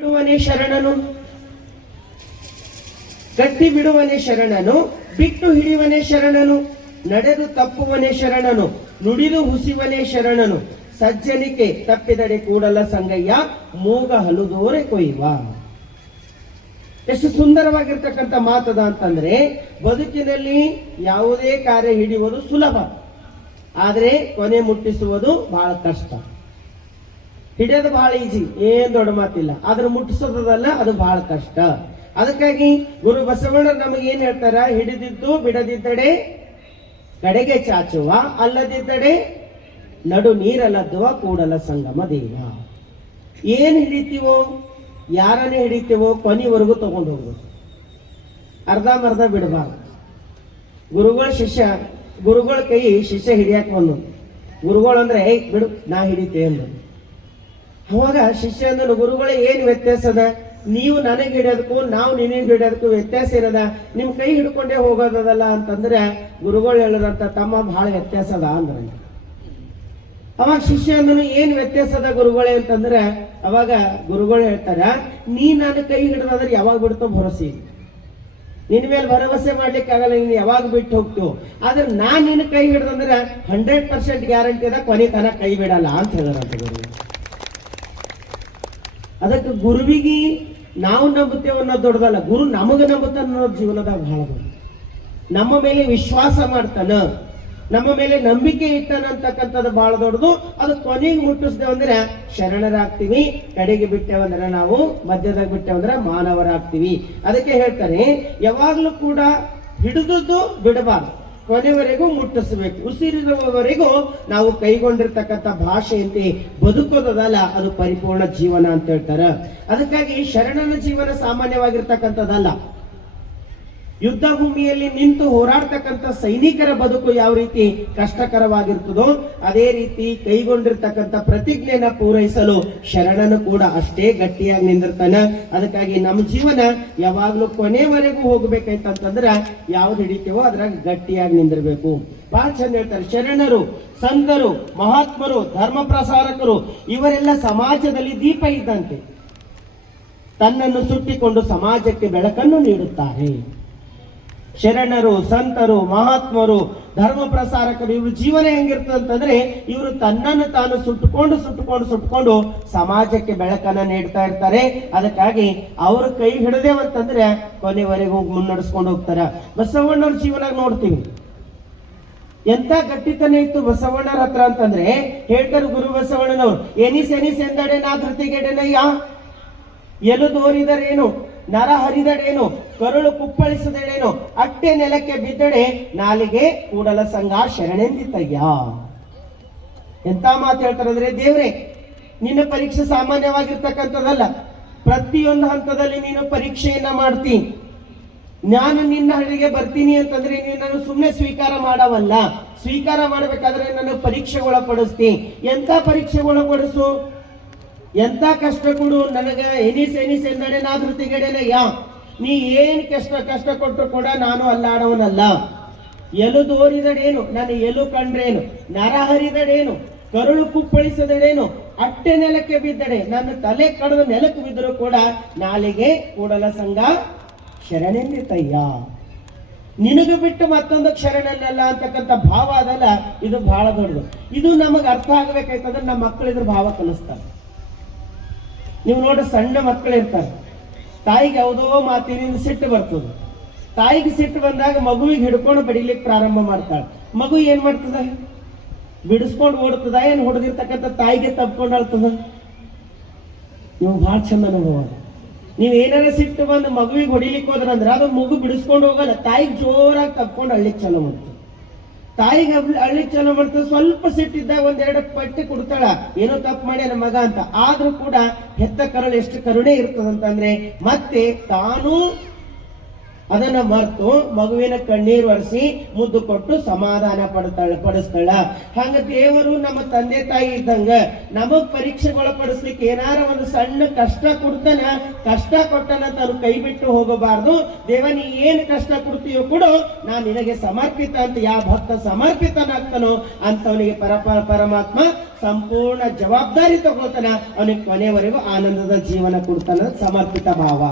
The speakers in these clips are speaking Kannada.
ಬಿಡುವನೇ ಶರಣನು, ಗಟ್ಟಿ ಬಿಡುವನೇ ಶರಣನು, ಬಿಟ್ಟು ಹಿಡಿಯುವನೇ ಶರಣನು, ನಡೆದು ತಪ್ಪುವನೇ ಶರಣನು, ನುಡಿದು ಹುಸಿವನೇ ಶರಣನು, ಸಜ್ಜನಿಕೆ ತಪ್ಪಿದಡೆ ಕೂಡಲ ಸಂಗಯ್ಯ, ಮೂಗ ಹಲುದೋರೆ ಕೊಯ್ಯುವ. ಎಷ್ಟು ಸುಂದರವಾಗಿರ್ತಕ್ಕಂಥ ಮಾತದ ಅಂತಂದ್ರೆ, ಬದುಕಿನಲ್ಲಿ ಯಾವುದೇ ಕಾರ್ಯ ಹಿಡಿಯುವುದು ಸುಲಭ, ಆದ್ರೆ ಕೊನೆ ಮುಟ್ಟಿಸುವುದು ಬಹಳ ಕಷ್ಟ. ಹಿಡಿಯೋದು ಬಹಳ ಈಜಿ, ಏನ್ ದೊಡ್ಡ ಮಾತಿಲ್ಲ, ಆದ್ರೆ ಮುಟ್ಟಿಸೋದಲ್ಲ ಅದು ಬಹಳ ಕಷ್ಟ. ಅದಕ್ಕಾಗಿ ಗುರು ಬಸವಣ್ಣರು ನಮಗೆ ಏನ್ ಹೇಳ್ತಾರ, ಹಿಡಿದಿದ್ದು ಬಿಡದಿದ್ದಡೆ ಕಡೆಗೆ ಚಾಚುವ, ಅಲ್ಲದಿದ್ದಡೆ ನಡು ನೀರಲ್ಲದ್ದುವ ಕೂಡಲ ಸಂಗಮ ದೇವ. ಏನ್ ಹಿಡಿತೀವೋ, ಯಾರನ್ನೇ ಹಿಡಿತೀವೋ ಕೊನೆವರೆಗೂ ತಗೊಂಡು ಹೋಗ್ಬೇಕು, ಅರ್ಧಂಬರ್ಧ ಬಿಡಬಾರ್ದು. ಗುರುಗಳ ಕೈ ಶಿಷ್ಯ ಹಿಡಿಯಾಕ ಬಂದು, ಗುರುಗಳು ಅಂದ್ರೆ ಬಿಡು ನಾ ಹಿಡಿತೇ ಅಂದ್ರು. ಅವಾಗ ಶಿಷ್ಯ ಅಂದನು, ಗುರುಗಳೇ ಏನ್ ವ್ಯತ್ಯಾಸದ, ನೀವು ನನಗೆ ಹಿಡಿಯೋದಕ್ಕೂ ನಾವು ನಿನಗೆ ಹಿಡಿಯೋದಕ್ಕೂ ವ್ಯತ್ಯಾಸ ಇರೋದ, ನಿಮ್ ಕೈ ಹಿಡ್ಕೊಂಡೇ ಹೋಗೋದಲ್ಲ ಅಂತಂದ್ರೆ ಗುರುಗಳು ಹೇಳದಂತ ತಮ್ಮ ಬಹಳ ವ್ಯತ್ಯಾಸ ಅದ ಅಂದ್ರ. ಅವಾಗ ಶಿಷ್ಯ ಅಂದನು, ಏನ್ ವ್ಯತ್ಯಾಸ ಅದ ಗುರುಗಳೇ ಅಂತಂದ್ರೆ, ಅವಾಗ ಗುರುಗಳು ಹೇಳ್ತಾರ, ನೀ ನನ್ನ ಕೈ ಹಿಡಿದಾದ್ರೆ ಯಾವಾಗ ಬಿಡ್ತೋ ಭರೋಸೆ, ನಿನ್ ಮೇಲೆ ಭರವಸೆ ಮಾಡ್ಲಿಕ್ಕೆ ಆಗಲ್ಲ, ನೀನ್ ಯಾವಾಗ ಬಿಟ್ಟು ಹೋಗ್ತೀವೋ. ಆದ್ರೆ ನಾನ್ ನಿನ್ನ ಕೈ ಹಿಡ್ದಂದ್ರೆ 100% ಗ್ಯಾರಂಟಿ ಅದ, ಕೊನೆ ತನ ಕೈ ಬಿಡಲ್ಲ ಅಂತ ಹೇಳಿದ್ರಂತ ಗುರು. ಅದಕ್ಕೆ ಗುರುವಿಗೆ ನಾವು ನಂಬುತ್ತೇವೆ ಅನ್ನೋದು ದೊಡ್ಡದಲ್ಲ, ಗುರು ನಮಗೆ ನಂಬುತ್ತಾನ ಅನ್ನೋದು ಜೀವನದಾಗ ಬಹಳ ದೊಡ್ಡ. ನಮ್ಮ ಮೇಲೆ ವಿಶ್ವಾಸ ಮಾಡ್ತಾನ, ನಮ್ಮ ಮೇಲೆ ನಂಬಿಕೆ ಇಟ್ಟಾನ ಅಂತಕ್ಕಂಥದ್ದು ಬಹಳ ದೊಡ್ಡದು. ಅದು ಕೊನೆಗೆ ಮುಟ್ಟಿಸ್ದೇವ್ ಅಂದ್ರೆ ಶರಣರಾಗ್ತೀವಿ, ಕಡೆಗೆ ಬಿಟ್ಟೇವಂದ್ರೆ ನಾವು ಮಧ್ಯದಾಗ ಬಿಟ್ಟೇವಂದ್ರೆ ಮಾನವರಾಗ್ತೀವಿ. ಅದಕ್ಕೆ ಹೇಳ್ತಾರೆ, ಯಾವಾಗ್ಲೂ ಕೂಡ ಹಿಡಿದದ್ದು ಬಿಡಬಾರ್ದು, ಕೊನೆವರೆಗೂ ಮುಟ್ಟಿಸಬೇಕು. ಉಸಿರಿರುವವರೆಗೂ ನಾವು ಕೈಗೊಂಡಿರ್ತಕ್ಕಂಥ ಭಾಷೆಯಂತೆ ಬದುಕೋದಲ್ಲ, ಅದು ಪರಿಪೂರ್ಣ ಜೀವನ ಅಂತ ಹೇಳ್ತಾರೆ. ಅದಕ್ಕಾಗಿ ಶರಣನ ಜೀವನ ಸಾಮಾನ್ಯವಾಗಿರ್ತಕ್ಕಂಥದ್ದಲ್ಲ. ಯುದ್ಧ ಭೂಮಿಯಲ್ಲಿ ನಿಂತು ಹೋರಾಡ್ತಕ್ಕಂಥ ಸೈನಿಕರ ಬದುಕು ಯಾವ ರೀತಿ ಕಷ್ಟಕರವಾಗಿರ್ತದೋ, ಅದೇ ರೀತಿ ಕೈಗೊಂಡಿರ್ತಕ್ಕಂಥ ಪ್ರತಿಜ್ಞೆನ ಪೂರೈಸಲು ಶರಣನು ಕೂಡ ಅಷ್ಟೇ ಗಟ್ಟಿಯಾಗಿ ನಿಂದಿರ್ತಾನ. ಅದಕ್ಕಾಗಿ ನಮ್ಮ ಜೀವನ ಯಾವಾಗ್ಲೂ ಕೊನೆವರೆಗೂ ಹೋಗ್ಬೇಕಂತಂದ್ರ ಯಾವ್ದು ಹಿಡಿತೀವೋ ಅದ್ರಾಗ ಗಟ್ಟಿಯಾಗಿ ನಿಂದಿರ್ಬೇಕು. ಬಹಳ ಚಂದ ಹೇಳ್ತಾರೆ, ಶರಣರು, ಸಂತರು, ಮಹಾತ್ಮರು, ಧರ್ಮ ಪ್ರಸಾರಕರು ಇವರೆಲ್ಲ ಸಮಾಜದಲ್ಲಿ ದೀಪ ಇದ್ದಂತೆ, ತನ್ನನ್ನು ಸುಟ್ಟಿಕೊಂಡು ಸಮಾಜಕ್ಕೆ ಬೆಳಕನ್ನು ನೀಡುತ್ತಾರೆ. ಶರಣರು, ಸಂತರು, ಮಹಾತ್ಮರು, ಧರ್ಮ ಪ್ರಸಾರಕರು ಇವ್ರ ಜೀವನ ಹೆಂಗಿರ್ತದೆ ಅಂತಂದ್ರೆ, ಇವರು ತನ್ನನ್ನು ತಾನು ಸುಟ್ಟುಕೊಂಡು ಸಮಾಜಕ್ಕೆ ಬೆಳಕನ್ನ ನೀಡ್ತಾ ಇರ್ತಾರೆ. ಅದಕ್ಕಾಗಿ ಅವ್ರ ಕೈ ಹಿಡದೇವಂತಂದ್ರೆ ಕೊನೆವರೆಗೂ ಮುನ್ನಡೆಸ್ಕೊಂಡು ಹೋಗ್ತಾರ. ಬಸವಣ್ಣವ್ರ ಜೀವನ ನೋಡ್ತೀವಿ, ಎಂತ ಗಟ್ಟಿತನ ಇತ್ತು ಬಸವಣ್ಣರ ಹತ್ರ ಅಂತಂದ್ರೆ, ಹೇಳ್ತಾರೆ ಗುರು ಬಸವಣ್ಣನವರು, ಎನಿಸ್ ಎಂದಡೆ ನಾ ಧೃತಿಗೆಡೆನಯ್ಯ, ಎಲು ತೋರಿದರೇನು, ನರ ಹರಿದಡೇನು, ಕರುಳು ಕುಪ್ಪಳಿಸದಡೇನು, ಅಟ್ಟೆ ನೆಲಕ್ಕೆ ಬಿದ್ದಡೆ ನಾಲಿಗೆ ಕೂಡಲ ಸಂಘ ಶರಣೆಂದಿತಯ್ಯ. ಎಂತ ಮಾತು ಹೇಳ್ತಾರೆ ಅಂದ್ರೆ, ದೇವ್ರೆ ನಿನ್ನ ಪರೀಕ್ಷೆ ಸಾಮಾನ್ಯವಾಗಿರ್ತಕ್ಕಂಥದ್ದಲ್ಲ, ಪ್ರತಿಯೊಂದು ಹಂತದಲ್ಲಿ ನೀನು ಪರೀಕ್ಷೆಯನ್ನ ಮಾಡ್ತೀನಿ. ನಾನು ನಿನ್ನ ಹಳ್ಳಿಗೆ ಬರ್ತೀನಿ ಅಂತಂದ್ರೆ ನೀನು ಸುಮ್ಮನೆ ಸ್ವೀಕಾರ ಮಾಡವಲ್ಲ, ಸ್ವೀಕಾರ ಮಾಡಬೇಕಾದ್ರೆ ನನ್ನ ಪರೀಕ್ಷೆಗೊಳಪಡಿಸ್ತೀನಿ. ಎಂತ ಪರೀಕ್ಷೆಗೊಳಪಡಿಸು, ಎಂತ ಕಷ್ಟ ಕೊಡು ನನಗ, ಎನಿಸ್ ಎಂದಡೆ ನಾ ಧೃತಿಗೆಡೆನ ಯಾ, ನೀ ಏನ್ ಕಷ್ಟ ಕೊಟ್ಟರು ಕೂಡ ನಾನು ಅಲ್ಲಾಡವನಲ್ಲ. ಎಲು ತೋರಿದಡೇನು, ನನ್ನ ಎಲು ಕಂಡ್ರೇನು, ನರ ಹರಿದಡೇನು, ಕರುಳು ಕುಪ್ಪಳಿಸದಡೇನು, ಅಟ್ಟೆ ನೆಲಕ್ಕೆ ಬಿದ್ದಡೆ, ನನ್ನ ತಲೆ ಕಡದ ನೆಲಕ್ಕೆ ಬಿದ್ದರೂ ಕೂಡ ನಾಲಿಗೆ ಕೂಡಲ ಸಂಘ ಶರಣೆಂದಿತಯ್ಯ. ನಿನಗೆ ಬಿಟ್ಟು ಮತ್ತೊಂದು ಶರಣನಲ್ಲ ಅಂತಕ್ಕಂಥ ಭಾವ ಅದಲ್ಲ, ಇದು ಬಹಳ ದೊಡ್ಡದು. ಇದು ನಮಗೆ ಅರ್ಥ ಆಗ್ಬೇಕಾಯ್ತಂದ್ರೆ ನಮ್ಮ ಮಕ್ಕಳು ಇದ್ರ ಭಾವ ಕಲಿಸ್ತಾರೆ. ನೀವು ನೋಡಿ, ಸಣ್ಣ ಮಕ್ಕಳು ಇರ್ತಾರೆ, ತಾಯಿಗೆ ಯಾವುದೋ ಮಾತಿನಿಂದ ಸಿಟ್ಟು ಬರ್ತದೆ. ತಾಯಿಗೆ ಸಿಟ್ಟು ಬಂದಾಗ ಮಗುವಿಗೆ ಹಿಡ್ಕೊಂಡು ಬಡಿಲಿಕ್ಕೆ ಪ್ರಾರಂಭ ಮಾಡ್ತಾಳೆ. ಮಗು ಏನ್ ಮಾಡ್ತದ, ಬಿಡಿಸ್ಕೊಂಡು ಓಡ್ತದ, ಏನ್ ಹೊಡೆದಿರ್ತಕ್ಕಂಥ ತಾಯಿಗೆ ತಪ್ಕೊಂಡು ಅಳ್ತದ. ನೀವು ಬಹಳ ಚಂದ ಅನುಭವ. ನೀವ್ ಏನಾರ ಸಿಟ್ಟು ಬಂದು ಮಗುವಿಗೆ ಹೊಡಿಲಿಕ್ಕೆ ಹೋದ್ರಂದ್ರೆ ಅದು ಮಗು ಬಿಡಿಸ್ಕೊಂಡು ಹೋಗಲ್ಲ, ತಾಯಿಗೆ ಜೋರಾಗಿ ತಪ್ಕೊಂಡು ಅಳ್ಳಿಕ್ ಚಲೋ ಮಾಡ್ತದೆ. ತಾಯಿಗೆ ಅಳ್ಳಿಕ್ ಚಲೋ ಮಾಡ್ತದೆ. ಸ್ವಲ್ಪ ಸಿಟ್ಟಿದ್ದಾಗ ಒಂದೆರಡು ಪಟ್ಟಿ ಕೊಡ್ತಾಳ, ಏನೋ ತಪ್ಪು ಮಾಡಿ ನನ್ನ ಮಗ ಅಂತ. ಆದ್ರೂ ಕೂಡ ಹೆತ್ತ ಕರುಳು ಎಷ್ಟು ಕರುಣೆ ಇರ್ತದಂತಂದ್ರೆ, ಮತ್ತೆ ತಾನು ಅದನ್ನ ಮರೆತು ಮಗುವಿನ ಕಣ್ಣೀರು ಒರೆಸಿ ಮುದ್ದು ಕೊಟ್ಟು ಸಮಾಧಾನ ಪಡಿಸ್ತಾಳ. ಹಂಗ ದೇವರು ನಮ್ಮ ತಂದೆ ತಾಯಿ ಇದ್ದಂಗ ನಮಗ್ ಪರೀಕ್ಷೆಗೊಳಪಡಿಸ್ಲಿಕ್ಕೆ ಏನಾರ ಒಂದು ಸಣ್ಣ ಕಷ್ಟ ಕೊಡ್ತಾನ. ಕಷ್ಟ ಕೊಟ್ಟನ ತಾನು ಕೈ ಬಿಟ್ಟು ಹೋಗಬಾರ್ದು. ದೇವ ನೀ ಏನ್ ಕಷ್ಟ ಕೊಡ್ತೀಯೋ ಕೊಡು, ನಾನ್ ನಿನಗೆ ಸಮರ್ಪಿತ ಅಂತ ಯಾವ ಭಕ್ತ ಸಮರ್ಪಿತನಾಗ್ತಾನೋ ಅಂತವನಿಗೆ ಪರಮಾತ್ಮ ಸಂಪೂರ್ಣ ಜವಾಬ್ದಾರಿ ತಗೋತಾನ. ಅವನಿಗೆ ಕೊನೆವರೆಗೂ ಆನಂದದ ಜೀವನ ಕೊಡ್ತಾನ. ಸಮರ್ಪಿತ ಭಾವ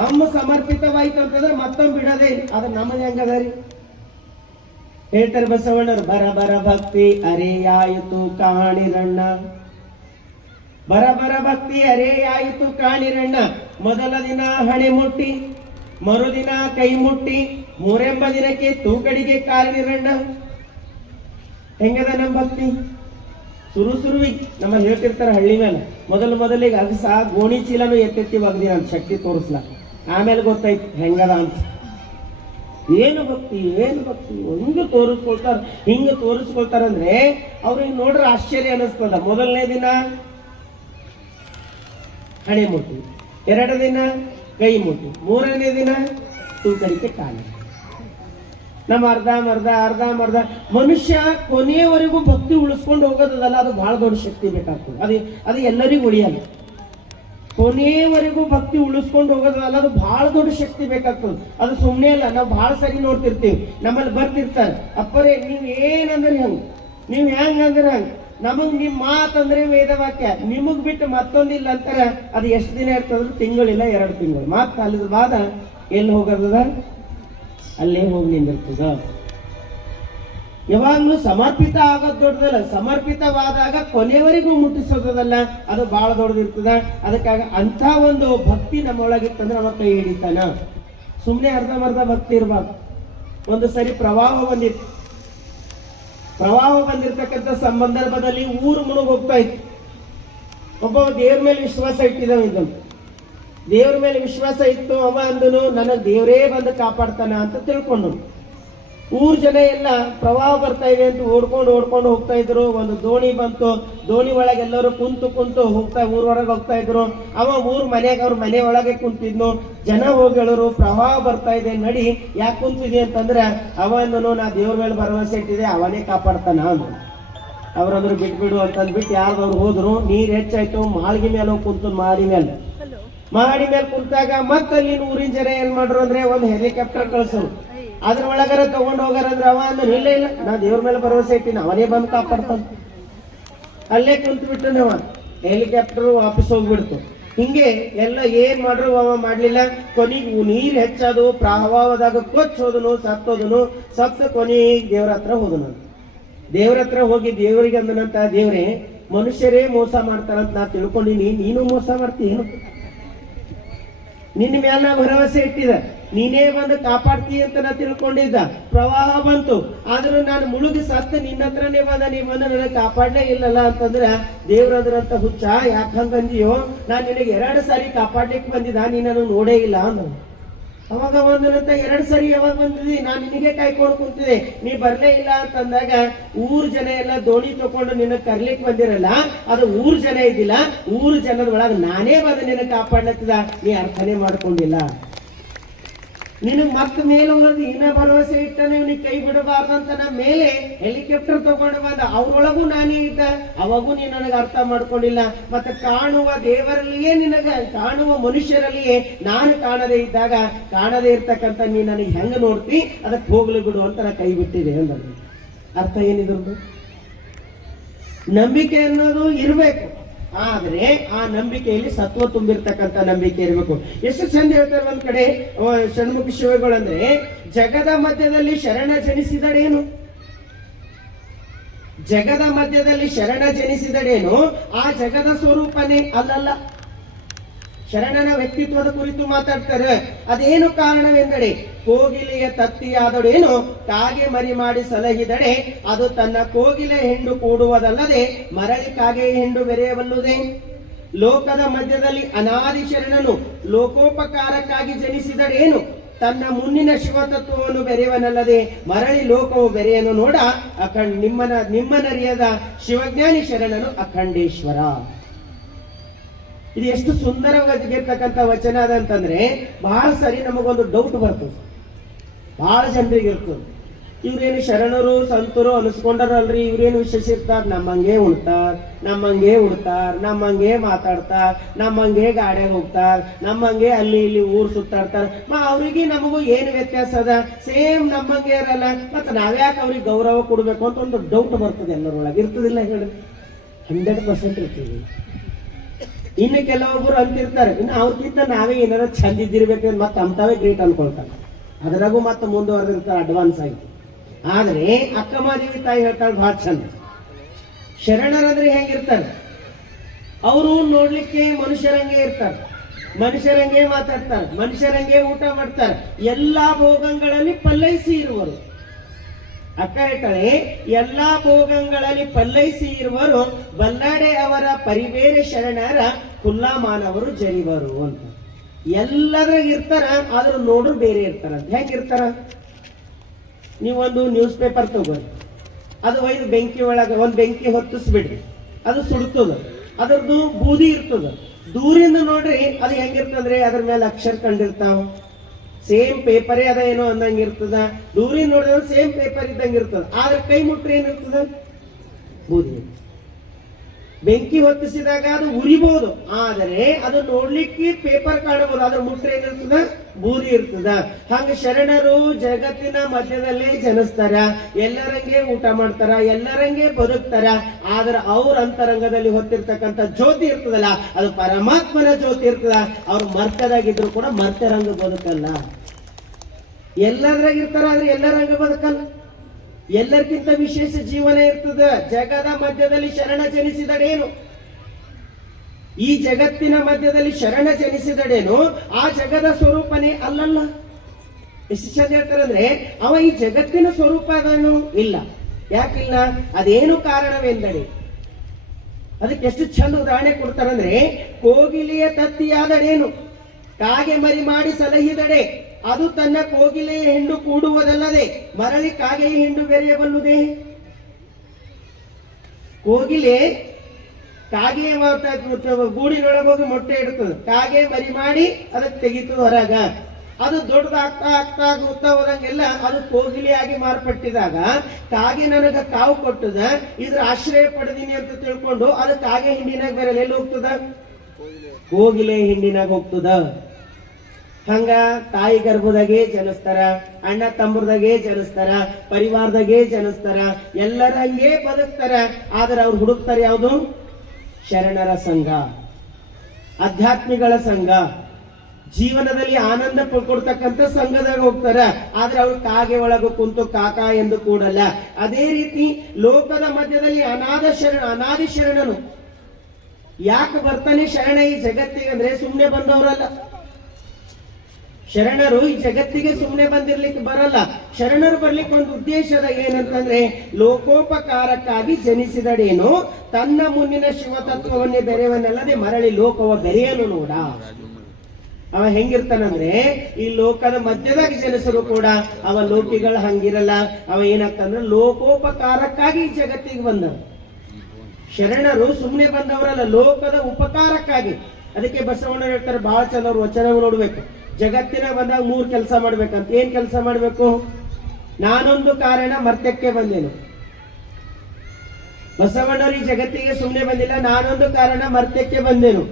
ಒಮ್ಮ ಸಮರ್ಪಿತವಾಯ್ತು ಅಂತಂದ್ರೆ ಮತ್ತೊಮ್ಮೆ ಬಿಡೋದೇ ಇಲ್ಲ. ಅದು ನಮಗೆ ಹೆಂಗದ ರೀ ಹೇಳ್ತಾರೆ ಬಸವಣ್ಣರು, ಬರ ಬರ ಭಕ್ತಿ ಅರೆಯಾಯಿತು ಕಾಣಿರಣ್ಣ, ಬರ ಬರ ಭಕ್ತಿ ಅರೆಯಾಯಿತು ಕಾಣಿರಣ್ಣ. ಮೊದಲ ದಿನ ಹಣೆ ಮುಟ್ಟಿ, ಮರುದಿನ ಕೈ ಮುಟ್ಟಿ, ಮೂರೆಂಬ ದಿನಕ್ಕೆ ತೂಕಡಿಗೆ ಕಾಲಿರಣ್ಣ. ಹೆಂಗದ ನಮ್ಮ ಭಕ್ತಿ? ಸುರುವಿ ನಮ್ಮ ಹೇಳ್ತಿರ್ತಾರ ಹಳ್ಳಿ ಮೇಲೆ, ಮೊದಲಿಗೆ ಅಗಸ ಗೋಣಿ ಚೀಲನು ಎತ್ತೆತ್ತಿ ಒಗ್ದಿ ಅಂತ ಶಕ್ತಿ ತೋರಿಸ್ಲ. ಆಮೇಲೆ ಗೊತ್ತಾಯ್ತು ಹೆಂಗದ ಅಂತ. ಏನು ಭಕ್ತಿ ಹಿಂಗ ತೋರಿಸ್ಕೊಳ್ತಾರಂದ್ರೆ ಅವ್ರಿಗೆ ನೋಡ್ರೆ ಆಶ್ಚರ್ಯ ಅನಿಸ್ತದ. ಮೊದಲನೇ ದಿನ ಹಣೆ ಮುಟ್ಟಿ, 2 ದಿನ ಕೈ ಮುಟ್ಟಿ, 3ನೇ ದಿನ ತೂಕಡಿಕೆ ಕಾಲಿ. ನಮ್ಮ ಅರ್ಧ ಮನುಷ್ಯ ಕೊನೆಯವರೆಗೂ ಭಕ್ತಿ ಉಳಿಸ್ಕೊಂಡು ಹೋಗೋದಲ್ಲ, ಅದು ಬಹಳ ದೊಡ್ಡ ಶಕ್ತಿ ಬೇಕಾಗ್ತದೆ. ಅದು ಎಲ್ಲರಿಗೂ ಉಳಿಯಲ್ಲ. ಕೊನೆಯವರೆಗೂ ಭಕ್ತಿ ಉಳಿಸ್ಕೊಂಡು ಹೋಗೋದಲ್ಲ, ಅದು ಬಹಳ ದೊಡ್ಡ ಶಕ್ತಿ ಬೇಕಾಗ್ತದೆ. ಅದು ಸುಮ್ಮನೆ ಅಲ್ಲ. ನಾವು ಬಹಳ ಸರಿ ನೋಡ್ತಿರ್ತೀವಿ, ನಮ್ಮಲ್ಲಿ ಬರ್ತಿರ್ತಾರೆ, ಅಪ್ಪರೇ ನೀವ್ ಏನಂದ್ರೆ ಹಂಗ, ನೀವ್ ಹೆಂಗಂದ್ರೆ ಹಂಗ, ನಮಗ್ ನಿಮ್ ಮಾತಂದ್ರೆ ವೇದವಾಕ್ಯ, ನಿಮಗ್ ಬಿಟ್ಟು ಮತ್ತೊಂದಿಲ್ಲ ಅಂತಾರೆ. ಅದು ಎಷ್ಟು ದಿನ ಇರ್ತದಂದ್ರೆ ತಿಂಗಳಿಲ್ಲ 2 ತಿಂಗಳು. ಮಾತು ಅಲ್ಲಿದ ಬಾದ ಎಲ್ಲಿ ಹೋಗೋದದ ಅಲ್ಲೇ ಹೋಗಿ ನಿಂದಿರ್ತದ. ಯಾವಾಗ್ಲೂ ಸಮರ್ಪಿತ ಆಗೋದು ದೊಡ್ಡದಲ್ಲ, ಸಮರ್ಪಿತವಾದಾಗ ಕೊನೆಯವರೆಗೂ ಮುಟ್ಟಿಸೋದಲ್ಲ, ಅದು ಬಹಳ ದೊಡ್ಡದಿರ್ತದ. ಅದಕ್ಕಾಗ ಅಂತ ಒಂದು ಭಕ್ತಿ ನಮ್ಮೊಳಗಿತ್ತಂದ್ರೆ ಅವ ಕೈ ಹಿಡಿತಾನ. ಸುಮ್ಮನೆ ಅರ್ಧಮರ್ಧ ಭಕ್ತಿ ಇರಬಾರ್ದು. ಒಂದು ಸರಿ ಪ್ರವಾಹ ಬಂದಿರ್ತಕ್ಕಂಥ ಸಂದರ್ಭದಲ್ಲಿ ಊರು ಮುಳುಗ್ ಹೋಗ್ತಾ ಇತ್ತು. ಒಬ್ಬ ದೇವ್ರ ಮೇಲೆ ವಿಶ್ವಾಸ ಇಟ್ಟಿದ್ದಾನೆ. ಇದನ್ನು ದೇವ್ರ ಮೇಲೆ ವಿಶ್ವಾಸ ಇತ್ತು. ಅವ ಅಂದನು ನನಗೆ ದೇವರೇ ಬಂದು ಕಾಪಾಡ್ತಾನ ಅಂತ ತಿಳ್ಕೊಂಡು ಊರ್ ಜನ ಎಲ್ಲ ಪ್ರವಾಹ ಬರ್ತಾ ಇದೆ ಅಂತ ಓಡ್ಕೊಂಡು ಹೋಗ್ತಾ ಇದ್ರು. ಒಂದು ದೋಣಿ ಬಂತು, ದೋಣಿ ಒಳಗೆ ಎಲ್ಲರೂ ಕುಂತು ಊರೊಳಗೆ ಹೋಗ್ತಾ ಇದ್ರು. ಅವ ಅವ್ರ ಮನೆ ಒಳಗೆ ಕುಂತಿದ್ನು. ಜನ ಹೋಗಿ ಹೇಳೋರು ಪ್ರವಾಹ ಬರ್ತಾ ಇದೆ ನಡಿ, ಯಾಕೆ ಕುಂತಿದೆ ಅಂತಂದ್ರೆ ಅವನು ನಾ ದೇವ್ರ ಮೇಲೆ ಭರವಸೆ ಇಟ್ಟಿದೆ, ಅವನೇ ಕಾಪಾಡ್ತಾನ ಅಂದ್ರು. ಅವ್ರಂದ್ರು ಬಿಟ್ಬಿಡು ಅಂತಂದ್ಬಿಟ್ಟು ಯಾರ್ದವ್ರು ಹೋದ್ರು. ನೀರ್ ಹೆಚ್ಚಾಯ್ತು, ಮಾಳಿಗೆ ಮೇಲೆ ಹೋಗಿ ಕುಂತು ಮಾಡಿ ಮೇಲೆ ಕುಂತಾಗ ಮತ್ತಲ್ಲಿ ಊರಿನ ಜನ ಏನ್ ಮಾಡ್ರು ಅಂದ್ರೆ ಒಂದು ಹೆಲಿಕಾಪ್ಟರ್ ಕಳ್ಸೋರು. ಅದ್ರ ಒಳಗರ ತಗೊಂಡ್ ಹೋಗಾರಂದ್ರೆ ಅವ ಅಂದ್ರೆ ಇಲ್ಲ ನಾ ದೇವ್ರ ಮೇಲೆ ಭರವಸೆ ಇಟ್ಟಿನ, ಅವನೇ ಬಂದು ಕಾಪಾಡ್ತಾನ. ಅಲ್ಲೇ ಕುಂತು ಬಿಟ್ಟು ಅವ ಹೆಲಿಕಾಪ್ಟರ್ ವಾಪಸ್ ಹೋಗ್ಬಿಡ್ತು. ಹಿಂಗೆ ಎಲ್ಲ ಏನ್ ಮಾಡ್ರು ಅವ ಮಾಡ್ಲಿಲ್ಲ. ಕೊನೆಗೆ ನೀರ್ ಹೆಚ್ಚೋದು, ಪ್ರವಾಹದಾಗ ಕೊಚ್ಚೋದನು, ಸತ್ತ ಕೊನೆಗೆ ದೇವ್ರ ಹತ್ರ ಹೋದನು. ದೇವ್ರ ಹತ್ರ ಹೋಗಿ ದೇವರಿಗೆ ಅಂದನಂತ, ದೇವ್ರೆ ಮನುಷ್ಯರೇ ಮೋಸ ಮಾಡ್ತಾರಂತ ನಾ ತಿಳ್ಕೊಂಡಿನಿ, ನೀನು ಮೋಸ ಮಾಡ್ತೀಯ, ನಿನ್ನ ಮೇಲೆ ನಾ ಭರವಸೆ ಇಟ್ಟಿದ, ನೀನೇ ಬಂದು ಕಾಪಾಡ್ತೀಯ ಅಂತ ನಾ ತಿಳ್ಕೊಂಡಿದ್ದ. ಪ್ರವಾಹ ಬಂತು, ಆದ್ರೂ ನಾನು ಮುಳುಗಿ ಸತ್ತ ನಿನ್ನ ಹತ್ರನೇ ನೀ ಬಂದು ನನಗೆ ಕಾಪಾಡಲೇ ಇಲ್ಲಲ್ಲ ಅಂತಂದ್ರೆ ದೇವ್ರದ್ರಂತ ಹುಚ್ಚ, ಯಾಕಂಗಂದಿಯೋ ನಾನು ನಿನಗೆ 2 ಸಾರಿ ಕಾಪಾಡ್ಲಿಕ್ಕೆ ಬಂದಿದ್ದ, ನೀ ನಾನು ನೋಡೇ ಇಲ್ಲ ಅಂದ. ಅವಾಗ ಒಂದನಂತ 2 ಸಾರಿ ಯಾವಾಗ ಬಂದಿದ್ದಿ, ನಾನು ನಿನಗೆ ಕಾಯ್ಕೊಂಡು ಕುಂತಿದೆ, ನೀ ಬರ್ಲೇ ಇಲ್ಲ ಅಂತಂದಾಗ ಊರ್ ಜನ ಎಲ್ಲ ದೋಣಿ ತಗೊಂಡು ನಿನ್ನ ಕರ್ಲಿಕ್ಕೆ ಬಂದಿರಲ್ಲ, ಅದು ಊರ್ ಜನ ಇದ್ದಿಲ್ಲ, ಊರ್ ಜನದ ಒಳಗೆ ನಾನೇ ಬಂದು ನಿನ್ನ ಕಾಪಾಡ್ಲತ್ತಿದ, ನೀ ಅರ್ಥನೇ ಮಾಡ್ಕೊಂಡಿಲ್ಲ. ನಿನಗ್ ಮತ್ತ ಮೇಲೆ ಹೋಗೋದು ಇನ್ನ ಭರವಸೆ ಇಟ್ಟನೆ, ಇವನಿಗೆ ಕೈ ಬಿಡಬಾರ್ದಂತ ನಾ ಮೇಲೆ ಹೆಲಿಕಾಪ್ಟರ್ ತಗೊಂಡು ಬಂದ, ಅವ್ರೊಳಗೂ ನಾನೇ ಇದ್ದ, ಅವಾಗೂ ನೀ ನನಗೆ ಅರ್ಥ ಮಾಡ್ಕೊಂಡಿಲ್ಲ. ಮತ್ತೆ ಕಾಣುವ ದೇವರಲ್ಲಿಯೇ ಕಾಣುವ ಮನುಷ್ಯರಲ್ಲಿಯೇ ನಾನು ಕಾಣದೇ ಇದ್ದಾಗ ಕಾಣದೇ ಇರ್ತಕ್ಕಂಥ ನೀ ನನಗೆ ಹೆಂಗ ನೋಡ್ತಿ, ಅದಕ್ಕೆ ಹೋಗ್ಲಿ ಬಿಡು ಅಂತ ನಾ ಕೈ ಬಿಟ್ಟಿದೆ ಅಂದ. ಅರ್ಥ ಏನಿದ್ರು? ನಂಬಿಕೆ ಅನ್ನೋದು ಇರ್ಬೇಕು, ಆದ್ರೆ ಆ ನಂಬಿಕೆಯಲ್ಲಿ ಸತ್ವ ತುಂಬಿರ್ತಕ್ಕಂಥ ನಂಬಿಕೆ ಇರಬೇಕು. ಎಷ್ಟು ಚಂದ ಹೇಳ್ತಾರೆ ಒಂದ್ ಕಡೆ ಷಣ್ಮುಖ ಶಿವಗಳಂದ್ರೆ, ಜಗದ ಮಧ್ಯದಲ್ಲಿ ಶರಣ ಜನಿಸಿದಡೇನು, ಜಗದ ಮಧ್ಯದಲ್ಲಿ ಶರಣ ಜನಿಸಿದಡೇನು, ಆ ಜಗದ ಸ್ವರೂಪನೇ ಅಲ್ಲಲ್ಲ. ಶರಣನ ವ್ಯಕ್ತಿತ್ವದ ಕುರಿತು ಮಾತಾಡ್ತಾರೆ. ಅದೇನು ಕಾರಣವೆಂದರೆ, ಕೋಗಿಲೆಯ ತತ್ತಿಯಾದಡೇನು ಕಾಗೆ ಮರಿ ಮಾಡಿ ಸಲಹಿದಡೆ, ಅದು ತನ್ನ ಕೋಗಿಲೆ ಹೆಂಡು ಕೂಡುವುದಲ್ಲದೆ ಮರಳಿ ಕಾಗೆ ಹೆಂಡು ಬೆರೆಯಬಲ್ಲುದೇ. ಲೋಕದ ಮಧ್ಯದಲ್ಲಿ ಅನಾದಿ ಶರಣನು ಲೋಕೋಪಕಾರಕ್ಕಾಗಿ ಜನಿಸಿದಡೇನು, ತನ್ನ ಮುನ್ನಿನ ಶಿವತತ್ವವನ್ನು ಬೆರೆಯವನಲ್ಲದೆ ಮರಳಿ ಲೋಕವು ಬೆರೆಯನು ನೋಡ. ನಿಮ್ಮನರಿಯದ ಶಿವಜ್ಞಾನಿ ಶರಣನು ಅಖಂಡೇಶ್ವರ. ಇದು ಎಷ್ಟು ಸುಂದರವಾಗಿರ್ತಕ್ಕಂಥ ವಚನ ಅದ ಅಂತಂದ್ರೆ ಬಹಳ ಸರಿ ನಮಗೊಂದು ಡೌಟ್ ಬರ್ತದೆ, ಬಹಳ ಜನರಿಗೆ ಇರ್ತದೆ. ಇವ್ರೇನು ಶರಣರು ಸಂತರು ಅನಿಸ್ಕೊಂಡಾರಲ್ರಿ, ಇವ್ರೇನು ವಿಶೇಷ ಇರ್ತಾರ, ನಮ್ಮಂಗೆ ಉಣ್ತಾರ, ನಮ್ಮಂಗೆ ಉಡ್ತಾರ, ನಮ್ಮಂಗೆ ಮಾತಾಡ್ತಾರ, ನಮ್ಮಂಗೆ ಗಾಡ್ಯಾಗ ಹೋಗ್ತಾರ, ನಮ್ಮಂಗೆ ಅಲ್ಲಿ ಇಲ್ಲಿ ಊರ್ ಸುತ್ತಾಡ್ತಾರ. ಅವ್ರಿಗೆ ನಮಗೂ ಏನು ವ್ಯತ್ಯಾಸ ಅದ? ಸೇಮ್ ನಮ್ಮಂಗೆ ಇರಲ್ಲ, ಮತ್ತೆ ನಾವ್ಯಾಕೆ ಅವ್ರಿಗೆ ಗೌರವ ಕೊಡ್ಬೇಕು ಅಂತ ಒಂದು ಡೌಟ್ ಬರ್ತದೆ ಎಲ್ಲರೊಳಗೆ. ಇರ್ತದಿಲ್ಲ ಹೇಳಿ? 100% ಇರ್ತೀವಿ. ಇನ್ನು ಕೆಲವೊಬ್ಬರು ಅಂತಿರ್ತಾರೆ, ಇನ್ನು ಅವ್ರಿಗಿಂತ ನಾವೇ ಏನಾರ ಚಂದ ಇದ್ದಿರ್ಬೇಕು ಅಂತ ಮತ್ತೆ ಅಂತಾವೇ ಗ್ರೇಟ್ ಅನ್ಕೊಳ್ತಾರೆ. ಅದರಾಗೂ ಮತ್ತೆ ಮುಂದುವರೆದಿರ್ತಾರೆ ಅಡ್ವಾನ್ಸ್ ಆಗಿ. ಆದ್ರೆ ಅಕ್ಕಮಾದೇವಿ ತಾಯಿ ಹೇಳ್ತಾಳೆ ಬಹಳ ಚಂದ, ಶರಣರಂದ್ರೆ ಹೆಂಗಿರ್ತಾರೆ? ಅವರು ನೋಡ್ಲಿಕ್ಕೆ ಮನುಷ್ಯರಂಗೆ ಇರ್ತಾರೆ, ಮನುಷ್ಯರಂಗೆ ಮಾತಾಡ್ತಾರೆ, ಮನುಷ್ಯರಂಗೆ ಊಟ ಮಾಡ್ತಾರೆ, ಎಲ್ಲಾ ಭೋಗಗಳಲ್ಲಿ ಪಲ್ಲೈಸಿ ಇರುವರು. ಅಕ್ಕ ಹೇಳ್ತಾಳೆ, ಎಲ್ಲಾ ಭೋಗಗಳಲ್ಲಿ ಪಲ್ಲೈಸಿ ಇರುವರು, ಬಲ್ಲಾಡೆ ಅವರ ಪರಿಬೇರೆ ಶರಣರ ಕುಲ್ಲಾ ಮಾನವರು ಜರಿವರು ಅಂತ. ಎಲ್ಲದ್ರಾಗ ಇರ್ತಾರ, ಆದ್ರೂ ನೋಡ್ರು ಬೇರೆ ಇರ್ತಾರ. ಹೆಂಗಿರ್ತಾರ? ನೀವೊಂದು ನ್ಯೂಸ್ ಪೇಪರ್ ತಗೋರಿ, ಅದು ಒಯ್ದು ಬೆಂಕಿ ಒಳಗೆ ಒಂದು ಬೆಂಕಿ ಹೊತ್ತಿಸ್ಬಿಡ್ರಿ, ಅದು ಸುಡ್ತದ, ಅದ್ರದ್ದು ಬೂದಿ ಇರ್ತದ. ದೂರಿಂದ ನೋಡ್ರಿ ಅದು ಹೆಂಗಿರ್ತದ್ರಿ, ಅದ್ರ ಮೇಲೆ ಅಕ್ಷರ ಕಂಡಿರ್ತಾವ, ಸೇಮ್ ಪೇಪರೇ ಅದ ಏನೋ ಅಂದಂಗ ಇರ್ತದ. ದೂರಿಂದ ನೋಡಿದ್ರೆ ಸೇಮ್ ಪೇಪರ್ ಇದ್ದಂಗ ಇರ್ತದ, ಆದ್ರೆ ಕೈ ಮುಟ್ರೆ ಏನಿರ್ತದ? ಬೂದಿ. ಬೆಂಕಿ ಹೊತ್ತಿಸಿದಾಗ ಅದು ಉರಿಬಹುದು, ಆದರೆ ಅದು ನೋಡ್ಲಿಕ್ಕೆ ಪೇಪರ್ ಕಾಣಬಹುದು, ಅದ್ರ ಮುಟ್ರೆ ಏನಿರ್ತದ? ಬೂದಿ ಇರ್ತದ. ಹಂಗ ಶರಣರು ಜಗತ್ತಿನ ಮಧ್ಯದಲ್ಲೇ ಜನಿಸ್ತಾರ, ಎಲ್ಲರಂಗೆ ಊಟ ಮಾಡ್ತಾರ, ಎಲ್ಲರಂಗೆ ಬದುಕ್ತಾರ. ಆದ್ರೆ ಅವ್ರ ಅಂತರಂಗದಲ್ಲಿ ಹೊತ್ತಿರ್ತಕ್ಕಂಥ ಜ್ಯೋತಿ ಇರ್ತದಲ್ಲ, ಅದು ಪರಮಾತ್ಮನ ಜ್ಯೋತಿ ಇರ್ತದ. ಅವ್ರು ಮರ್ತ್ಯದಾಗಿದ್ರು ಕೂಡ ಮರ್ತ್ಯರಂಗ ಬದುಕಲ್ಲ. ಎಲ್ಲದ್ರಾಗ ಇರ್ತಾರ, ಆದ್ರೆ ಎಲ್ಲರಂಗ ಬದುಕಲ್ಲ. ಎಲ್ಲರಿಗಿಂತ ವಿಶೇಷ ಜೀವನ ಇರ್ತದ. ಜಗದ ಮಧ್ಯದಲ್ಲಿ ಶರಣ ಜನಿಸಿದಡೇನು? ಈ ಜಗತ್ತಿನ ಮಧ್ಯದಲ್ಲಿ ಶರಣ ಜನಿಸಿದಡೇನು? ಆ ಜಗದ ಸ್ವರೂಪನೇ ಅಲ್ಲಲ್ಲ. ಎಷ್ಟು ಚಂದ ಹೇಳ್ತಾರಂದ್ರೆ, ಅವ ಈ ಜಗತ್ತಿನ ಸ್ವರೂಪ ಅದನ್ನು ಇಲ್ಲ. ಯಾಕಿಲ್ಲ? ಅದೇನು ಕಾರಣವೆಂದರೆ ಅದಕ್ಕೆ ಎಷ್ಟು ಚಂದ ಉದಾಹರಣೆ ಕೊಡ್ತಾರಂದ್ರೆ, ಕೋಗಿಲೆಯ ತತ್ತಿಯಾದಡೇನು? ಕಾಗೆ ಮರಿ ಮಾಡಿ ಸಲಹಿದಡೆ, ಅದು ತನ್ನ ಕೋಗಿಲೆಯ ಹಿಂಡು ಕೂಡುವುದಲ್ಲದೆ ಮರಳಿ ಕಾಗೆಯ ಹಿಂಡು ಬೆರೆಯಬಲ್ಲುದೇ? ಕೋಗಿಲೆ ಕಾಗೆಯ ಗೂಡಿನೊಳಗೆ ಹೋಗಿ ಮೊಟ್ಟೆ ಇಡ್ತದೆ, ಕಾಗೆ ಮರಿ ಮಾಡಿ ಅದಕ್ಕೆ ತೆಗಿತದ ಹೊರಗ. ಅದು ದೊಡ್ಡದಾಗ್ತಾ ಆಗ್ತಾ ಹೋಗ್ತಾ ಹೋದಂಗೆಲ್ಲ ಅದು ಕೋಗಿಲೆಯಾಗಿ ಮಾರ್ಪಟ್ಟಿದಾಗ, ಕಾಗೆ ನನಗ ಕಾವು ಕೊಟ್ಟದ, ಇದ್ರ ಆಶ್ರಯ ಪಡೆದೀನಿ ಅಂತ ತಿಳ್ಕೊಂಡು ಅದು ಕಾಗೆ ಹಿಂಡಿನಾಗ ಬೇರೆ ಎಲ್ಲಿ ಹೋಗ್ತದ? ಕೋಗಿಲೆ ಹಿಂಡಿನಾಗ ಹೋಗ್ತದ. ಹಂಗ ತಾಯಿ ಗರ್ಭದಾಗೆ ಜನಿಸ್ತಾರ, ಅಣ್ಣ ತಮ್ಮರದಾಗೆ ಜನಿಸ್ತಾರ, ಪರಿವಾರದಾಗೆ ಜನಿಸ್ತಾರ, ಎಲ್ಲರ ಹಂಗೆ ಬದುಕ್ತಾರ. ಆದ್ರೆ ಅವ್ರು ಹುಡುಕ್ತಾರ ಯಾವುದು? ಶರಣರ ಸಂಘ, ಆಧ್ಯಾತ್ಮಿಗಳ ಸಂಘ, ಜೀವನದಲ್ಲಿ ಆನಂದ ಕೊಡ್ತಕ್ಕಂಥ ಸಂಘದಾಗ ಹೋಗ್ತಾರ. ಆದ್ರೆ ಅವ್ರು ಕಾಗೆ ಒಳಗೆ ಕುಂತು ಕಾಕ ಎಂದು ಕೂಡಲ್ಲ. ಅದೇ ರೀತಿ ಲೋಕದ ಮಧ್ಯದಲ್ಲಿ ಅನಾದಿ ಶರಣನು ಯಾಕೆ ಬರ್ತಾನೆ ಶರಣ ಈ ಜಗತ್ತಿಗೆ ಅಂದ್ರೆ ಸುಮ್ಮನೆ ಬಂದವರಲ್ಲ. ಶರಣರು ಈ ಜಗತ್ತಿಗೆ ಸುಮ್ಮನೆ ಬಂದಿರ್ಲಿಕ್ಕೆ ಬರಲ್ಲ. ಶರಣರು ಬರ್ಲಿಕ್ಕೆ ಒಂದು ಉದ್ದೇಶದ ಏನಂತಂದ್ರೆ, ಲೋಕೋಪಕಾರಕ್ಕಾಗಿ ಜನಿಸಿದಡೇನು, ತನ್ನ ಮುನ್ನಿನ ಶಿವತತ್ವವನ್ನೇ ಬೆರೆಯವನ್ನಲ್ಲದೆ ಮರಳಿ ಲೋಕವ ಬೆರೆಯಲು ನೋಡ. ಅವ ಹೆಂಗಿರ್ತಾನಂದ್ರೆ, ಈ ಲೋಕದ ಮಧ್ಯದಾಗ ಜನಿಸರು ಕೂಡ ಅವ ಲೋಕಿಗಳ ಹಂಗಿರಲ್ಲ. ಅವ ಏನಾಗ್ತಂದ್ರೆ ಲೋಕೋಪಕಾರಕ್ಕಾಗಿ ಈ ಜಗತ್ತಿಗೆ ಬಂದ. ಶರಣರು ಸುಮ್ಮನೆ ಬಂದವರಲ್ಲ, ಲೋಕದ ಉಪಕಾರಕ್ಕಾಗಿ. ಅದಕ್ಕೆ ಬಸವಣ್ಣ ಹೇಳ್ತಾರೆ ಬಹಳ ಚಂದ, ಅವ್ರ ವಚನ ನೋಡ್ಬೇಕು. ಜಗತ್ತಿನ ಬಂದಾಗ 3 ಕೆಲಸ ಮಾಡ್ಬೇಕಂತ. ಏನ್ ಕೆಲಸ ಮಾಡ್ಬೇಕು? ನಾನೊಂದು ಕಾರಣ ಮರ್ತ್ಯಕ್ಕೆ ಬಂದೇನು. ಬಸವಣ್ಣರು ಈ ಜಗತ್ತಿಗೆ ಸುಮ್ಮನೆ ಬಂದಿಲ್ಲ, ನಾನೊಂದು ಕಾರಣ ಮರ್ತ್ಯಕ್ಕೆ ಬಂದೇನು.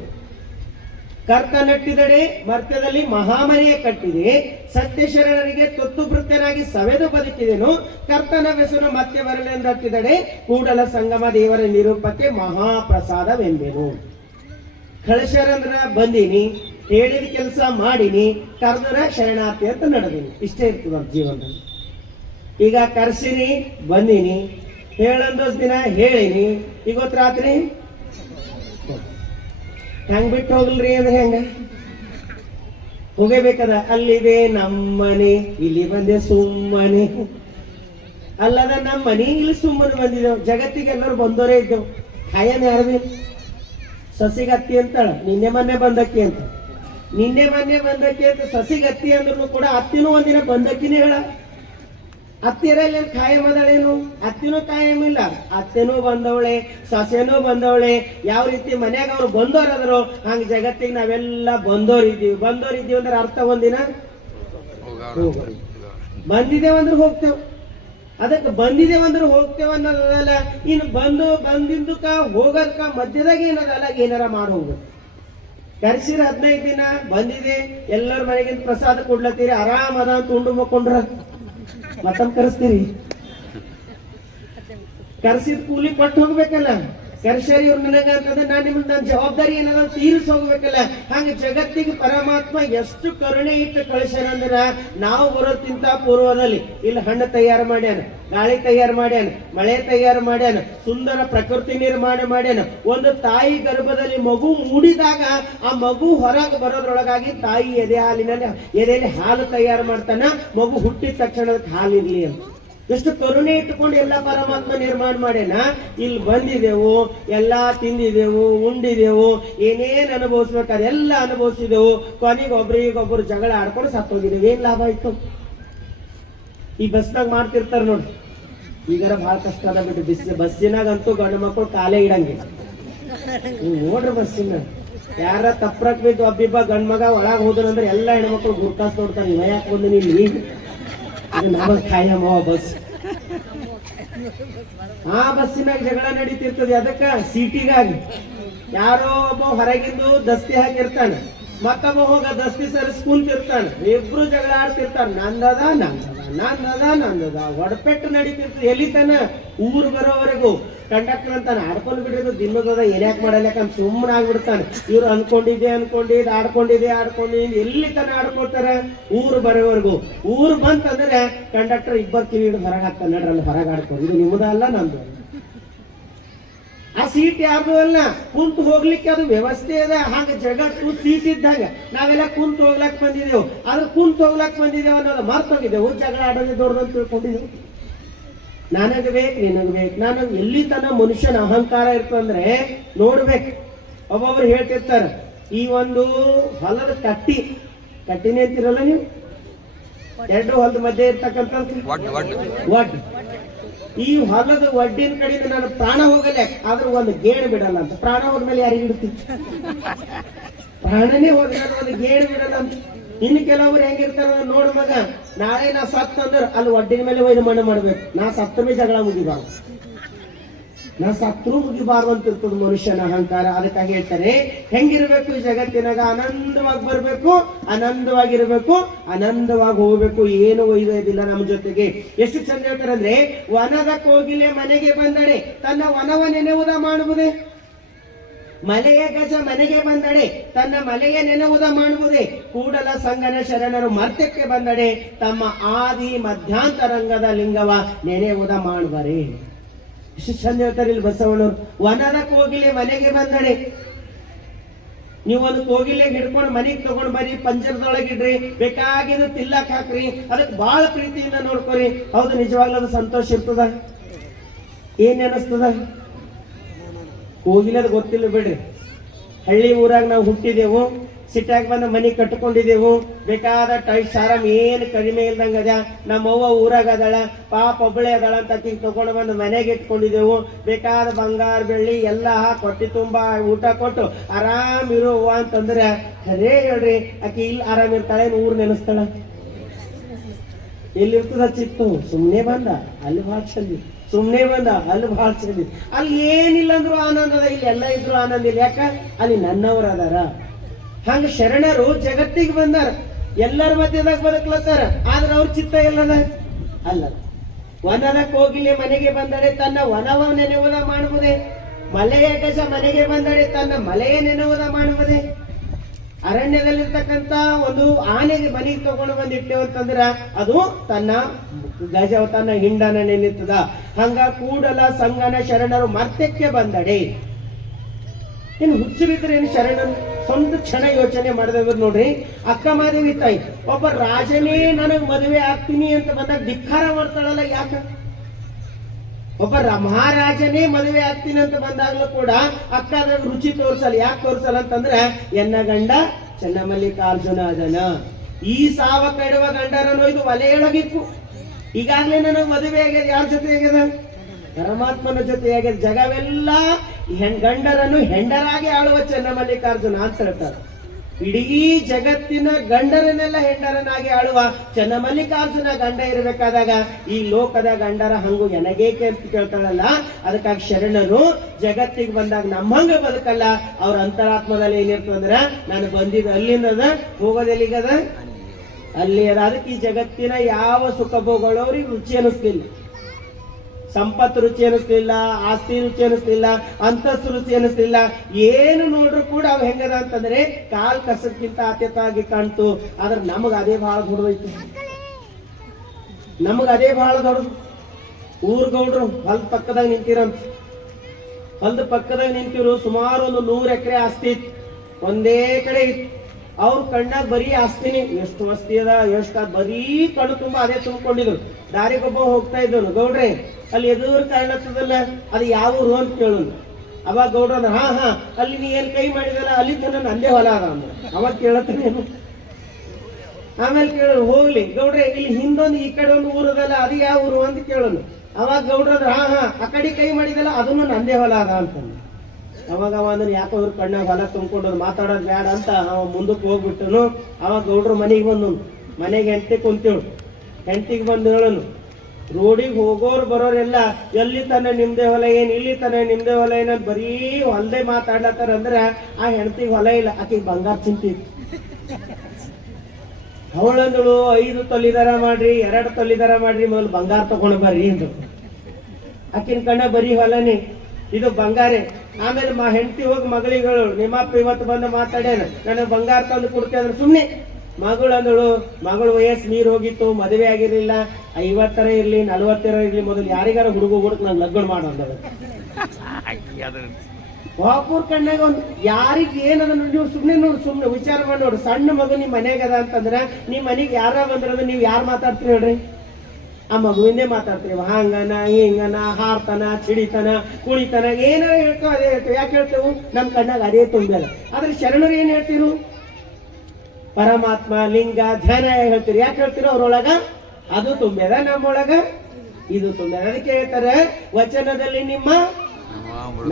ಕರ್ತ ನಟ್ಟಿದಡೆ ಮರ್ತ್ಯದಲ್ಲಿ ಮಹಾಮನೆಯ ಕಟ್ಟಿದೆ, ಸತ್ಯ ಶರಣರಿಗೆ ತೊತ್ತು ಭೃತ್ಯನಾಗಿ ಸವೆದು ಬದುಕಿದೆನು, ಕರ್ತನ ವ್ಯಸನ ಮತ್ತೆ ಬರಲೆಂದಟ್ಟಿದಡೆ ಕೂಡಲ ಸಂಗಮ ದೇವರ ನಿರೂಪಕ್ಕೆ ಮಹಾಪ್ರಸಾದವೆಂಬೆನು. ಕಳಶರಂದ್ರ ಬಂದೀನಿ, ಹೇಳಿದ ಕೆಲಸ ಮಾಡೀನಿ, ಕರ್ದರ ಶರಣಾರ್ಥಿ ಅಂತ ನಡೆದೀನಿ. ಇಷ್ಟೇ ಇರ್ತದ ಜೀವನದಲ್ಲಿ. ಈಗ ಕರ್ಸಿನಿ, ಬಂದೀನಿ, ಹೇಳಂದೋಸ್ ದಿನ ಹೇಳಿನಿ, ಇವತ್ತು ರಾತ್ರಿ ಹೆಂಗ್ ಬಿಟ್ಟು ಹೋಗಲ್ರಿ ಅಂದ್ರೆ ಹೆಂಗ ಹೋಗಬೇಕದ? ಅಲ್ಲಿದೆ ನಮ್ಮನೆ, ಇಲ್ಲಿ ಬಂದೆ ಸುಮ್ಮನೆ. ಅಲ್ಲದ ನಮ್ಮನೆ, ಇಲ್ಲಿ ಸುಮ್ಮನೆ ಬಂದಿದ್ದೇವೆ. ಜಗತ್ತಿಗೆ ಎಲ್ಲರೂ ಬಂದವರೇ ಇದ್ದೆವು. ಖಾಯನ್ ಯಾರದಿ? ಸಸಿಗತ್ತಿ ಅಂತಾಳ, ನಿನ್ನೆ ಮೊನ್ನೆ ಬಂದಕ್ಕಿ ಅಂತ. ನಿನ್ನೆ ಮೊನ್ನೆ ಬಂದಕ್ಕಿ ಅಂತ ಸಸಿಗತ್ತಿ ಅಂದ್ರೂ ಕೂಡ ಅತ್ತಿನೂ ಒಂದಿನ ಬಂದಕ್ಕಿನೇ ಹೇಳ. ಅತ್ತಿರಲ್ಲಿ ಕಾಯಂ ಅದಳೇನು? ಅತ್ತಿನೂ ಕಾಯಂ ಇಲ್ಲ, ಅತ್ತೆನೂ ಬಂದವಳೆ, ಸೊಸೆನೂ ಬಂದವಳೆ. ಯಾವ ರೀತಿ ಮನ್ಯಾಗ ಅವ್ರು ಬಂದವರಾದ್ರು ಹಂಗ ಜಗತ್ತಿಗೆ ನಾವೆಲ್ಲ ಬಂದೋರಿದ್ದೀವಿ ಅಂದ್ರೆ ಅರ್ಥ ಒಂದಿನ ಬಂದಿದ್ದೇವಂದ್ರೆ ಹೋಗ್ತೇವ್. ಅದಕ್ಕೆ ಬಂದಿದ್ದೇವಂದ್ರೆ ಹೋಗ್ತೇವ ಅನ್ನೋದಲ್ಲ. ಇನ್ನು ಬಂದಿದ್ದಕ್ಕ ಹೋಗಕ್ಕ ಮಧ್ಯದಾಗ ಏನದಲ್ಲ, ಏನಾರ ಮಾಡಿ ಹೋಗ್ಬೇಕು. ಕರ್ಸಿರ 15 ದಿನ ಬಂದಿದೆ, ಎಲ್ಲರ ಮನೆಗಿಂತ ಪ್ರಸಾದ ಕೊಡ್ಲತ್ತೀರಿ, ಆರಾಮದ ಅಂತ ಉಂಡು ಮಕ್ಕೊಂಡ್ರ ಮತ್ತೊಂದು ಕರೆಸ್ತೀರಿ. ಕರ್ಸಿದ ಕೂಲಿ ಕೊಟ್ಟು ಹೋಗ್ಬೇಕಲ್ಲ. ಕರ್ಸರಿ ಇವ್ರು ನನಗ ಅಂತಂದ್ರೆ ನನ್ನ ಜವಾಬ್ದಾರಿ ಏನದ ತೀರಿಸಿ ಹೋಗ್ಬೇಕಲ್ಲ. ಹಂಗ ಜಗತ್ತಿಗೆ ಪರಮಾತ್ಮ ಎಷ್ಟು ಕರುಣೆ ಇಟ್ಟು ಕಳಿಸ್ಯಾನಂದ್ರ ನಾವು ಬರೋಕ್ಕಿಂತ ಪೂರ್ವದಲ್ಲಿ ಇಲ್ಲಿ ಹಣ್ಣು ತಯಾರು ಮಾಡ್ಯಾನ, ಗಾಳಿ ತಯಾರು ಮಾಡ್ಯಾನ, ಮಳೆ ತಯಾರು ಮಾಡ್ಯಾನ, ಸುಂದರ ಪ್ರಕೃತಿ ನಿರ್ಮಾಣ ಮಾಡ್ಯಾನ. ಒಂದು ತಾಯಿ ಗರ್ಭದಲ್ಲಿ ಮಗು ಮೂಡಿದಾಗ ಆ ಮಗು ಹೊರಗೆ ಬರೋದ್ರೊಳಗಾಗಿ ತಾಯಿ ಎದೆಯಲ್ಲಿ ಹಾಲು ತಯಾರು ಮಾಡ್ತಾನ. ಮಗು ಹುಟ್ಟಿದ ತಕ್ಷಣ ಹಾಲಿರ್ಲಿ ಅಂತ ಎಷ್ಟು ಕರುಣೆ ಇಟ್ಟುಕೊಂಡು ಎಲ್ಲ ಪರಮಾತ್ಮ ನಿರ್ಮಾಣ ಮಾಡ್ಯಾನ. ಇಲ್ಲಿ ಬಂದಿದೆವು, ಎಲ್ಲಾ ತಿಂದಿದೆವು, ಉಂಡಿದೆವು, ಏನೇನ್ ಅನುಭವಿಸ್ಬೇಕು ಅದೆಲ್ಲ ಅನುಭವಿಸಿದೆವು. ಕೊನೆಗೆ ಒಬ್ರಿಗೊಬ್ರು ಜಗಳ ಆಡ್ಕೊಂಡು ಸತ್ತೋಗಿದ್ದೇವೆ. ಏನ್ ಲಾಭ ಆಯ್ತು? ಈ ಬಸ್ನಾಗ ಮಾಡ್ತಿರ್ತಾರ ನೋಡಿ, ಈಗಾರ ಬಹಳ ಕಷ್ಟ ಅದ ಬಿಟ್ಟು. ಬಸ್ಸಿನಾಗಂತೂ ಗಂಡು ಮಕ್ಕಳು ಕಾಲೇ ಇಡಂಗಿಲ್ಲ. ನೋಡ್ರಿ ಬಸ್ಸಿನ ಯಾರ ತಪ್ಪ್ರಕ್ ಬಿದ್ದು ಒಬ್ಬಿಬ್ಬ ಗಂಡ್ ಮಗ ಒಳಗ್ ಹೋದ್ರಂದ್ರೆ ಎಲ್ಲ ಹೆಣ್ಮಕ್ಳು ಗುರ್ತಾಸ್ ನೋಡ್ತಾರೆ. ಇವ ಯಾಕೆ ಬಂದು ಇಲ್ಲಿ ಬಸ್ ಆ ಬಸ್ಸಿನಾಗ ಜಗಳ ನಡೀತಿರ್ತದೆ. ಅದಕ್ಕ ಸೀಟಿಗಾಗಿ ಯಾರೋ ಒಬ್ಬ ಹೊರಗಿಂದು ದಸ್ತಿ ಹಾಕಿರ್ತಾನೆ, ಮತ್ತೊಬ್ಬ ಹೋಗ ದಸ್ತಿ ಸರಿಸಿ ಕುಂತಿರ್ತಾನೆ. ಇಬ್ರು ಜಗಳ ಆಡ್ತಿರ್ತಾನ. ನಂದದ ಹೊಡಪೆಟ್ಟು ನಡೀತಿರ್ತದೆ. ಎಲ್ಲಿತಾನ? ಊರು ಬರೋವರೆಗೂ. ಕಂಡಕ್ಟರ್ ಅಂತಾನೆ ಆಡ್ಕೊಂಡು ಬಿಡಿದ್ರು ದಿನದ ಏನ್ಯಾಕ್ ಮಾಡಲ್ಲಕಂತ ಸುಮ್ಮನೆ ಆಗ್ಬಿಡ್ತಾನೆ. ಇವ್ರು ಅನ್ಕೊಂಡಿದ್ದೆ ಆಡ್ಕೊಂಡಿದ್ದೆ ಎಲ್ಲಿ ತನ ಆಡ್ಕೊಳ್ತಾರ? ಊರು ಬರೋವರೆಗೂ. ಊರು ಬಂತಂದ್ರೆ ಕಂಡಕ್ಟರ್ ಇಬ್ಬರು ಕಿವಿ ಹಿಡಿದು ಹೊರಗೆ ಹಾಕ್ತಾನೆ. ನಡ್ರಲ್ಲಿ ಹೊರಗೆ ಆಡ್ಕೊಂಡು, ಇದು ನಿಮ್ಮದ ಅಲ್ಲ ನಂದು. ಆ ಸೀಟ್ ಯಾರ್ದು ಅಲ್ಲ, ಕುಂತು ಹೋಗ್ಲಿಕ್ಕೆ ಅದು ವ್ಯವಸ್ಥೆ ಅದ. ಹಾಗೆ ಜಗತ್ತು ಸೀಟ್ ಇದ್ದಾಗ ನಾವೆಲ್ಲ ಕುಂತು ಹೋಗ್ಲಾಕ್ ಬಂದಿದ್ದೇವು. ಆದ್ರೆ ಕುಂತು ಹೋಗ್ಲಾಕ್ ಬಂದಿದ್ದೇವೆ ಅನ್ನೋದು ಮರ್ತೋಗಿದ್ದೆವು. ಜಗಳ ಆಡೋದೇ ದೊಡ್ಡದಂತ ತಿಳ್ಕೊಂಡಿದ್ದೆವು. ನನಗ್ ಬೇಕು, ನಿನಗ್ ಬೇಕು, ನನಗ್ ಎಲ್ಲಿ ತನ ಮನುಷ್ಯನ ಅಹಂಕಾರ ಇರ್ತಂದ್ರೆ ನೋಡ್ಬೇಕು. ಒಬ್ಬೊಬ್ರು ಹೇಳ್ತಿರ್ತಾರ, ಈ ಒಂದು ಹೊಲದ ಕಟ್ಟಿನೇ ಅಂತಿರಲ್ಲ ನೀವು, ಎರಡು ಹೊಲದ ಮಧ್ಯೆ ಇರ್ತಕ್ಕಂಥ ಒಡ್, ಈ ಹೊಲದ ಒಡ್ಡಿನ ಕಡೆಯಿಂದ ನಾನು ಪ್ರಾಣ ಹೋಗಲ್ಲ, ಆದ್ರೂ ಒಂದು ಗೇಣು ಬಿಡಲ್ಲ ಅಂತ. ಪ್ರಾಣ ಹೋದ್ಮೇಲೆ ಯಾರಿಗೆ ಇಡ್ತೀವಿ? ಪ್ರಾಣನೇ ಹೋದ್ರೆ ಒಂದು ಗೇಣು ಬಿಡಲ್ಲ ಅಂತ. ಇನ್ನು ಕೆಲವರು ಹೆಂಗಿರ್ತಾರ ನೋಡ್ ಮಗ, ನಾಳೆ ನಾ ಸತ್ ಅಂದ್ರೆ ಅಲ್ಲಿ ಒಡ್ಡಿನ ಮೇಲೆ ಒಯ್ದು ಮಣ್ಣು ಮಾಡ್ಬೇಕು. ನಾ ಸತ್ತಮೇ ಜಗಳ ಮುಗಿಬಾರ್ದು, ನಾ ಸತ್ರು ಮುಗಿಬಾರ್ದು ಅಂತ ಇರ್ತದ ಮನುಷ್ಯನ ಅಹಂಕಾರ. ಅದಕ್ಕಾಗಿ ಹೇಳ್ತಾರೆ, ಹೆಂಗಿರ್ಬೇಕು ಈ ಜಗತ್ತಿನಾಗ? ಆನಂದವಾಗಿ ಬರ್ಬೇಕು, ಆನಂದವಾಗಿರ್ಬೇಕು, ಆನಂದವಾಗಿ ಹೋಗ್ಬೇಕು. ಏನು ಒಯ್ಯೋದಿಲ್ಲ ನಮ್ಮ ಜೊತೆಗೆ. ಎಷ್ಟು ಚಂದ ಹೇಳ್ತಾರೆ ಅಂದ್ರೆ, ವನದ ಕೋಗಿಲೆ ಮನೆಗೆ ಬಂದಡೆ ತನ್ನ ವನವ ನೆನೆಯುವುದ ಮಾಡುವುದೇ, ಮಲೆಯ ಗಜ ಮನೆಗೆ ಬಂದಡೆ ತನ್ನ ಮಲೆಯ ನೆನೆಯುವುದ ಮಾಡುವುದೇ, ಕೂಡಲ ಸಂಗನ ಶರಣರು ಮರ್ತ್ಯಕ್ಕೆ ಬಂದಡೆ ತಮ್ಮ ಆದಿ ಮಧ್ಯಾಂತರಂಗದ ಲಿಂಗವ ನೆನೆಯುವುದ ಮಾಡುವರೆ. ಎಷ್ಟು ಚಂದ ಹೇಳ್ತಾರೆ ಇಲ್ಲಿ ಬಸವಣ್ಣವ್ರು. ವನದ ಕೋಗಿಲೆ ಮನೆಗೆ ಬಂದಡೆ. ನೀವೊಂದು ಕೋಗಿಲೆ ಹಿಡ್ಕೊಂಡು ಮನೆಗೆ ತಗೊಂಡ್ ಬರ್ರಿ, ಪಂಜರದೊಳಗಿಡ್ರಿ, ಬೇಕಾಗಿದ್ದು ತಿಲ್ಲಕ್ ಹಾಕ್ರಿ, ಅದಕ್ಕೆ ಬಹಳ ಪ್ರೀತಿಯಿಂದ ನೋಡ್ಕೊರಿ. ಹೌದು, ನಿಜವಾಗ್ಲೂ ಅದು ಸಂತೋಷ ಇರ್ತದ? ಏನ್ ಅನಿಸ್ತದ? ಕೋಗಿಲದ ಗೊತ್ತಿಲ್ಲ ಬಿಡ್ರಿ. ಹಳ್ಳಿ ಊರಾಗ ನಾವು ಹುಟ್ಟಿದೆವು, ಸಿಟ್ಟಾಗಿ ಬಂದ ಮನೆ ಕಟ್ಕೊಂಡಿದ್ದೆವು, ಬೇಕಾದ ಟೈಟ್ ಸಾರಾಮ್ ಏನು ಕಡಿಮೆ ಇಲ್ದಂಗ ಅದ. ನಮ್ಮವ್ವ ಊರಾಗ ಅದಳ, ಪಾಪ ಒಬ್ಬಳೆ ಅದಳ ಅಂತ ತಗೊಂಡು ಬಂದು ಮನೆಗೆ ಇಟ್ಕೊಂಡಿದ್ದೆವು. ಬೇಕಾದ ಬಂಗಾರ ಬೆಳ್ಳಿ ಎಲ್ಲ ಕೊಟ್ಟಿ ತುಂಬಾ ಊಟ ಕೊಟ್ಟು ಆರಾಮ್ ಇರುವ ಅಂತಂದ್ರೆ ಖರೇ ಹೇಳ್ರಿ, ಆಕಿ ಇಲ್ಲಿ ಆರಾಮ್ ಇರ್ತಾಳೆ, ಊರ್ ನೆನೆಸ್ತಾಳ? ಎಲ್ಲಿರ್ತದ ಚಿತ್ತು? ಸುಮ್ನೆ ಬಂದ ಅಲ್ಲಿ ಭಾಳ ಚಂದಿ, ಸುಮ್ನೆ ಬಂದ ಅಲ್ಲಿ ಭಾಳ ಚಂದಿ. ಅಲ್ಲಿ ಏನಿಲ್ಲ ಅಂದ್ರು ಆನಂದ ಅದ, ಇಲ್ಲಿ ಎಲ್ಲ ಇದ್ರು ಆನಂದ ಇಲ್ಲ. ಯಾಕ? ಅಲ್ಲಿ ನನ್ನವ್ರ ಅದಾರ. ಹಂಗ ಶರಣರು ಜಗತ್ತಿಗೆ ಬಂದಾರ, ಎಲ್ಲರ ಮಧ್ಯದಾಗ ಬದುಕ್ಲತ್ತಾರ. ಆದ್ರ ಅವ್ರ ಚಿತ್ತ ಎಲ್ಲದ? ಅಲ್ಲ. ವನದ ಕೋಗಿಲೆ ಮನೆಗೆ ಬಂದಡೆ ತನ್ನ ವನವ ನೆನೆಯುವುದ ಮಾಡುವುದೇ, ಮಲೆಯ ಗಜ ಮನೆಗೆ ಬಂದಡೆ ತನ್ನ ಮಲೆಯ ನೆನೆಯುವುದ ಮಾಡುವುದೇ. ಅರಣ್ಯದಲ್ಲಿರ್ತಕ್ಕಂಥ ಒಂದು ಆನೆಗೆ ಮನೆಗೆ ತಗೊಂಡು ಬಂದಿಟ್ಟೆವು ಅಂತಂದ್ರ ಅದು ತನ್ನ ಗಜ ತನ್ನ ಹಿಂಡನ ನೆನೆಯುತ್ತದ. ಹಂಗ ಕೂಡಲ ಸಂಗನ ಶರಣರು ಮರ್ತ್ಯಕ್ಕೆ ಬಂದಡೆ. ಇನ್ನು ಹುಚ್ಚರಿದ್ರೆ ಏನು ಶರಣರು? ಸ್ವಂತ ಕ್ಷಣ ಯೋಚನೆ ಮಾಡಿದವ್ರು ನೋಡ್ರಿ. ಅಕ್ಕ ಮಾದೇವಿ ತಾಯಿ ಒಬ್ಬ ರಾಜನೇ ನನಗ್ ಮದುವೆ ಆಗ್ತೀನಿ ಅಂತ ಬಂದಾಗ ಧಿಕ್ಕಾರ ಮಾಡ್ತಾಳಲ್ಲ, ಯಾಕ? ಒಬ್ಬ ಮಹಾರಾಜನೇ ಮದುವೆ ಆಗ್ತೀನಿ ಅಂತ ಬಂದಾಗ್ಲೂ ಕೂಡ ಅಕ್ಕ ಅದ್ರಾಗ ರುಚಿ ತೋರ್ಸಲ್ಲ. ಯಾಕೆ ತೋರ್ಸಲ್ಲ ಅಂತಂದ್ರೆ, ಎನ್ನ ಗಂಡ ಚನ್ನಮಲ್ಲಿಕಾರ್ಜುನ ಅದನ, ಈ ಸಾವ ಕಡುವ ಗಂಡರನ್ನು ಇದು ಒಲೆಯೊಳಗಿಕ್ಕು. ಈಗಾಗಲೇ ನನಗೆ ಮದುವೆ ಆಗ್ಯದ, ಯಾರ ಜೊತೆ ಆಗ್ಯದ? ಪರಮಾತ್ಮನ ಜೊತೆ ಆಗ್ಯದ. ಜಗವೆಲ್ಲ ಗಂಡರನ್ನು ಹೆಂಡರಾಗಿ ಆಳುವ ಚನ್ನಮಲ್ಲಿಕಾರ್ಜುನ ಅಂತ ಹೇಳ್ತಾರೆ. ಇಡೀ ಜಗತ್ತಿನ ಗಂಡರನ್ನೆಲ್ಲ ಹೆಂಡರನ್ನಾಗಿ ಆಳುವ ಚನ್ನಮಲ್ಲಿಕಾರ್ಜುನ ಗಂಡ ಇರಬೇಕಾದಾಗ ಈ ಲೋಕದ ಗಂಡರ ಹಂಗು ಎನಗೇಕೆ ಅಂತ ಕೇಳ್ತಾಳಲ್ಲ. ಅದಕ್ಕಾಗಿ ಶರಣರು ಜಗತ್ತಿಗೆ ಬಂದಾಗ ನಮ್ಮಂಗ ಬದುಕಲ್ಲ. ಅವ್ರ ಅಂತರಾತ್ಮದಲ್ಲಿ ಏನಿರ್ತಂದ್ರ ನಾನು ಬಂದಿದ್ದು ಅಲ್ಲಿಂದ ಹೋಗೋದೆಲ್ಲಿಗದ ಅಲ್ಲಿ ಅದ. ಅದಕ್ಕೆ ಈ ಜಗತ್ತಿನ ಯಾವ ಸುಖ ಭೋಗಗಳು ಅವ್ರಿಗೆ ರುಚಿ ಅನಿಸ್ತಿಲ್ಲ. ಸಂಪತ್ತು ರುಚಿ ಅನಿಸ್ತಿಲ್ಲ, ಆಸ್ತಿ ರುಚಿ ಅನಿಸ್ತಿಲ್ಲ, ಅಂತಸ್ತು ರುಚಿ ಅನಿಸ್ತಿಲ್ಲ. ಏನು ನೋಡ್ರು ಕೂಡ ಅವ್ ಹೆಂಗದ ಅಂತಂದ್ರೆ ಕಾಲ್ ಕಸಕ್ಕಿಂತ ಆತ್ಯತಾಗಿ ಕಾಣ್ತು. ಆದ್ರೆ ನಮಗ ಅದೇ ಬಹಳ ದೊಡ್ಡದೈತಿ. ನಮಗ ಅದೇ ಬಹಳ ದೊಡ್ಡದು. ಊರ್ ಗೌಡ್ರು ಹೊಲದ ಪಕ್ಕದಾಗ ನಿಂತಿರಂತ. ಹೊಲದ ಪಕ್ಕದಾಗ ನಿಂತಿರು ಸುಮಾರು ಒಂದು 100 ಎಕರೆ ಆಸ್ತಿ ಇತ್ತು. ಒಂದೇ ಕಡೆ ಇತ್ತು. ಅವ್ರ ಕಣ್ಣಾಗ ಬರೀ ಆಸ್ತಿನಿ. ಎಷ್ಟು ವಸ್ತಿ ಅದ, ಎಷ್ಟು ಬರೀ ಕಣ್ಣು ತುಂಬಾ ಅದೇ ತುಂಬಿಕೊಂಡಿದ್ರು. ದಾರಿಗೊಬ್ಬ ಹೋಗ್ತಾ ಇದ್ದನು, ಗೌಡ್ರೆ ಅಲ್ಲಿ ಎದುರು ಕಾಣತ್ತದಲ್ಲ ಅದು ಯಾವ ಊರು ಅಂತ ಕೇಳೋನು. ಅವಾಗ ಗೌಡ್ರ ಅಂದ್ರ ಹಾ ಅಲ್ಲಿ ನೀ ಏನ್ ಕೈ ಮಾಡಿದಲ್ಲ ಅಲ್ಲಿ ತನ ನಂದೇ ಹೊಲ ಅದ ಅಂದ್ರ. ಅವಾಗ ಕೇಳತ್ತೇನು. ಆಮೇಲೆ ಕೇಳೋನು ಹೋಗ್ಲಿ ಗೌಡ್ರೆ ಇಲ್ಲಿ ಹಿಂದೊಂದು ಈ ಕಡೆ ಒಂದು ಊರದಲ್ಲ ಅದು ಯಾವ ಊರು ಅಂತ ಕೇಳೋನು. ಅವಾಗ ಗೌಡ್ರ ಅಂದ್ರ ಹಾ ಆ ಕಡೆ ಕೈ ಮಾಡಿದಲ್ಲ ಅದನ್ನು ನಂದೇ ಹೊಲ ಅದ ಅಂತಂದ. ಅವಾಗ ಅಂದ್ರೆ ಯಾಕೋ ಅವ್ರ ಕಣ್ಣಾಗ ಹೊಲ ತುಂಬ್ಕೊಂಡು ಮಾತಾಡೋದು ಬೇಡ ಅಂತ ಅವ ಮುಂದಕ್ಕೆ ಹೋಗ್ಬಿಟ್ಟನು. ಅವಾಗ ಗೌಡ್ರು ಮನೆಗೆ ಬಂದನು. ಮನೆಗೆ ಹೆಂಡತಿ ಕುಂತೇಳು. ಹೆಂಡತಿಗೆ ಬಂದು ಹೇಳನು, ರೋಡಿಗೆ ಹೋಗೋರು ಬರೋರೆಲ್ಲ ಎಲ್ಲಿ ತಾನೆ ನಿಮ್ದೇ ಹೊಲ ಏನ್, ಇಲ್ಲಿ ತಾನೆ ನಿಮ್ದೇ ಹೊಲ ಏನಂತ ಬರೀ ಹೊಲದೇ ಮಾತಾಡ್ಲತ್ತಾರ. ಅಂದ್ರ ಆ ಹೆಂಡತಿಗೆ ಹೊಲ ಇಲ್ಲ, ಆಕೆಗೆ ಬಂಗಾರ ಚಿಂತಿ. ಅವಳಂದಳು 5 ತೊಲಿದಾರ ಮಾಡ್ರಿ, 2 ತೊಲಿದಾರ ಮಾಡ್ರಿ, ಮೊದಲು ಬಂಗಾರ ತಗೊಂಡ್ ಬರ್ರಿ ಅಂದ್ರು. ಆಕಿನ ಕಣ್ಣ ಬರೀ ಹೊಲನೇ, ಇದು ಬಂಗಾರೆ. ಆಮೇಲೆ ಹೆಂಡತಿ ಹೋಗಿ ಮಗಳಿಗಳು ನಿಮ್ಮಪ್ಪ ಇವತ್ತು ಬಂದು ಮಾತಾಡ್ಯಾನ ನನಗೆ ಬಂಗಾರ ತಂದು ಕೊಡ್ತೇ ಅಂದ್ರೆ ಸುಮ್ನೆ. ಮಗಳು ಅಂದಳು, ಮಗಳು ವಯಸ್ಸು ನೀರು ಹೋಗಿತ್ತು, ಮದುವೆ ಆಗಿರ್ಲಿಲ್ಲ, 50ರ ಇರ್ಲಿ 40ರ ಇರ್ಲಿ, ಮೊದಲು ಯಾರಿಗಾರ ಹುಡುಗ ಹುಡುಕ್ ನಂಗೆ ಲಗ್ನ ಮಾಡೋದಳು. ವಾಪೂರ್ ಕಣ್ಣಾಗ ಒಂದು ಯಾರಿಗೆ ಏನದ ನೀವು ಸುಮ್ನೆ ನೋಡಿ, ಸುಮ್ನೆ ವಿಚಾರ ಮಾಡಿ ನೋಡ್ರಿ. ಸಣ್ಣ ಮಗು ನಿಮ್ ಮನೆಯಾಗ ಅದ ಅಂತಂದ್ರ ನಿಮ್ ಮನೆಗೆ ಯಾರ ಬಂದ್ರ ನೀವ್ ಯಾರು ಮಾತಾಡ್ತೀರಿ ಹೇಳ್ರಿ? ಆ ಮಗುವಿಂದೇ ಮಾತಾಡ್ತೀವಿ. ಹಂಗನ ಹಿಂಗನ ಹಾರ್ತಾನ, ಚಿಡಿತನ, ಕುಣಿತನ, ಏನಾರ ಹೇಳ್ತೇವೆ ಅದೇ ಹೇಳ್ತೇವೆ. ಯಾಕೆ ಹೇಳ್ತೇವೆ? ನಮ್ ಕಣ್ಣಾಗ ಅದೇ ತುಂಬ್ಯಾರ. ಆದ್ರೆ ಶರಣರು ಏನ್ ಹೇಳ್ತಿರು? ಪರಮಾತ್ಮ, ಲಿಂಗ, ಧ್ಯಾನ ಹೇಳ್ತೀರಿ. ಯಾಕೆ ಹೇಳ್ತಿರೋ? ಅವ್ರೊಳಗ ಅದು ತುಂಬ್ಯದ, ನಮ್ಮೊಳಗ ಇದು ತುಂಬ್ಯದ. ಅದಕ್ಕೆ ಹೇಳ್ತಾರೆ ವಚನದಲ್ಲಿ ನಿಮ್ಮ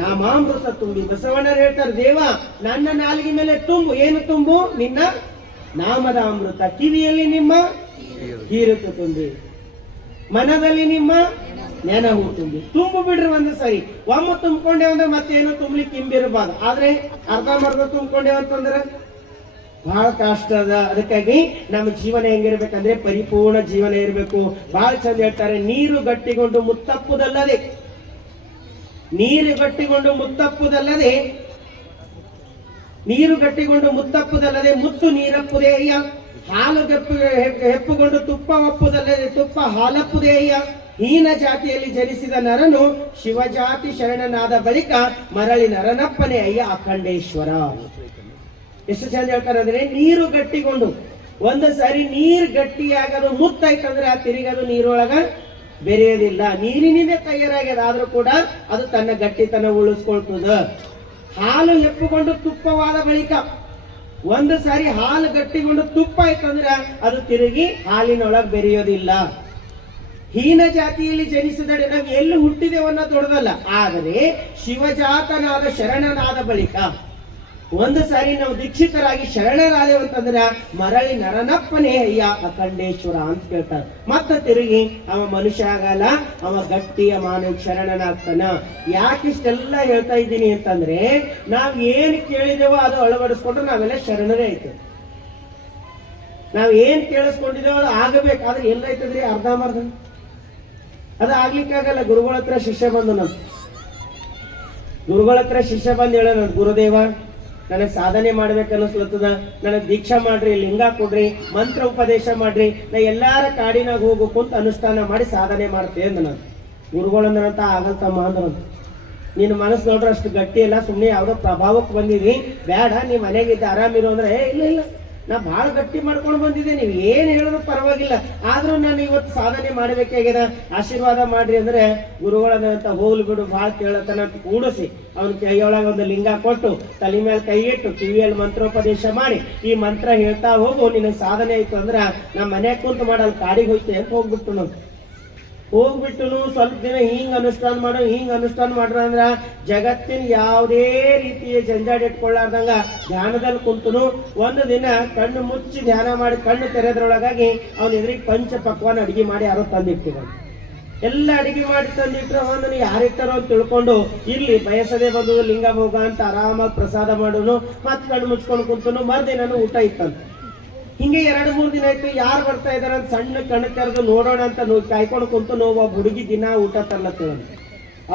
ನಾಮಾಮೃತ ತುಂಬಿ. ಬಸವಣ್ಣರು ಹೇಳ್ತಾರೆ, ದೇವ ನನ್ನ ನಾಲಿಗೆ ಮೇಲೆ ತುಂಬು. ಏನು ತುಂಬು? ನಿನ್ನ ನಾಮದ ಅಮೃತ. ಕಿವಿಯಲ್ಲಿ ನಿಮ್ಮ ಹೀರತ್ತು ತುಂಬಿ, ಮನದಲ್ಲಿ ನಿಮ್ಮ ನೆನಹು ತುಂಬಿ. ತುಂಬು ಬಿಡ್ರಿ ಒಂದು ಸರಿ. ಒಮ್ಮೆ ತುಂಬಿಕೊಂಡೇವ ಅಂದ್ರೆ ಮತ್ತೇನು ತುಂಬಲಿಕ್ಕೆ ಹಿಂಬಿರಬಾರ್ದು. ಆದ್ರೆ ಅರ್ಧಂಬರ್ಧ ತುಂಬಿಕೊಂಡೇವಂತಂದ್ರೆ ಬಹಳ ಕಷ್ಟ ಅದ. ಅದಕ್ಕಾಗಿ ನಮ್ಮ ಜೀವನ ಹೆಂಗಿರ್ಬೇಕಂದ್ರೆ ಪರಿಪೂರ್ಣ ಜೀವನ ಇರಬೇಕು. ಬಹಳ ಚಂದ ಹೇಳ್ತಾರೆ, ನೀರು ಗಟ್ಟಿಗೊಂಡು ಮುತ್ತಪ್ಪುದಲ್ಲದೆ, ನೀರು ಗಟ್ಟಿಗೊಂಡು ಮುತ್ತಪ್ಪುದಲ್ಲದೆ, ನೀರು ಗಟ್ಟಿಗೊಂಡು ಮುತ್ತಪ್ಪುದಲ್ಲದೆ ಮುತ್ತು ನೀರಪ್ಪುದೇಯ. ಹಾಲು ಹೆಪ್ಪುಗೊಂಡು ತುಪ್ಪ ಒಪ್ಪುದಲ್ಲದೆ ತುಪ್ಪ ಹಾಲಪ್ಪುದೇಯ. ಹೀನ ಜಾತಿಯಲ್ಲಿ ಜನಿಸಿದ ನರನು ಶಿವಜಾತಿ ಶರಣನಾದ ಬಳಿಕ ಮರಳಿ ನರನಪ್ಪನೇ ಅಯ್ಯ ಅಖಂಡೇಶ್ವರ. ಎಷ್ಟು ಚಂದ ಹೇಳ್ತಾರೆ ಅಂದ್ರೆ, ನೀರು ಗಟ್ಟಿಗೊಂಡು ಒಂದು ಸಾರಿ ನೀರು ಗಟ್ಟಿಯಾಗದು ಮುತ್ತಾಯ್ತಂದ್ರೆ ಆ ತಿರುಗದು ನೀರೊಳಗ ಬೆರೆಯೋದಿಲ್ಲ. ನೀರಿನಿಂದ ತಯಾರಾಗ್ಯದ, ಆದ್ರೂ ಕೂಡ ಅದು ತನ್ನ ಗಟ್ಟಿತನ ಉಳಿಸ್ಕೊಳ್ತದ. ಹಾಲು ಹೆಪ್ಪುಗೊಂಡು ತುಪ್ಪವಾದ ಬಳಿಕ ಒಂದು ಸಾರಿ ಹಾಲು ಗಟ್ಟಿಗೊಂಡು ತುಪ್ಪ ಆಯ್ತಂದ್ರ ಅದು ತಿರುಗಿ ಹಾಲಿನೊಳಗೆ ಬೆರೆಯೋದಿಲ್ಲ. ಹೀನ ಜಾತಿಯಲ್ಲಿ ಜನಿಸಿದಡೆ ನಾವು ಎಲ್ಲಿ ಹುಟ್ಟಿದೇವನ್ನ ದೊಡ್ಡದಲ್ಲ. ಆದರೆ ಶಿವಜಾತನಾದ ಶರಣನಾದ ಬಳಿಕ ಒಂದು ಸಾರಿ ನಾವು ದೀಕ್ಷಿತರಾಗಿ ಶರಣರಾದೇವಂತಂದ್ರ ಮರಳಿ ನರನಪ್ಪನೇ ಅಯ್ಯ ಅಖಂಡೇಶ್ವರ ಅಂತ ಕೇಳ್ತಾರೆ. ಮತ್ತೆ ತಿರುಗಿ ಅವ ಮನುಷ್ಯ ಆಗಲ್ಲ, ಅವ ಗಟ್ಟಿಯ ಮಾನವ ಶರಣನಾಗ್ತಾನ. ಯಾಕಿಷ್ಟೆಲ್ಲ ಹೇಳ್ತಾ ಇದ್ದೀನಿ ಅಂತಂದ್ರೆ, ನಾವ್ ಏನ್ ಕೇಳಿದೇವೋ ಅದು ಅಳವಡಿಸ್ಕೊಂಡ್ರೆ ನಾವೆಲ್ಲ ಶರಣರೇ ಐತೆ. ನಾವ್ ಏನ್ ಕೇಳಿಸ್ಕೊಂಡಿದ್ದೇವೋ ಅದು ಆಗಬೇಕಾದ್ರೆ ಎಲ್ಲೈತದ್ರಿ? ಅರ್ಧಂಬರ್ಧ ಅದು ಆಗ್ಲಿಕ್ಕಾಗಲ್ಲ. ಗುರುಗಳ ಹತ್ರ ಶಿಷ್ಯ ಬಂದು ಹೇಳೋಣ, ಗುರುದೇವ ನನಗೆ ಸಾಧನೆ ಮಾಡ್ಬೇಕನ್ನಿಸ್ಲತ್ತದ, ನನಗೆ ದೀಕ್ಷಾ ಮಾಡ್ರಿ, ಲಿಂಗ ಕೊಡ್ರಿ, ಮಂತ್ರ ಉಪದೇಶ ಮಾಡ್ರಿ, ನಾ ಎಲ್ಲಾರ ಕಾಡಿನಾಗ ಹೋಗ್ಬೇಕಂತ ಅನುಷ್ಠಾನ ಮಾಡಿ ಸಾಧನೆ ಮಾಡ್ತೇವೆ ಅಂದ. ನಾನು ಗುರುಗಳಂದ್ರಂತ ಆಗಲ್ತಮ್ಮ ಅಂದ್ರಂತ. ನಿನ್ನ ಮನಸ್ಸು ನೋಡ್ರೆ ಅಷ್ಟು ಗಟ್ಟಿ ಇಲ್ಲ, ಸುಮ್ಮನೆ ಯಾವ್ದೋ ಪ್ರಭಾವಕ್ಕೆ ಬಂದಿದ್ವಿ, ಬೇಡ ನೀ ಮನೆಗಿದ್ದ ಆರಾಮಿರು ಅಂದ್ರೆ, ಇಲ್ಲ ನಾ ಬಹಳ ಗಟ್ಟಿ ಮಾಡ್ಕೊಂಡು ಬಂದಿದ್ದೆ, ನೀವು ಏನ್ ಹೇಳಿದ್ರು ಪರವಾಗಿಲ್ಲ, ಆದ್ರೂ ನಾನು ಇವತ್ತು ಸಾಧನೆ ಮಾಡ್ಬೇಕಾಗ್ಯದ, ಆಶೀರ್ವಾದ ಮಾಡ್ರಿ ಅಂದ್ರೆ ಗುರುಗಳಂತ ಹೋಗ್ಲಿ ಬಿಡು ಬಹಳ ಕೇಳತನ ಅಂತ ಕೂಡಿಸಿ ಅವನ ಕೈಯೊಳಗ ಒಂದು ಲಿಂಗ ಕೊಟ್ಟು ತಲೆ ಮೇಲೆ ಕೈ ಇಟ್ಟು ಕಿವಿಯಲ್ಲಿ ಮಂತ್ರೋಪದೇಶ ಮಾಡಿ ಈ ಮಂತ್ರ ಹೇಳ್ತಾ ಹೋಗು, ನಿನಗೆ ಸಾಧನೆ ಆಯ್ತು ಅಂದ್ರ ನಮ್ಮ ಮನೆ ಕುಂತು ಮಾಡಲ್ ಕಾಡಿಗೆ ಹೋಯ್ತೆ ಅಂತ ಹೋಗ್ಬಿಟ್ಟು ನಾವು ಹೋಗ್ಬಿಟ್ಟು ಸ್ವಲ್ಪ ದಿನ ಹಿಂಗ್ ಅನುಷ್ಠಾನ ಮಾಡ್ರ ಅಂದ್ರ ಜಗತ್ತಿನ ಯಾವುದೇ ರೀತಿಯ ಜಂಜಾಟ ಇಟ್ಕೊಳ್ಳಾರ್ದಂಗ ಧ್ಯಾನದಲ್ಲಿ ಕುಂತನು ಒಂದು ದಿನ ಕಣ್ಣು ಮುಚ್ಚಿ ಧ್ಯಾನ ಮಾಡಿ ಕಣ್ಣು ತೆರೆದ್ರೊಳಗಾಗಿ ಅವನ ಎದುರಿಗೆ ಪಂಚ ಪಕ್ವಾನ ಅಡಿಗೆ ಮಾಡಿ ಯಾರೋ ತಂದಿಟ್ಟಿದ್ರು. ಎಲ್ಲ ಅಡಿಗೆ ಮಾಡಿ ತಂದಿಟ್ರು ಅವನನ್ನು ಯಾರಿಟ್ಟಾರೋ ಅಂತ ತಿಳ್ಕೊಂಡು ಇಲ್ಲಿ ಬಯಸದೆ ಬಂದು ಲಿಂಗ ಭೋಗ ಅಂತ ಆರಾಮಾಗಿ ಪ್ರಸಾದ ಮಾಡೋನು ಮತ್ ಕಣ್ಣು ಮುಚ್ಕೊಂಡು ಕುಂತನು. ಮರ್ದಿನ ಊಟ ಇತ್ತಂತ. ಹಿಂಗೆ 2-3 ದಿನ ಆಯ್ತು, ಯಾರು ಬರ್ತಾ ಇದಾರ ಅಂತ ಸಣ್ಣ ಕಣ್ಣು ತೆರೆದು ನೋಡೋಣ ಅಂತ ಕಾಯ್ಕೊಂಡು ಕುಂತು ಒಬ್ಬ ಹುಡುಗಿ ದಿನ ಊಟ ತರ್ಲತ್ತೇವ.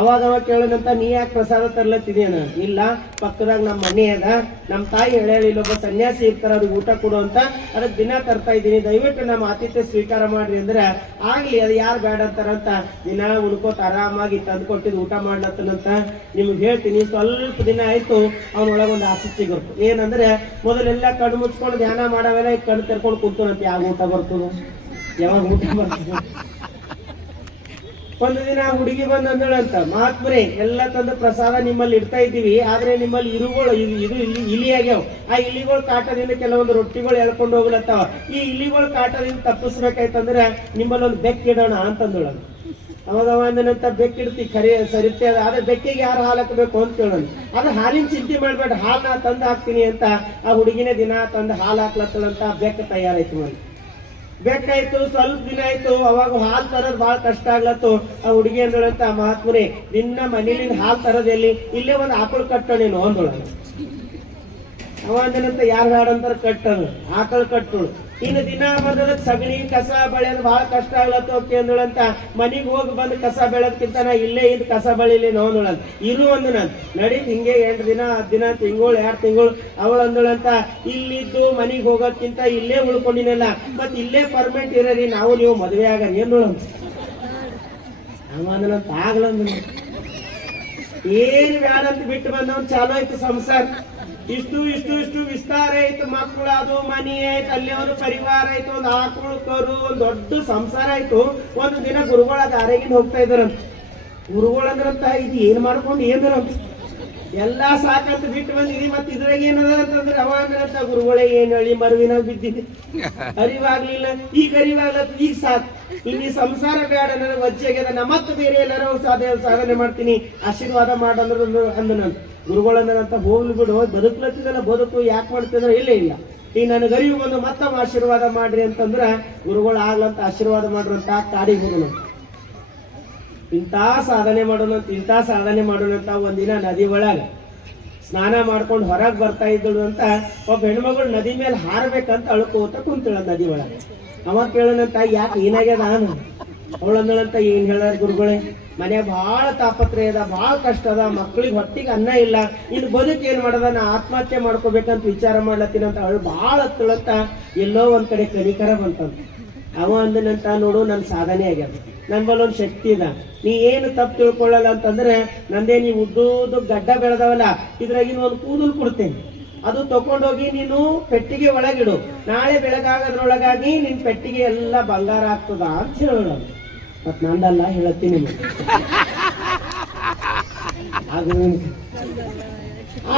ಅವಾಗ ಕೇಳೋಣಂತ, ನೀ ಯಾಕೆ ಪ್ರಸಾದ ತರ್ಲತ್ತಿದೇನ? ಇಲ್ಲ, ಪಕ್ಕದಾಗ ನಮ್ಮ ಮನೆ ಅದ, ನಮ್ಮ ತಾಯಿ ಹೇಳಿ ಇಲ್ಲೊಬ್ಬ ಸನ್ಯಾಸಿ ಇರ್ತಾರ, ಅವ್ರಿಗೆ ಊಟ ಕೊಡು ಅಂತ ಅದಕ್ಕೆ ದಿನ ತರ್ತಾ ಇದ್ದೀನಿ, ದಯವಿಟ್ಟು ನಮ್ಮ ಆತಿಥ್ಯ ಸ್ವೀಕಾರ ಮಾಡ್ರಿ ಅಂದ್ರೆ ಆಗ್ಲಿ, ಅದು ಯಾರು ಬೇಡ ಅಂತಾರಂತ ದಿನ ಉಳ್ಕೋತ ಆರಾಮಾಗಿ ತಂದು ಕೊಟ್ಟಿದ್ದು ಊಟ ಮಾಡ್ಲತ್ತನಂತ. ನಿಮ್ಗೆ ಹೇಳ್ತೀನಿ, ಸ್ವಲ್ಪ ದಿನ ಆಯ್ತು ಅವನೊಳಗೊಂದು ಆಸಕ್ತಿ ಬರ್ತು. ಏನಂದ್ರೆ ಮೊದಲೆಲ್ಲ ಕಣ್ಣು ಮುಚ್ಕೊಂಡು ಧ್ಯಾನ ಮಾಡವೆಲ್ಲ ಈಗ ಕಣ್ಣು ತೆರ್ಕೊಂಡು ಕುಂತನಂತ. ಯಾವ ಊಟ ಬರ್ತದ, ಯಾವಾಗ ಊಟ ಬರ್ತದ? ಒಂದು ದಿನ ಹುಡುಗಿ ಬಂದ್ ಅಂದಳಂತ, ಮಹಾತ್ಮರೇ ಎಲ್ಲ ತಂದು ಪ್ರಸಾದ ನಿಮ್ಮಲ್ಲಿ ಇಡ್ತಾ ಇದ್ದೀವಿ, ಆದ್ರೆ ನಿಮ್ಮಲ್ಲಿ ಇರುಗಳು ಇದು ಇಲಿ ಆಗ್ಯಾವ, ಆ ಇಲಿಗಳ ಕಾಟದಿಂದ ಕೆಲವೊಂದು ರೊಟ್ಟಿಗಳು ಎಳ್ಕೊಂಡು ಹೋಗ್ಲತ್ತಾವ, ಈ ಇಲಿಗಳ ಕಾಟದಿಂದ ತಪ್ಪಿಸ್ಬೇಕಾಯ್ತಂದ್ರೆ ನಿಮ್ಮಲ್ಲಿ ಒಂದು ಬೆಕ್ಕ ಇಡೋಣ ಅಂತಂದಳ. ಅವಾಗ ಅಂದನಂತ, ಬೆಕ್ಕಿಡ್ತಿ ಖರಿ ಸರಿತೆ ಅದ, ಆದ್ರೆ ಬೆಕ್ಕಿಗೆ ಯಾರು ಹಾಲು ಹಾಕಬೇಕು ಅಂತ ಕೇಳೋಣ. ಆದ್ರೆ ಹಾಲಿನ ಚಿಂತೆ ಮಾಡ್ಬೇಡ, ಹಾಲು ನಾ ತಂದು ಹಾಕ್ತೀನಿ ಅಂತ ಆ ಹುಡುಗಿನೇ ದಿನ ತಂದು ಹಾಲು ಹಾಕ್ಲತ್ತಳಂತ. ಬೆಕ್ಕ ತಯಾರಾಯ್ತು ಮಾಡಿ ಬೇಕಾಯ್ತು. ಸ್ವಲ್ಪ ದಿನ ಆಯ್ತು, ಅವಾಗ ಹಾಲು ತರೋದು ಬಹಳ ಕಷ್ಟ ಆಗ್ಲತ್ತು. ಆ ಹುಡುಗಿ ಅಂದಳಂತ, ಮಹಾತ್ಮರೇ ನಿನ್ನ ಮನೇಲಿನ ಹಾಲು ತರೋದೆಲ್ಲಿ, ಇಲ್ಲೇ ಒಂದು ಆಕಳು ಕಟ್ಟೋಣೇನು ಅಂದಳ. ಅವ ಅಂದನಂತ, ಯಾರು ಹಾಡಂತಾರ ಕಟ್ಟೋದು, ಆಕಳು ಕಟ್ಟೋಳು. ಇನ್ನು ದಿನ ಬಂದದ ಸಗಣಿ ಕಸ ಬೆಳೆಯೋದು ಬಹಳ ಕಷ್ಟ ಆಗ್ಲತ್ತು ಓಕೆ ಅಂದಳಂತ. ಮನಿಗ್ ಹೋಗಿ ಬಂದು ಕಸ ಬೆಳೆದಕ್ಕಿಂತ ನಾ ಇಲ್ಲೇ ಇದ್ ಕಸ ಬೆಳಿಲಿ ನೋಂದಳಂತ. ಇರು ಒಂದು ನಾನು ನಡೀತ್ ಹಿಂಗೆ 8 ದಿನ 10 ದಿನ ತಿಂಗಳು 2 ತಿಂಗಳು. ಅವಳು ಅಂದಳಂತ, ಇಲ್ಲಿದ್ದು ಮನಿಗ್ ಹೋಗೋದ್ಕಿಂತ ಇಲ್ಲೇ ಉಳ್ಕೊಂಡಿನಲ್ಲ, ಮತ್ ಇಲ್ಲೇ ಪರ್ಮನೆಂಟ್ ಇರರಿ, ನಾವು ನೀವು ಮದುವೆ ಆಗ ಏನುಳಂತ. ಅವ ಅಂದನಂತ, ಆಗ್ಲಂದ ಏನ್ ಬ್ಯಾಡ ಅಂತ ಬಿಟ್ಟು ಬಂದವನ್ ಚಾಲೋ ಆಯ್ತು ಸಂಸಾರ. ಇಷ್ಟು ವಿಸ್ತಾರ ಆಯ್ತು, ಮಕ್ಕಳು ಅದು ಮನಿ ಆಯ್ತು, ಅಲ್ಲಿ ಒಂದು ಪರಿವಾರ ಆಯ್ತು, ಒಂದು ಆಕಳು ಕರು, ಒಂದು ದೊಡ್ಡ ಸಂಸಾರ ಆಯ್ತು. ಒಂದು ದಿನ ಗುರುಗಳ ದಾರಿಗಿಂದ ಹೋಗ್ತಾ ಇದ್ದಾರಂತ. ಗುರುಗಳಂದ್ರಂತ, ಇದು ಏನ್ ಮಾಡ್ಕೊಂಡು ಏನ್ರಂತ, ಎಲ್ಲಾ ಸಾಕಂತ ಬಿಟ್ಟು ಬಂದಿದಿ, ಮತ್ ಇದ್ರಾಗ ಏನದ ಅಂತಂದ್ರೆ ಅವ ಅಂದ್ರಂತ, ಗುರುಗಳೇ ಏನ್ ಹೇಳಿ ಮರುವಿನ ಬಿದ್ದಿದೆ, ಅರಿವಾಗ್ಲಿಲ್ಲ, ಈಗ ಅರಿವಾಗ್ಲತ್ತ, ಈಗ ಸಾಕು, ಇಲ್ಲಿ ಸಂಸಾರ ಬೇಡ, ನನಗೆ ವಜ್ಜೆಗೆದ, ನಮ್ಮತ್ತ ಬೇರೆ ಎಲ್ಲಾರು ಸಾಧನೆ ಮಾಡ್ತೀನಿ, ಆಶೀರ್ವಾದ ಮಾಡಂದ್ರ ಅಂದನಂತ. ಗುರುಗಳಂದನಂತ, ಹೋಗ್ಲಿ ಬಿಡು, ಬದುಕ್ಲತ್ತಿದಲ್ಲ ಬದುಕು, ಯಾಕೆ ಮಾಡ್ತಿದ್ರೆ ಇಲ್ಲ ಈಗ ನನಗೆ ಅರಿವು ಬಂದು ಮತ್ತೊಮ್ಮೆ ಆಶೀರ್ವಾದ ಮಾಡ್ರಿ ಅಂತಂದ್ರ ಗುರುಗಳು ಆಗ್ಲಂತ ಆಶೀರ್ವಾದ ಮಾಡ್ರಂತ ಕಾಡಿಗೆ ಹೋಗೋಣ. ಇಂಥ ಸಾಧನೆ ಮಾಡೋಣಂತ ಒಂದಿನ ನದಿ ಒಳಗ ಸ್ನಾನ ಮಾಡ್ಕೊಂಡು ಹೊರಗೆ ಬರ್ತಾ ಇದ್ದಳು ಅಂತ ಒಬ್ಬ ಹೆಣ್ಮಗಳು ನದಿ ಮೇಲೆ ಹಾರಬೇಕಂತ ಅಳ್ಕೋತ ಕುಂತಳ ನದಿ ಒಳಗ. ಅವ ಕೇಳೋಣಂತ, ಯಾಕೆ ಏನಾಗ್ಯದ ಅವಳಂದಳಂತ, ಏನ್ ಹೇಳಾರ ಗುರುಗಳೇ, ಮನೆ ಬಹಳ ತಾಪತ್ರಯ ಅದ, ಬಹಳ ಕಷ್ಟ ಅದ, ಮಕ್ಕಳಿಗೆ ಹೊಟ್ಟಿಗೆ ಅನ್ನ ಇಲ್ಲ, ಇನ್ನು ಬದುಕು ಏನ್ ಮಾಡದ, ನಾ ಆತ್ಮಹತ್ಯೆ ಮಾಡ್ಕೋಬೇಕಂತ ವಿಚಾರ ಮಾಡ್ಲತ್ತೀನಂತ ಅವಳು ಬಹಳ ಹತ್ತಳಂತ. ಎಲ್ಲೋ ಒಂದ್ ಕಡೆ ಕನಿಕರ ಬಂತಂತ. ಅವ ಅಂದನಂತ, ನೋಡು ನನ್ನ ಸಾಧನೆ ಆಗ್ಯದ, ನನ್ ಬಲ್ ಒಂದ್ ಶಕ್ತಿ ಅದ, ನೀ ಏನು ತಪ್ಪು ತಿಳ್ಕೊಳ್ಳಲ್ಲ ಅಂತಂದ್ರೆ ನಂದೇ ನೀ ಉದ್ದುದ್ದು ಗಡ್ಡ ಬೆಳೆದವಲ್ಲ, ಇದ್ರಾಗಿನ ಒಂದು ಕೂದಲು ಕೊಡ್ತೇನೆ, ಅದು ತಕೊಂಡೋಗಿ ನೀನು ಪೆಟ್ಟಿಗೆ ಒಳಗಿಡು, ನಾಳೆ ಬೆಳಗಾಗದ್ರೊಳಗಾಗಿ ನಿನ್ ಪೆಟ್ಟಿಗೆ ಎಲ್ಲ ಬಂಗಾರ ಆಗ್ತದ ಅಂತ ಹೇಳೋಣ. ಮತ್ ನಂದಲ್ಲ ಹೇಳತ್ತೀನಿ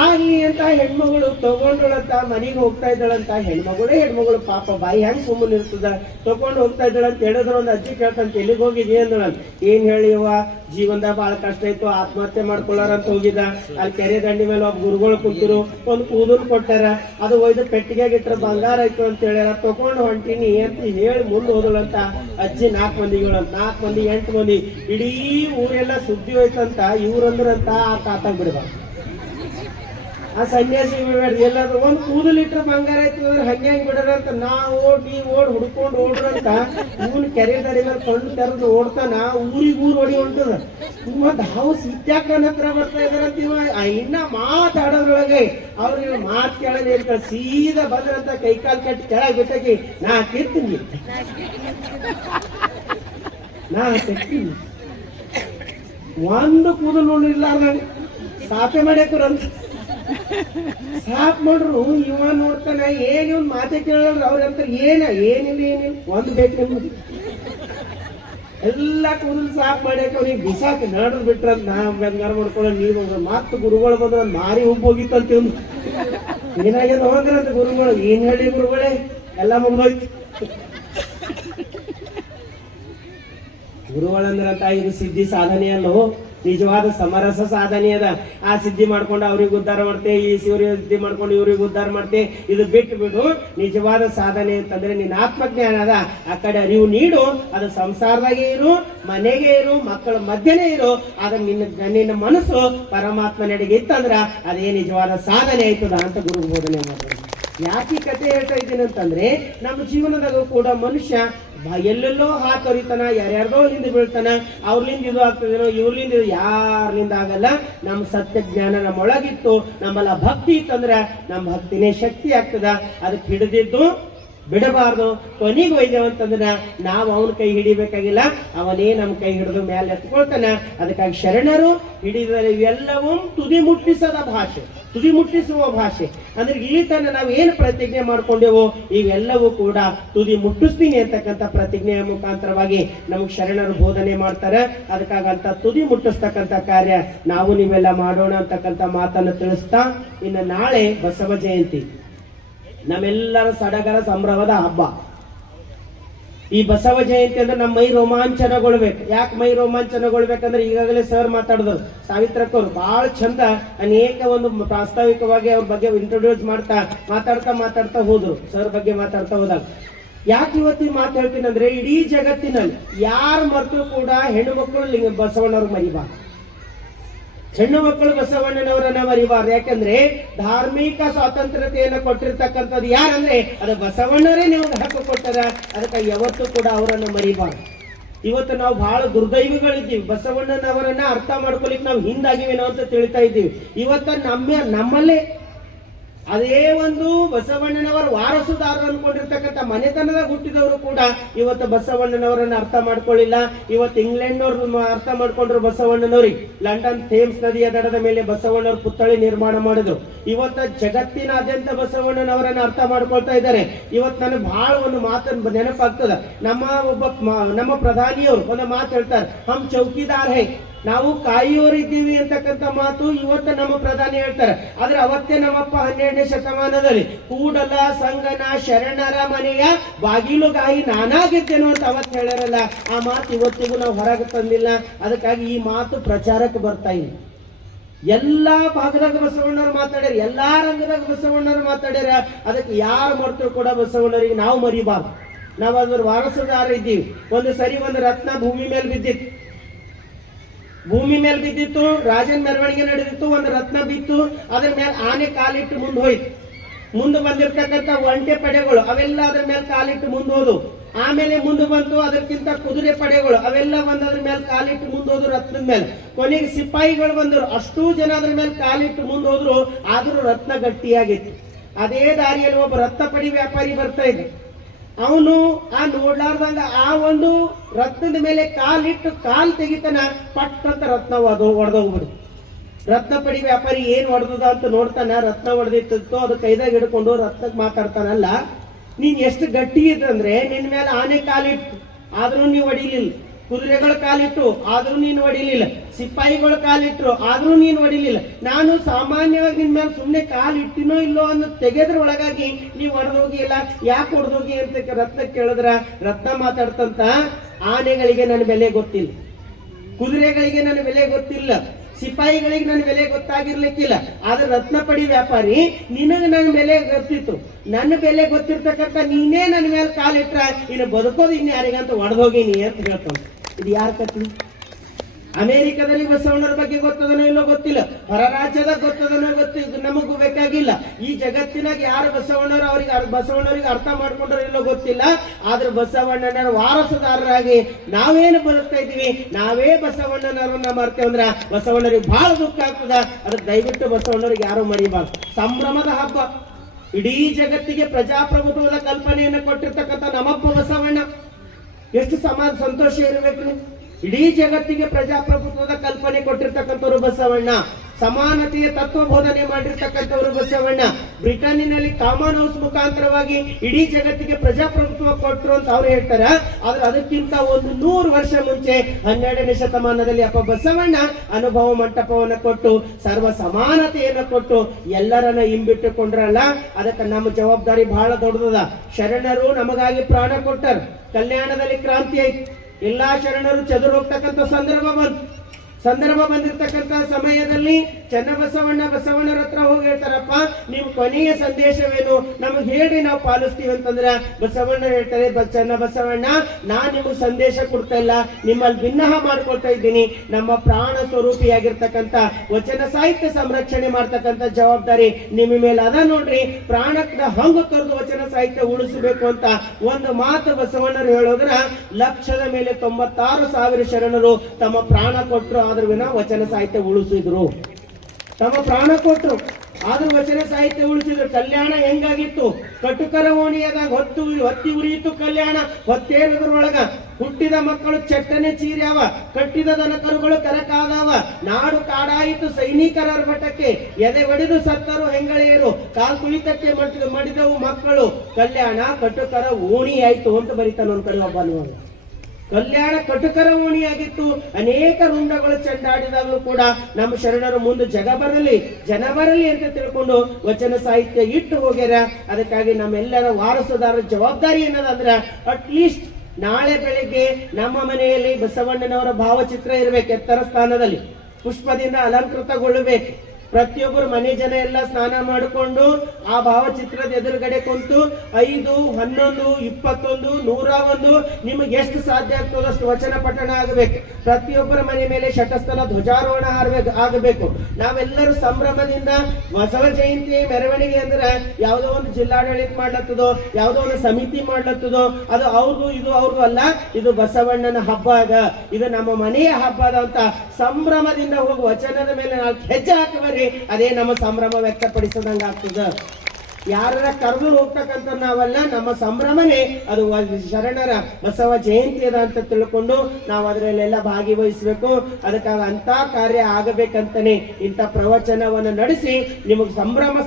ಆಗ್ಲಿ ಅಂತ ಹೆಣ್ಮಗಳು ತಗೊಂಡಳಂತ ಮನೆಗೆ ಹೋಗ್ತಾ ಇದ್ದಾಳಂತ. ಹೆಣ್ಮಗಳು ಪಾಪ ಬಾಯಿ ಹೆಂಗ್ ಸುಮ್ಮನೆ ಇರ್ತದ, ತಗೊಂಡು ಹೋಗ್ತಾ ಇದ್ದಾಳಂತ ಹೇಳಿದ್ರ ಒಂದು ಅಜ್ಜಿ ಕೇಳ್ತಂತ, ಎಲ್ಲಿಗೆ ಹೋಗಿದ್ವಿ ಅಂದಳಂತ. ಏನ್ ಹೇಳಿವ, ಜೀವನದಾಗ ಬಹಳ ಕಷ್ಟ ಇತ್ತು, ಆತ್ಮಹತ್ಯೆ ಮಾಡ್ಕೊಳ್ಳಾರಂತ ಹೋಗಿದ್ದ. ಅಲ್ಲಿ ಕೆರೆ ದಂಡಿ ಮೇಲೆ ಒಬ್ಬ ಗುರುಗಳು ಕುಂತಿರು, ಒಂದು ಕೂದಲು ಕೊಟ್ಟಾರ, ಅದು ಒಯ್ದು ಪೆಟ್ಟಿಗೆ ಇಟ್ರ ಬಂಗಾರ ಆಯ್ತು ಅಂತ ಹೇಳ್ಯಾರ, ತಗೊಂಡು ಹೊಂಟೀನಿ ಅಂತ ಹೇಳಿ ಮುಂದೆ ಹೋದಳಂತ. ಅಜ್ಜಿ 4 ಮಂದಿಗಳಂತ, 4 ಮಂದಿ 8 ಮಂದಿ, ಇಡೀ ಊರೆಲ್ಲ ಸುದ್ದಿ ಹೋಯ್ತಂತ. ಇವ್ರಂದ್ರಂತ, ಆ ತಾತಾಗ ಬಿಡ್ಬಾರ್ದು, ಆ ಸನ್ಯಾಸಿ ಬಿಡ್ಬೇಡ್ರಿ, ಎಲ್ಲಾದ್ರೂ ಒಂದು ಕೂದಲು ಇಟ್ರ ಬಂಗಾರ ಆಯ್ತು ಅಂದ್ರೆ ಹಂಗೆ ಬಿಡರಂತ. ನೀ ಓಡ್ ಹುಡ್ಕೊಂಡು ಓಡ್ರಂತ. ಇವನ್ ಕೆರೆ ದಾರಿ ಮೇಲೆ ಕಣ್ಣು ತೆರೆದು ಓಡ್ತಾನ, ಊರು ಹೊಡಿ ಹೊಂಟದ. ಮತ್ ಹೌಸ್ ಇತ್ಯಾಕನ ಹತ್ರ ಬರ್ತಾ ಇದಾರಂತ. ಇನ್ನ ಮಾತಾಡೋದ್ರೊಳಗೆ ಅವ್ರಿಗೆ ಮಾತು ಕೇಳಲಿ ಅಂತ ಸೀದಾ ಬಂದ್ರಂತ, ಕೈಕಾಲು ಕಟ್ಟಿ ಕೆಳಗೆ ಬಿಟ್ಟಾಕಿ, ನಾ ಕೆತ್ತೀನಿ ಒಂದು ಕೂದಲು ನೋಡಿರ್ಲಾರ್ದ ಸಾಪೆ ಮಾಡ್ಯಾಕರಂತ. ಸಾಪ್ ಮಾಡ್ರು, ಇವ ನೋಡ್ತಾನ, ಏನ್ ಇವ್ನ ಮಾತೆ ಕೇಳಲ್ರ ಅವ್ರಂತ. ಏನಿಲ್ಲ ಒಂದು ಬೇಕು ನಿಮ್ಗೆ, ಎಲ್ಲಾ ಕೂದಲು ಸಾಫ್ ಮಾಡ್ಯಾಕ ಅವ್ನಿಗೆ ಬಿಸಾಕಿ ನಡ್ದು ಬಿಟ್ರಂತ. ನಾ ಬೆಂಗಾರ ಮಾಡ್ಕೊಳ್ಳೋ, ನೀವು ಮತ್ತ ಗುರುಗಳು ಬಂದ್ರ ಮಾರಿ ಉಬ್ಬು ಹೋಗಿತ್ತಂತ. ಏನಾಗ್ಯದ ಹೋದ್ರಂತ ಗುರುಗಳು. ಏನ್ ಹೇಳಿ ಗುರುಗಳೇ, ಎಲ್ಲ ಮುಗ್ದೋಯ್ತು. ಗುರುಗಳಂದ್ರಂತ ಇದು ಸಿದ್ಧಿ ಸಾಧನೆ ಅಲ್ಲೋ, ನಿಜವಾದ ಸಮರಸ ಸಾಧನೆ ಅದ. ಆ ಸಿದ್ಧಿ ಮಾಡ್ಕೊಂಡು ಅವ್ರಿಗೆ ಉದ್ಧಾರ ಮಾಡ್ತೆ, ಈ ಸಿದ್ಧಿ ಮಾಡ್ಕೊಂಡು ಇವ್ರಿಗೆ ಉದ್ಧಾರ ಮಾಡ್ತೆ, ಇದು ಬಿಟ್ಟು ಬಿಡು. ನಿಜವಾದ ಸಾಧನೆ ಅಂತಂದ್ರೆ ನಿನ್ನ ಆತ್ಮಜ್ಞಾನ ಅದ, ಆ ಕಡೆ ಅರಿವು ನೀಡು. ಅದು ಸಂಸಾರದಾಗೆ ಇರು, ಮನೆಗೆ ಇರು, ಮಕ್ಕಳ ಮಧ್ಯನೇ ಇರು. ಆದ್ರೆ ನಿನ್ನ ಮನಸ್ಸು ಪರಮಾತ್ಮ ನಡೆಗೆ ಇತ್ತಂದ್ರ ಅದೇ ನಿಜವಾದ ಸಾಧನೆ ಆಯ್ತದ ಅಂತ ಗುರು ಬೋಧನೆ ಮಾಡ್ತಾರೆ. ಯಾಕೆ ಕತೆ ಹೇಳ್ತಾ ಇದ್ದೀನಿ ಅಂತಂದ್ರೆ, ನಮ್ಮ ಜೀವನದಾಗ ಕೂಡ ಮನುಷ್ಯ ಎಲ್ಲೆಲ್ಲೋ ಹಾತೊರಿತಾನ, ಯಾರ್ಯಾರ್ದೋ ಹಿಂದೆ ಬೀಳ್ತಾನ. ಅವ್ರಲಿಂದ ಇದು ಆಗ್ತದೇನೋ, ಇವ್ರಲಿಂದ ಇದು, ಯಾರ್ಲಿಂದ ಆಗಲ್ಲ. ನಮ್ಮ ಸತ್ಯ ಜ್ಞಾನ ನಮ್ಮೊಳಗಿತ್ತು, ನಮ್ಮಲ್ಲ ಭಕ್ತಿ ಇತ್ತಂದ್ರ ನಮ್ಮ ಭಕ್ತಿನೇ ಶಕ್ತಿ ಆಗ್ತದ. ಅದಕ್ಕೆ ಹಿಡಿದಿದ್ದು ಬಿಡಬಾರ್ದು. ಕೊನೆಗೆ ಒಯ್ದೇವಂತಂದ್ರ ನಾವು ಅವನ ಕೈ ಹಿಡಿಬೇಕಾಗಿಲ್ಲ, ಅವನೇ ನಮ್ಮ ಕೈ ಹಿಡಿದು ಮೇಲೆ ಎತ್ಕೊಳ್ತಾನ. ಅದಕ್ಕಾಗಿ ಶರಣರು ಹಿಡಿದ ಇವೆಲ್ಲವೂ ತುದಿ ಮುಟ್ಟಿಸದ ಭಾಷೆ, ತುದಿ ಮುಟ್ಟಿಸುವ ಭಾಷೆ. ಅಂದ್ರೆ ಈ ತನ ನಾವು ಏನು ಪ್ರತಿಜ್ಞೆ ಮಾಡ್ಕೊಂಡೆವೋ ಇವೆಲ್ಲವೂ ಕೂಡ ತುದಿ ಮುಟ್ಟಿಸ್ತೀನಿ ಅಂತಕ್ಕಂಥ ಪ್ರತಿಜ್ಞೆಯ ಮುಖಾಂತರವಾಗಿ ನಮಗೆ ಶರಣರು ಬೋಧನೆ ಮಾಡ್ತಾರೆ. ಅದಕ್ಕಾಗಂತ ತುದಿ ಮುಟ್ಟಿಸ್ತಕ್ಕಂಥ ಕಾರ್ಯ ನಾವು ನೀವೆಲ್ಲ ಮಾಡೋಣ ಅಂತಕ್ಕಂಥ ಮಾತನ್ನು ತಿಳಿಸ್ತಾ, ಇನ್ನು ನಾಳೆ ಬಸವ ಜಯಂತಿ ನಮ್ಮೆಲ್ಲರ ಸಡಗರ ಸಂಭ್ರಮದ ಹಬ್ಬ. ಈ ಬಸವ ಜಯಂತಿ ಅಂದ್ರೆ ನಮ್ಮ ಮೈ ರೋಮಾಂಚನಗೊಳ್ಬೇಕು. ಯಾಕೆ ಮೈ ರೋಮಾಂಚನಗೊಳ್ಬೇಕಂದ್ರೆ ಈಗಾಗಲೇ ಸರ್ ಮಾತಾಡಿದ್ರು, ಸಾವಿತ್ರಕ್ಕವ್ರು ಬಹಳ ಚಂದ ಅನೇಕ ಒಂದು ಪ್ರಾಸ್ತಾವಿಕವಾಗಿ ಅವ್ರ ಬಗ್ಗೆ ಇಂಟ್ರೊಡ್ಯೂಸ್ ಮಾತಾಡ್ತಾ ಹೋದ್ರು. ಸರ್ ಬಗ್ಗೆ ಮಾತಾಡ್ತಾ ಹೋದಾಗ ಯಾಕೆ ಇವತ್ತು ಮಾತು ಹೇಳ್ತೀನಿ ಅಂದ್ರೆ, ಇಡೀ ಜಗತ್ತಿನಲ್ಲಿ ಯಾರು ಮರೆತು ಕೂಡ ಹೆಣ್ಣು ಮಕ್ಕಳು ಬಸವಣ್ಣವ್ರು ಮರಿಬಾರ್ದು, ಹೆಣ್ಣು ಮಕ್ಕಳು ಬಸವಣ್ಣನವರನ್ನ ಮರಿಬಾರ್ದು. ಯಾಕಂದ್ರೆ ಧಾರ್ಮಿಕ ಸ್ವಾತಂತ್ರ್ಯತೆಯನ್ನು ಕೊಟ್ಟಿರ್ತಕ್ಕಂಥದ್ದು ಯಾರಂದ್ರೆ ಅದು ಬಸವಣ್ಣರೇ ನಿಮಗೆ ಹಕ್ಕು ಕೊಟ್ಟಾರ. ಅದಕ್ಕೆ ಯಾವತ್ತೂ ಕೂಡ ಅವರನ್ನು ಮರಿಬಾರ್ದು. ಇವತ್ತು ನಾವು ಬಹಳ ದುರ್ದೈವಿಗಳಿದ್ದೀವಿ, ಬಸವಣ್ಣನವರನ್ನ ಅರ್ಥ ಮಾಡ್ಕೊಲಿಕ್ಕೆ ನಾವು ಹಿಂದಾಗಿವೇನೋ ಅಂತ ತಿಳಿತಾ ಇದ್ದೀವಿ. ಇವತ್ತ ನಮ್ಮಲ್ಲೇ ಅದೇ ಒಂದು ಬಸವಣ್ಣನವರ ವಾರಸುದಾರರು ಅನ್ಕೊಂಡಿರ್ತಕ್ಕಂಥ ಮನೆತನದಾಗ ಹುಟ್ಟಿದವರು ಕೂಡ ಇವತ್ತು ಬಸವಣ್ಣನವರನ್ನ ಅರ್ಥ ಮಾಡ್ಕೊಳ್ಳಿಲ್ಲ. ಇವತ್ತು ಇಂಗ್ಲೆಂಡ್ನವ್ರು ಅರ್ಥ ಮಾಡ್ಕೊಂಡ್ರು ಬಸವಣ್ಣನವ್ರಿಗೆ. ಲಂಡನ್ ಥೇಮ್ಸ್ ನದಿಯ ದಡದ ಮೇಲೆ ಬಸವಣ್ಣವ್ರ ಪುತ್ಥಳಿ ನಿರ್ಮಾಣ ಮಾಡಿದ್ರು. ಇವತ್ತ ಜಗತ್ತಿನಾದ್ಯಂತ ಬಸವಣ್ಣನವರನ್ನ ಅರ್ಥ ಮಾಡ್ಕೊಳ್ತಾ ಇದ್ದಾರೆ. ಇವತ್ತು ನನಗೆ ಬಹಳ ಒಂದು ಮಾತನ್ನು ನೆನಪಾಗ್ತದ. ನಮ್ಮ ಪ್ರಧಾನಿಯವರು ಒಂದು ಮಾತು ಹೇಳ್ತಾರೆ, ಹಮ್ ಚೌಕಿದಾರ್ ಹೈ, ನಾವು ಕಾಯಿಯೋರಿದ್ದೀವಿ ಅಂತಕ್ಕಂಥ ಮಾತು ಇವತ್ತು ನಮ್ಮ ಪ್ರಧಾನಿ ಹೇಳ್ತಾರೆ. ಆದ್ರೆ ಅವತ್ತೇ ನಮ್ಮಪ್ಪ 12ನೇ ಶತಮಾನದಲ್ಲಿ ಕೂಡಲ ಸಂಗನ ಶರಣರ ಮನೆಯ ಬಾಗಿಲುಗಾಯಿ ನಾನಾಗಿದ್ದೇನೋ ಅಂತ ಅವತ್ತು ಹೇಳ್ಯಾರಲ್ಲ, ಆ ಮಾತು ಇವತ್ತಿಗೂ ನಾವು ಹೊರಗೆ ತಂದಿಲ್ಲ. ಅದಕ್ಕಾಗಿ ಈ ಮಾತು ಪ್ರಚಾರಕ್ಕೆ ಬರ್ತಾ ಇಲ್ಲ. ಎಲ್ಲಾ ಭಾಗದಾಗ ಬಸವಣ್ಣರು ಮಾತಾಡ್ಯಾರ, ಎಲ್ಲಾ ರಂಗದಾಗ ಬಸವಣ್ಣರು ಮಾತಾಡ್ಯಾರ. ಅದಕ್ಕೆ ಯಾರು ಮರೆತರು ಕೂಡ ಬಸವಣ್ಣರಿಗೆ ನಾವು ಮರಿಬಾರ್ದು. ನಾವು ಅದ್ರ ವಾರಸುದಾರ ಇದ್ದೀವಿ. ಒಂದು ಸರಿ ಒಂದು ರತ್ನ ಭೂಮಿ ಮೇಲೆ ಬಿದ್ದಿತ್ತು, ರಾಜನ ಮೆರವಣಿಗೆ ನಡೆದಿತ್ತು, ಒಂದು ರತ್ನ ಬಿತ್ತು, ಅದ್ರ ಮೇಲೆ ಆನೆ ಕಾಲಿಟ್ಟು ಮುಂದೆ ಹೋಯ್ತು. ಮುಂದೆ ಬಂದಿರ್ತಕ್ಕಂಥ ಒಂಟೆ ಪಡೆಗಳು ಅವೆಲ್ಲ ಅದ್ರ ಮೇಲೆ ಕಾಲಿಟ್ಟು ಮುಂದೆ ಹೋದು. ಆಮೇಲೆ ಮುಂದೆ ಬಂತು ಅದಕ್ಕಿಂತ ಕುದುರೆ ಪಡೆಗಳು, ಅವೆಲ್ಲ ಬಂದು ಅದ್ರ ಮೇಲೆ ಕಾಲಿಟ್ಟು ಮುಂದೆ ಹೋದ್ರು ರತ್ನದ ಮೇಲೆ. ಕೊನೆಗೆ ಸಿಪಾಯಿಗಳು ಬಂದರು, ಅಷ್ಟೂ ಜನ ಅದ್ರ ಮೇಲೆ ಕಾಲಿಟ್ಟು ಮುಂದೆ ಹೋದ್ರು. ಆದ್ರೂ ರತ್ನ ಗಟ್ಟಿಯಾಗಿತ್ತು. ಅದೇ ದಾರಿಯಲ್ಲಿ ಒಬ್ಬ ರತ್ನ ಪಡಿ ವ್ಯಾಪಾರಿ ಬರ್ತಾ ಇದ್ದ. ಅವನು ನೋಡ್ಲಾರ್ದಂಗ ಆ ಒಂದು ರತ್ನದ ಮೇಲೆ ಕಾಲಿಟ್ಟು ಕಾಲ್ ತೆಗಿತಾನ, ಪಟ್ ಅಂತ ರತ್ನ ಒಡೆದೋಗ್ಬಿಡು. ರತ್ನ ಪಡಿ ವ್ಯಾಪಾರಿ ಏನ್ ಹೊಡೆದ ಅಂತ ನೋಡ್ತಾನ, ರತ್ನ ಹೊಡೆದಿತ್ತು. ಅದು ಕೈದಾಗ ಹಿಡ್ಕೊಂಡು ರತ್ನಕ್ಕೆ ಮಾತಾಡ್ತಾನಲ್ಲ, ನೀನ್ ಎಷ್ಟು ಗಟ್ಟಿ ಇದ್ದಂದ್ರೆ ನಿನ್ ಮೇಲೆ ಆನೆ ಕಾಲಿಟ್ಟು ಆದ್ರೂ ನೀವು ಹೊಡಿಲಿಲ್ಲ, ಕುದುರೆಗಳು ಕಾಲಿಟ್ಟು ಆದ್ರೂ ನೀನು ಹೊಡಿಲಿಲ್ಲ, ಸಿಪಾಯಿಗಳು ಕಾಲಿಟ್ರು ಆದ್ರೂ ನೀನು ಹೊಡಿಲಿಲ್ಲ. ನಾನು ಸಾಮಾನ್ಯವಾಗಿ ನಿನ್ ಮೇಲೆ ಸುಮ್ಮನೆ ಕಾಲಿಟ್ಟಿನೋ ಇಲ್ಲೋ ಅನ್ನೋ ತೆಗೆದ್ರ ಒಳಗಾಗಿ ನೀವು ಹೊಡೆದೋಗಿ ಇಲ್ಲ, ಯಾಕೆ ಹೊಡೆದೋಗಿ ಅಂತ ರತ್ನ ಕೇಳಿದ್ರ ರತ್ನ ಮಾತಾಡ್ತಂತ, ಆನೆಗಳಿಗೆ ನನ್ನ ಬೆಲೆ ಗೊತ್ತಿಲ್ಲ, ಕುದುರೆಗಳಿಗೆ ನನ್ನ ಬೆಲೆ ಗೊತ್ತಿಲ್ಲ, ಸಿಪಾಯಿಗಳಿಗೆ ನನ್ನ ಬೆಲೆ ಗೊತ್ತಾಗಿರ್ಲಿಕ್ಕಿಲ್ಲ. ಆದ್ರೆ ರತ್ನ ಪಡಿ ವ್ಯಾಪಾರಿ ನಿನಗೆ ನನ್ನ ಬೆಲೆ ಗೊತ್ತಿತ್ತು. ನನ್ನ ಬೆಲೆ ಗೊತ್ತಿರ್ತಕ್ಕಂಥ ನೀನೇ ನನ್ನ ಮೇಲೆ ಕಾಲಿಟ್ರ ಇನ್ನು ಬದುಕೋದು ಇನ್ಯಾರಿಗಂತ ಒಡೆದೋಗಿನಿ ಅಂತ ಹೇಳ್ತಾನೆ. ಇದು ಯಾರ ಕಥೆ? ಅಮೆರಿಕದಲ್ಲಿ ಬಸವಣ್ಣರ ಬಗ್ಗೆ ಗೊತ್ತದನೋ ಇಲ್ಲೋ ಗೊತ್ತಿಲ್ಲ, ಹೊರ ರಾಜ್ಯದಾಗ ಗೊತ್ತದನೋ ನಮಗೂ ಬೇಕಾಗಿಲ್ಲ. ಈ ಜಗತ್ತಿನಾಗ ಯಾರು ಬಸವಣ್ಣವ್ರಿಗೆ ಅರ್ಥ ಮಾಡ್ಕೊಂಡ್ರೋ ಇಲ್ಲೋ ಗೊತ್ತಿಲ್ಲ. ಆದ್ರೆ ಬಸವಣ್ಣನ ವಾರಸುದಾರರಾಗಿ ನಾವೇನು ಬದುಕ್ತಾ ಇದೀವಿ, ನಾವೇ ಬಸವಣ್ಣನವರನ್ನ ಮರ್ತೇವೆ ಅಂದ್ರ ಬಸವಣ್ಣರಿಗೆ ಬಹಳ ದುಃಖ ಆಗ್ತದ. ಅದಕ್ಕೆ ದಯವಿಟ್ಟು ಬಸವಣ್ಣರಿಗೆ ಯಾರು ಮರಿಬಾರ್ದು. ಸಂಭ್ರಮದ ಹಬ್ಬ, ಇಡೀ ಜಗತ್ತಿಗೆ ಪ್ರಜಾಪ್ರಭುತ್ವದ ಕಲ್ಪನೆಯನ್ನು ಕೊಟ್ಟಿರ್ತಕ್ಕಂಥ ನಮ್ಮಪ್ಪ ಬಸವಣ್ಣ. ಎಷ್ಟು ಸಂತೋಷ ಇರಬೇಕು. ಇಡೀ ಜಗತ್ತಿಗೆ ಪ್ರಜಾಪ್ರಭುತ್ವದ ಕಲ್ಪನೆ ಕೊಟ್ಟಿರ್ತಕ್ಕಂಥವ್ರು ಬಸವಣ್ಣ. ಸಮಾನತೆಯ ತತ್ವ ಬೋಧನೆ ಮಾಡಿರ್ತಕ್ಕಂಥವ್ರು ಬಸವಣ್ಣ. ಬ್ರಿಟನ್ನಿನಲ್ಲಿ ಕಾಮನ್ ಹೌಸ್ ಮುಖಾಂತರವಾಗಿ ಇಡೀ ಜಗತ್ತಿಗೆ ಪ್ರಜಾಪ್ರಭುತ್ವ ಕೊಟ್ಟರು ಅಂತ ಅವ್ರು ಹೇಳ್ತಾರೆ. ಆದ್ರೆ ಅದಕ್ಕಿಂತ 100 ವರ್ಷ ಮುಂಚೆ 12ನೇ ಶತಮಾನದಲ್ಲಿ ಅಪ್ಪ ಬಸವಣ್ಣ ಅನುಭವ ಮಂಟಪವನ್ನು ಕೊಟ್ಟು ಸರ್ವ ಸಮಾನತೆಯನ್ನು ಕೊಟ್ಟು ಎಲ್ಲರನ್ನ ಹಿಂಬಿಟ್ಟುಕೊಂಡ್ರಲ್ಲ. ಅದಕ್ಕೆ ನಮ್ಮ ಜವಾಬ್ದಾರಿ ಬಹಳ ದೊಡ್ಡದ. ಶರಣರು ನಮಗಾಗಿ ಪ್ರಾಣ ಕೊಟ್ಟರು. ಕಲ್ಯಾಣದಲ್ಲಿ ಕ್ರಾಂತಿ ಆಯ್ತು, ಎಲ್ಲಾ ಶರಣರು ಚದುರು ಹೋಗ್ತಕ್ಕಂಥ ಸಂದರ್ಭ ಬಂದಿರತಕ್ಕಂತ ಸಮಯದಲ್ಲಿ ಬಸವಣ್ಣರ ಹತ್ರ ಹೋಗಿ ಹೇಳ್ತಾರಪ್ಪ, ನಿಮ್ ಕೊನೆಯ ಸಂದೇಶವೇನು, ನಮಗ್ ಹೇಳ್ರಿ, ನಾವು ಪಾಲಿಸ್ತೀವಿ ಅಂತಂದ್ರ ಬಸವಣ್ಣ ಹೇಳ್ತಾರೆ, ಬಸವಣ್ಣ ನಾನ್ ನಿಮಗ್ ಸಂದೇಶ ಕೊಡ್ತಾ ಇಲ್ಲ, ನಿಮ್ಮಲ್ಲಿ ಭಿನ್ನಹ ಮಾಡ್ಕೊಳ್ತಾ ಇದ್ದೀನಿ. ನಮ್ಮ ಪ್ರಾಣ ಸ್ವರೂಪಿಯಾಗಿರ್ತಕ್ಕಂಥ ವಚನ ಸಾಹಿತ್ಯ ಸಂರಕ್ಷಣೆ ಮಾಡ್ತಕ್ಕಂಥ ಜವಾಬ್ದಾರಿ ನಿಮ್ಮ ಮೇಲೆ ಅದ ನೋಡ್ರಿ. ಪ್ರಾಣದ ಹಂಗು ತೊರೆದು ವಚನ ಸಾಹಿತ್ಯ ಉಳಿಸಬೇಕು ಅಂತ ಒಂದು ಮಾತು ಬಸವಣ್ಣರು ಹೇಳೋದ್ರ 196,000 ಶರಣರು ತಮ್ಮ ಪ್ರಾಣ ಕೊಟ್ಟರು, ಆದ್ರೂ ವಿನ ವಚನ ಸಾಹಿತ್ಯ ಉಳಿಸಿದ್ರು. ತಮ್ಮ ಪ್ರಾಣ ಕೊಟ್ಟರು ಆದ್ರೂ ವಚನ ಸಾಹಿತ್ಯ ಉಳಿಸಿದ್ರು. ಕಲ್ಯಾಣ ಹೆಂಗಾಗಿತ್ತು? ಕಟುಕರ ಓಣಿಯಾದಾಗ ಹೊತ್ತಿ ಉರಿಯಿತು ಕಲ್ಯಾಣ. ಹೊತ್ತೇರದ್ರೊಳಗ ಹುಟ್ಟಿದ ಮಕ್ಕಳು ಚಟ್ಟನೆ ಚೀರ್ಯಾವ, ಕಟ್ಟಿದ ದನಕರುಗಳು ಕರಕಾದವ, ನಾಡು ಕಾಡಾಯಿತು ಸೈನಿಕರ ಮಠಕ್ಕೆ, ಎದೆ ಒಡೆದು ಸತ್ತರು ಹೆಂಗಳೆಯರು, ಕಾಲ್ ತುಳಿತಕ್ಕೆ ಮಡಿದವು ಮಕ್ಕಳು, ಕಲ್ಯಾಣ ಕಟುಕರ ಓಣಿ ಆಯ್ತು ಅಂತ ಬರೀತಾನ ಒಂದ್ ಕಡೆ ಒಬ್ಬ. ಕಲ್ಯಾಣ ಕಟುಕರ ಓಣಿಯಾಗಿತ್ತು. ಅನೇಕ ರುಂಡಗಳು ಚೆಂಡಾಡಿದಾಗಲೂ ಕೂಡ ನಮ್ಮ ಶರಣರು ಮುಂದೆ ಜನ ಬರಲಿ ಅಂತ ತಿಳ್ಕೊಂಡು ವಚನ ಸಾಹಿತ್ಯ ಇಟ್ಟು ಹೋಗ್ಯಾರ. ಅದಕ್ಕಾಗಿ ನಮ್ಮೆಲ್ಲರ ವಾರಸುದಾರರ ಜವಾಬ್ದಾರಿ ಏನದಂದ್ರ ಅಟ್ಲೀಸ್ಟ್ ನಾಳೆ ಬೆಳಿಗ್ಗೆ ನಮ್ಮ ಮನೆಯಲ್ಲಿ ಬಸವಣ್ಣನವರ ಭಾವಚಿತ್ರ ಇರಬೇಕು, ಎತ್ತರ ಸ್ಥಾನದಲ್ಲಿ ಪುಷ್ಪದಿಂದ ಅಲಂಕೃತಗೊಳ್ಳಬೇಕು. ಪ್ರತಿಯೊಬ್ಬರು ಮನೆ ಜನ ಎಲ್ಲ ಸ್ನಾನ ಮಾಡಿಕೊಂಡು ಆ ಭಾವಚಿತ್ರದ ಎದುರುಗಡೆ ಕುಂತು 5, 11, 21, 101 ನಿಮಗೆ ಎಷ್ಟು ಸಾಧ್ಯ ಆಗ್ತದೋ ಅಷ್ಟು ವಚನ ಪಠಣ ಆಗಬೇಕು. ಪ್ರತಿಯೊಬ್ಬರ ಮನೆ ಮೇಲೆ ಶತಸ್ಥಲ ಧ್ವಜಾರೋಹಣ ಆಗಬೇಕು. ನಾವೆಲ್ಲರೂ ಸಂಭ್ರಮದಿಂದ ಬಸವ ಜಯಂತಿ ಮೆರವಣಿಗೆ ಅಂದ್ರೆ ಯಾವುದೋ ಒಂದು ಜಿಲ್ಲಾಡಳಿತ ಮಾಡ್ಲತ್ತದೋ, ಯಾವುದೋ ಒಂದು ಸಮಿತಿ ಮಾಡ್ಲತ್ತದೋ, ಅದು ಅವ್ರದ್ದು ಇದು ಅವ್ರದ್ದು ಅಲ್ಲ, ಇದು ಬಸವಣ್ಣನ ಹಬ್ಬ ಅದ, ಇದು ನಮ್ಮ ಮನೆಯ ಹಬ್ಬ ಅದ ಅಂತ ಸಂಭ್ರಮದಿಂದ ಹೋಗಿ ವಚನದ ಮೇಲೆ ನಾವು ಹೆಜ್ಜೆ ಹಾಕುವರಿ, ಅದೇ ನಮ್ಮ ಸಂಭ್ರಮ ವ್ಯಕ್ತಪಡಿಸದಂಗ ಆಗ್ತದ. ಯಾರ ಕರೆದು ಹೋಗ್ತಕ್ಕಂಥ ನಾವಲ್ಲ, ನಮ್ಮ ಸಂಭ್ರಮನೇ ಅದು ಶರಣರ ಬಸವ ಜಯಂತಿ ಅದ ಅಂತ ತಿಳ್ಕೊಂಡು ನಾವು ಅದರಲ್ಲೆಲ್ಲ ಭಾಗಿವಹಿಸಬೇಕು. ಅದಕ್ಕಾಗ ಅಂತ ಕಾರ್ಯ ಆಗಬೇಕಂತಾನೆ ಇಂಥ ಪ್ರವಚನವನ್ನು ನಡೆಸಿ ನಿಮಗೆ ಸಂಭ್ರಮ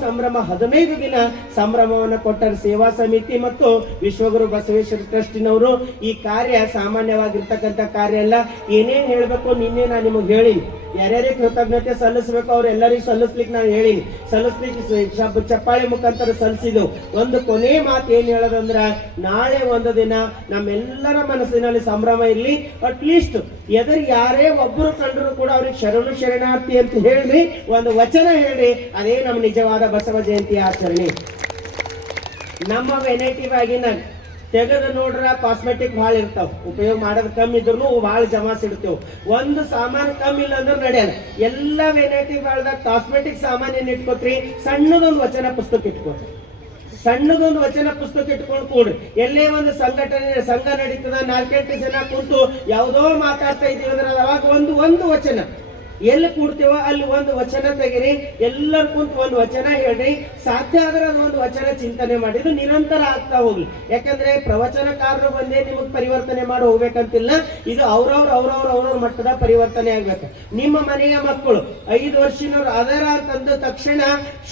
15 ದಿನ ಸಂಭ್ರಮವನ್ನು ಕೊಟ್ಟರ ಸೇವಾ ಸಮಿತಿ ಮತ್ತು ವಿಶ್ವಗುರು ಬಸವೇಶ್ವರ ಟ್ರಸ್ಟಿನವರು. ಈ ಕಾರ್ಯ ಸಾಮಾನ್ಯವಾಗಿರ್ತಕ್ಕಂಥ ಕಾರ್ಯ ಅಲ್ಲ. ಏನೇನ್ ಹೇಳ್ಬೇಕು ನಿನ್ನೆ ನಾನು ನಿಮಗೆ ಹೇಳಿನಿ, ಯಾರ್ಯಾರಿಗೆ ಕೃತಜ್ಞತೆ ಸಲ್ಲಿಸಬೇಕು ಅವ್ರೆಲ್ಲರಿಗೂ ಸಲ್ಲಿಸ್ಲಿಕ್ಕೆ ನಾನು ಹೇಳಿನಿ, ಸಲ್ಲಿಸ್ಲಿಕ್ಕೆ ಚಪ್ಪಾಳೆ ಮುಖಾಂತರ ಸಲ್ಲಿಸಿದ್ದು. ಒಂದು ಕೊನೆ ಮಾತು ಏನ್ ಹೇಳೋದಂದ್ರ, ನಾಳೆ ಒಂದು ದಿನ ನಮ್ಮೆಲ್ಲರ ಮನಸ್ಸಿನಲ್ಲಿ ಸಂಭ್ರಮ ಇರ್ಲಿ. ಅಟ್ಲೀಸ್ಟ್ ಎದುರು ಯಾರೇ ಒಬ್ಬರು ಕಂಡ್ರು ಕೂಡ ಅವ್ರಿಗೆ ಶರಣಾರ್ಥಿ ಅಂತ ಹೇಳ್ರಿ, ಒಂದು ವಚನ ಹೇಳ್ರಿ, ಅದೇ ನಮ್ಮ ನಿಜವಾದ ಬಸವ ಜಯಂತಿ ಆಚರಣೆ. ನಮ್ಮ ವೆನೈಟಿವ್ ಆಗಿ ತೆಗೆದು ನೋಡ್ರ ಕಾಸ್ಮೆಟಿಕ್ ಭಾಳ ಇರ್ತಾವ, ಉಪಯೋಗ ಮಾಡೋದು ಕಮ್ಮಿ ಇದ್ರು ಭಾಳ ಜಮಾಸಿಡ್ತೇವೆ. ಒಂದು ಸಾಮಾನು ಕಮ್ಮಿ ಇಲ್ಲ ಅಂದ್ರೆ ನಡೆಯಲ್ಲ. ಎಲ್ಲ ವೆನೈಟಿ ಬಾಳ್ದಾಗ ಕಾಸ್ಮೆಟಿಕ್ ಸಾಮಾನು ಏನ್ ಇಟ್ಕೋತ್ರಿ, ಸಣ್ಣದೊಂದು ವಚನ ಪುಸ್ತಕ ಇಟ್ಕೋತ್ರಿ. ಸಣ್ಣದೊಂದು ವಚನ ಪುಸ್ತಕ ಇಟ್ಕೊಂಡು ಕೂಡ್ರಿ. ಎಲ್ಲೇ ಒಂದು ಸಂಘ ನಡೀತದ, 4-8 ಜನ ಕುಂತು ಯಾವುದೋ ಮಾತಾಡ್ತಾ ಇದೀವಿ ಅಂದ್ರೆ ಅವಾಗ ಒಂದು ವಚನ ಎಲ್ಲಿ ಕೂಡ್ತೇವ ಅಲ್ಲಿ ಒಂದು ವಚನ ತೆಗಿರಿ, ಎಲ್ಲರೂ ಕುಂತು ಒಂದು ವಚನ ಹೇಳ್ರಿ. ಸಾಧ್ಯ ಆದ್ರೆ ಒಂದು ವಚನ ಚಿಂತನೆ ಮಾಡಿದ್ದು ನಿರಂತರ ಆಗ್ತಾ ಹೋಗ್ಲಿ. ಯಾಕಂದ್ರೆ ಪ್ರವಚನಕಾರರು ಬಂದೇ ನಿಮಗ್ ಪರಿವರ್ತನೆ ಮಾಡಿ ಹೋಗ್ಬೇಕಂತಿಲ್ಲ. ಇದು ಅವ್ರವ್ರ ಮಟ್ಟದ ಪರಿವರ್ತನೆ ಆಗ್ಬೇಕು. ನಿಮ್ಮ ಮನೆಯ ಮಕ್ಕಳು 5 ವರ್ಷನವ್ರು ಅದರ ಅಂತಂದ ತಕ್ಷಣ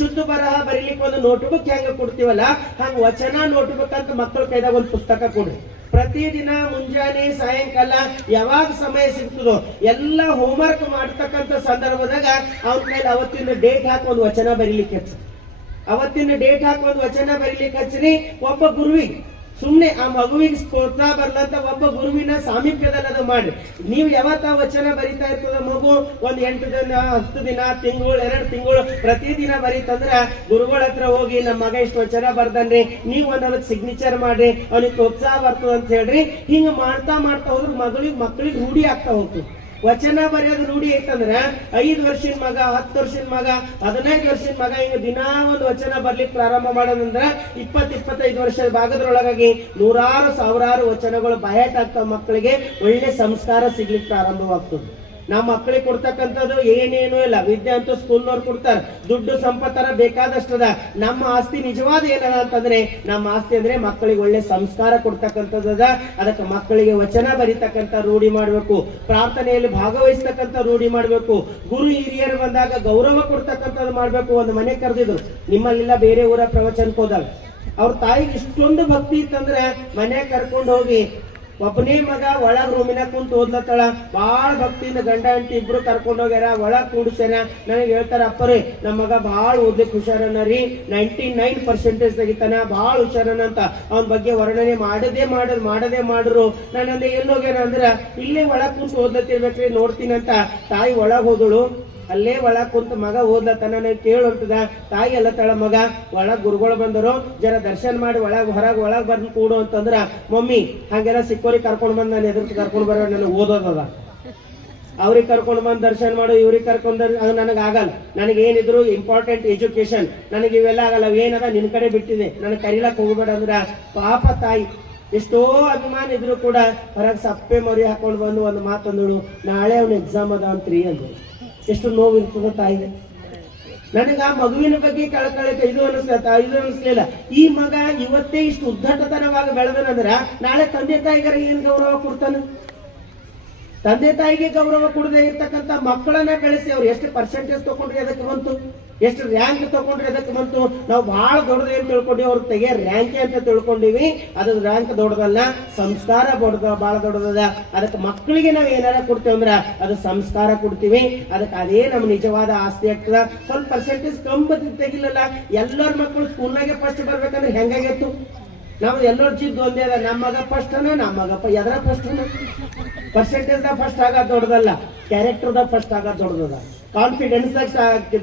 ಶುದ್ಧ ಬರಹ ಬರೀಲಿಕ್ಕೆ ಒಂದು ನೋಟ್ಬುಕ್ ಹೆಂಗ ಕೊಡ್ತೀವಲ್ಲ, ಹಂಗ ವಚನ ನೋಟ್ಬುಕ್ ಅಂತ ಮಕ್ಕಳ ಕೈದಾಗ ಒಂದು ಪುಸ್ತಕ ಕೊಡ್ರಿ. ಪ್ರತಿದಿನ ಮುಂಜಾನೆ ಸಾಯಂಕಾಲ ಯಾವಾಗ ಸಮಯ ಸಿಗ್ತದೋ ಎಲ್ಲ ಹೋಮ್ವರ್ಕ್ ಮಾಡ್ತಕ್ಕಂಥ ಸಂದರ್ಭದಾಗ ಅವ್ರ ಮೇಲೆ ಅವತ್ತಿನ ಡೇಟ್ ಹಾಕಿ ಒಂದು ವಚನ ಬರೀಲಿಕ್ಕೆ ಹಚ್ಚ್ರಿ. ಒಬ್ಬ ಗುರುವಿಗೆ ಸುಮ್ನೆ ಆ ಮಗುವಿಗೆ ಪ್ರೋತ್ಸಾಹ ಬರ್ಲಂತ ಒಬ್ಬ ಗುರುವಿನ ಸಾಮೀಪ್ಯದಲ್ಲಿ ಅದು ಮಾಡ್ರಿ. ನೀವು ಯಾವತ್ತ ವಚನ ಬರಿತಾ ಇರ್ತದ ಮಗು ಒಂದು 8 ದಿನ 10 ದಿನ ತಿಂಗಳು 2 ತಿಂಗಳು ಪ್ರತಿದಿನ ಬರೀತಂದ್ರ ಗುರುಗಳ ಹತ್ರ ಹೋಗಿ ನಮ್ಮ ಮಗ ಇಷ್ಟು ವಚನ ಬರ್ದನ್ರಿ, ನೀವು ಅದಕ್ಕೆ ಸಿಗ್ನೇಚರ್ ಮಾಡ್ರಿ, ಅವ್ನಿಗೆ ಪ್ರೋತ್ಸಾಹ ಬರ್ತದ ಅಂತ ಹೇಳ್ರಿ. ಹಿಂಗ ಮಾಡ್ತಾ ಹೋದ್ರೆ ಮಕ್ಕಳಿಗೆ ರೂಢಿ ಆಗ್ತಾ ಹೋಗ್ತದೆ. ವಚನ ಬರೆಯೋದು ರೂಢಿ ಐತಂದ್ರ 5 ವರ್ಷದ ಮಗ, 10 ವರ್ಷದ ಮಗ, 15 ವರ್ಷದ ಮಗ ಹಿಂಗ ದಿನಾ ಒಂದು ವಚನ ಬರ್ಲಿಕ್ಕೆ ಪ್ರಾರಂಭ ಮಾಡೋದಂದ್ರ 20-25 ವರ್ಷದ ಭಾಗದ್ರೊಳಗಾಗಿ 100,000 ವಚನಗಳು ಬಾಯಾಟ ಆಗ್ತಾವ. ಮಕ್ಕಳಿಗೆ ಒಳ್ಳೆ ಸಂಸ್ಕಾರ ಸಿಗ್ಲಿಕ್ಕೆ ಪ್ರಾರಂಭವಾಗ್ತದೆ. ನಮ್ಮ ಮಕ್ಕಳಿಗೆ ಕೊಡ್ತಕ್ಕಂಥದ್ದು ಏನೇನು ಇಲ್ಲ. ವಿದ್ಯೆ ಅಂತೂ ಸ್ಕೂಲ್ನವ್ರು ಕೊಡ್ತಾರೆ, ದುಡ್ಡು ಸಂಪತ್ತರ ಬೇಕಾದಷ್ಟದ. ನಮ್ಮ ಆಸ್ತಿ ನಿಜವಾದ ಏನದ ಅಂತಂದ್ರೆ, ನಮ್ಮ ಆಸ್ತಿ ಅಂದ್ರೆ ಮಕ್ಕಳಿಗೆ ಒಳ್ಳೆ ಸಂಸ್ಕಾರ ಕೊಡ್ತಕ್ಕಂಥದ್ದದ. ಅದಕ್ಕೆ ಮಕ್ಕಳಿಗೆ ವಚನ ಬರಿತಕ್ಕಂಥ ರೂಢಿ ಮಾಡ್ಬೇಕು, ಪ್ರಾರ್ಥನೆಯಲ್ಲಿ ಭಾಗವಹಿಸ್ತಕ್ಕಂಥ ರೂಢಿ ಮಾಡ್ಬೇಕು, ಗುರು ಹಿರಿಯರು ಬಂದಾಗ ಗೌರವ ಕೊಡ್ತಕ್ಕಂಥದ್ದು ಮಾಡ್ಬೇಕು. ಒಂದು ಮನೆ ಕರೆದಿದ್ರು, ನಿಮ್ಮಲ್ಲೆಲ್ಲ ಬೇರೆ ಊರ ಪ್ರವಚನಕ್ಕೆ ಹೋದಾಗ ಅವ್ರ ತಾಯಿಗೆ ಇಷ್ಟೊಂದು ಭಕ್ತಿ ಇತ್ತಂದ್ರೆ ಮನೆ ಕರ್ಕೊಂಡು ಹೋಗಿ ಒಬ್ಬನೇ ಮಗ ಒಳಗ್ ರೂಮಿನ ಕುಂತ ಓದ್ಲತ್ತಳ, ಬಾಳ ಭಕ್ತಿಯಿಂದ ಗಂಡ ಹೆಂಡತಿ ಇಬ್ರು ಕರ್ಕೊಂಡು ಹೋಗ್ಯಾರ, ಒಳಗ್ ಕೂಡಿಸ್ಯಾರ. ನನಗೆ ಹೇಳ್ತಾರ, ಅಪ್ಪರೇ ನಮ್ಮ ಮಗ ಬಾಳ ಓದ್ಲಿಕ್ಕೆ ಹುಷಾರನ ರೀ, 99% ತೆಗಿತಾನ, ಬಾಳ ಹುಷಾರನ ಅಂತ ಅವನ ಬಗ್ಗೆ ವರ್ಣನೆ ಮಾಡದೇ ಮಾಡ್ರು. ನಾನಂದ್ರೆ ಎಲ್ಲಿ ಹೋಗ್ಯಾರ ಅಂದ್ರ ಇಲ್ಲೇ ಒಳಗ್ ಕುಂತ ಓದ್ಲತ್ತಿರ್ಬೇಕ್ರಿ, ನೋಡ್ತೀನಿ ಅಂತ ತಾಯಿ ಒಳಗ್ ಹೋದಳು. ಅಲ್ಲೇ ಒಳಗ್ ಕುಂತ ಮಗ ಓದ್ಲತ್ತಾನ. ನನಗೆ ಕೇಳುತ್ತದ, ತಾಯಿ ಎಲ್ಲ ತಳ ಮಗ ಒಳಗ್ ಗುರುಗಳು ಬಂದರು, ಜರ ದರ್ಶನ ಮಾಡಿ ಒಳಗ್ ಬಂದು ಕೂಡು ಅಂತಂದ್ರ, ಮಮ್ಮಿ ಹಂಗೆಲ್ಲ ಸಿಕ್ಕೋರಿಗೆ ಕರ್ಕೊಂಡ್ ಬಂದ್ ನಾನು ಎದುರು ಕರ್ಕೊಂಡ್ ಬರೋ, ನನಗೆ ಓದೋದದ, ಅವ್ರಿಗೆ ಕರ್ಕೊಂಡ್ ಬಂದ್ ದರ್ಶನ ಮಾಡು, ಇವ್ರಿಗೆ ಕರ್ಕೊಂಡ್ ಅದು ನನಗೆ ಆಗಲ್ಲ. ನನಗೆ ಏನಿದ್ರು ಇಂಪಾರ್ಟೆಂಟ್ ಎಜುಕೇಶನ್, ನನಗೆ ಇವೆಲ್ಲ ಆಗಲ್ಲ, ಏನದ ನಿನ್ ಕಡೆ ಬಿಟ್ಟಿದೆ, ನನಗೆ ಕರೀಲಕ್ ಹೋಗ್ಬೇಡ ಅಂದ್ರ ಪಾಪ ತಾಯಿ ಎಷ್ಟೋ ಅಭಿಮಾನ ಇದ್ರು ಕೂಡ ಹೊರಗೆ ಸಪ್ಪೆ ಮರಿ ಹಾಕೊಂಡು ಬಂದು ಒಂದು ಮಾತಂದಳು, ನಾಳೆ ಅವ್ನ ಎಕ್ಸಾಮ್ ಅದ ಅಂತ್ರಿ ಅಂದ್ರು. ಎಷ್ಟು ನೋವು ಇರ್ತದ ತಾಯಿಗೆ. ನನಗ ಆ ಮಗುವಿನ ಬಗ್ಗೆ ಕಳಕಳಿಕ ಇದು ಅನಿಸ್ಲಿಲ್ಲ. ಈ ಮಗ ಇವತ್ತೇ ಇಷ್ಟು ಉದ್ದಟತನವಾಗಿ ಬೆಳೆದನಂದ್ರ ನಾಳೆ ತಂದೆ ತಾಯಿಗರ ಏನ್ ಗೌರವ ಕೊಡ್ತಾನ? ತಂದೆ ತಾಯಿಗೆ ಗೌರವ ಕೊಡದೆ ಇರ್ತಕ್ಕಂಥ ಮಕ್ಕಳನ್ನ ಬೆಳೆಸಿ ಅವ್ರು ಎಷ್ಟು ಪರ್ಸೆಂಟೇಜ್ ತಗೊಂಡ್ರೆ ಅದಕ್ಕೆ ಬಂತು, ಎಷ್ಟು ರ್ಯಾಂಕ್ ತಗೊಂಡ್ರೆ ಅದಕ್ಕೆ ಬಂತು. ನಾವು ಬಹಳ ದೊಡ್ಡದ ಏನ್ ತಿಳ್ಕೊಂಡಿವಿ, ಅವ್ರ ತೆಗೆ ರ್ಯಾಂಕ್ ಅಂತ ತಿಳ್ಕೊಂಡಿವಿ. ಅದು ರ್ಯಾಂಕ್ ದೊಡ್ಡದಲ್ಲ, ಸಂಸ್ಕಾರ ಬಹಳ ದೊಡ್ಡದ. ಅದಕ್ಕೆ ಮಕ್ಕಳಿಗೆ ನಾವು ಏನಾರ ಕೊಡ್ತೇವೆ ಅಂದ್ರ ಅದು ಸಂಸ್ಕಾರ ಕೊಡ್ತೀವಿ. ಅದಕ್ಕೆ ಅದೇ ನಮ್ಮ ನಿಜವಾದ ಆಸ್ತಿ ಆಗ್ತದ. ಸ್ವಲ್ಪ ಪರ್ಸೆಂಟೇಜ್ ಕಮ್ಮಿ ತೆಗಿಲಿಲ್ಲ, ಎಲ್ಲರ ಮಕ್ಕಳು ಸ್ಕೂಲ್ನಾಗೆ ಫಸ್ಟ್ ಬರ್ಬೇಕಂದ್ರೆ ಹೆಂಗಾಗಿತ್ತು? ನಾವು ಎಲ್ಲರ ಜಿದ್ದು ಒಂದೇ ಅದ, ನಮ್ಮ ಮಗ ಫಸ್ಟ್ ಅನ, ನಮ್ಮ ಮಗ ಎದರ ಫಸ್ಟ್ ಅನ. ಪರ್ಸೆಂಟೇಜ್ ದಾಗ ಫಸ್ಟ್ ಆಗೋದು ದೊಡ್ಡದಲ್ಲ, ಕ್ಯಾರೆಕ್ಟರ್ ದಾಗ ಫಸ್ಟ್ ಆಗೋದು ದೊಡ್ಡದ, ಕಾನ್ಫಿಡೆನ್ಸ್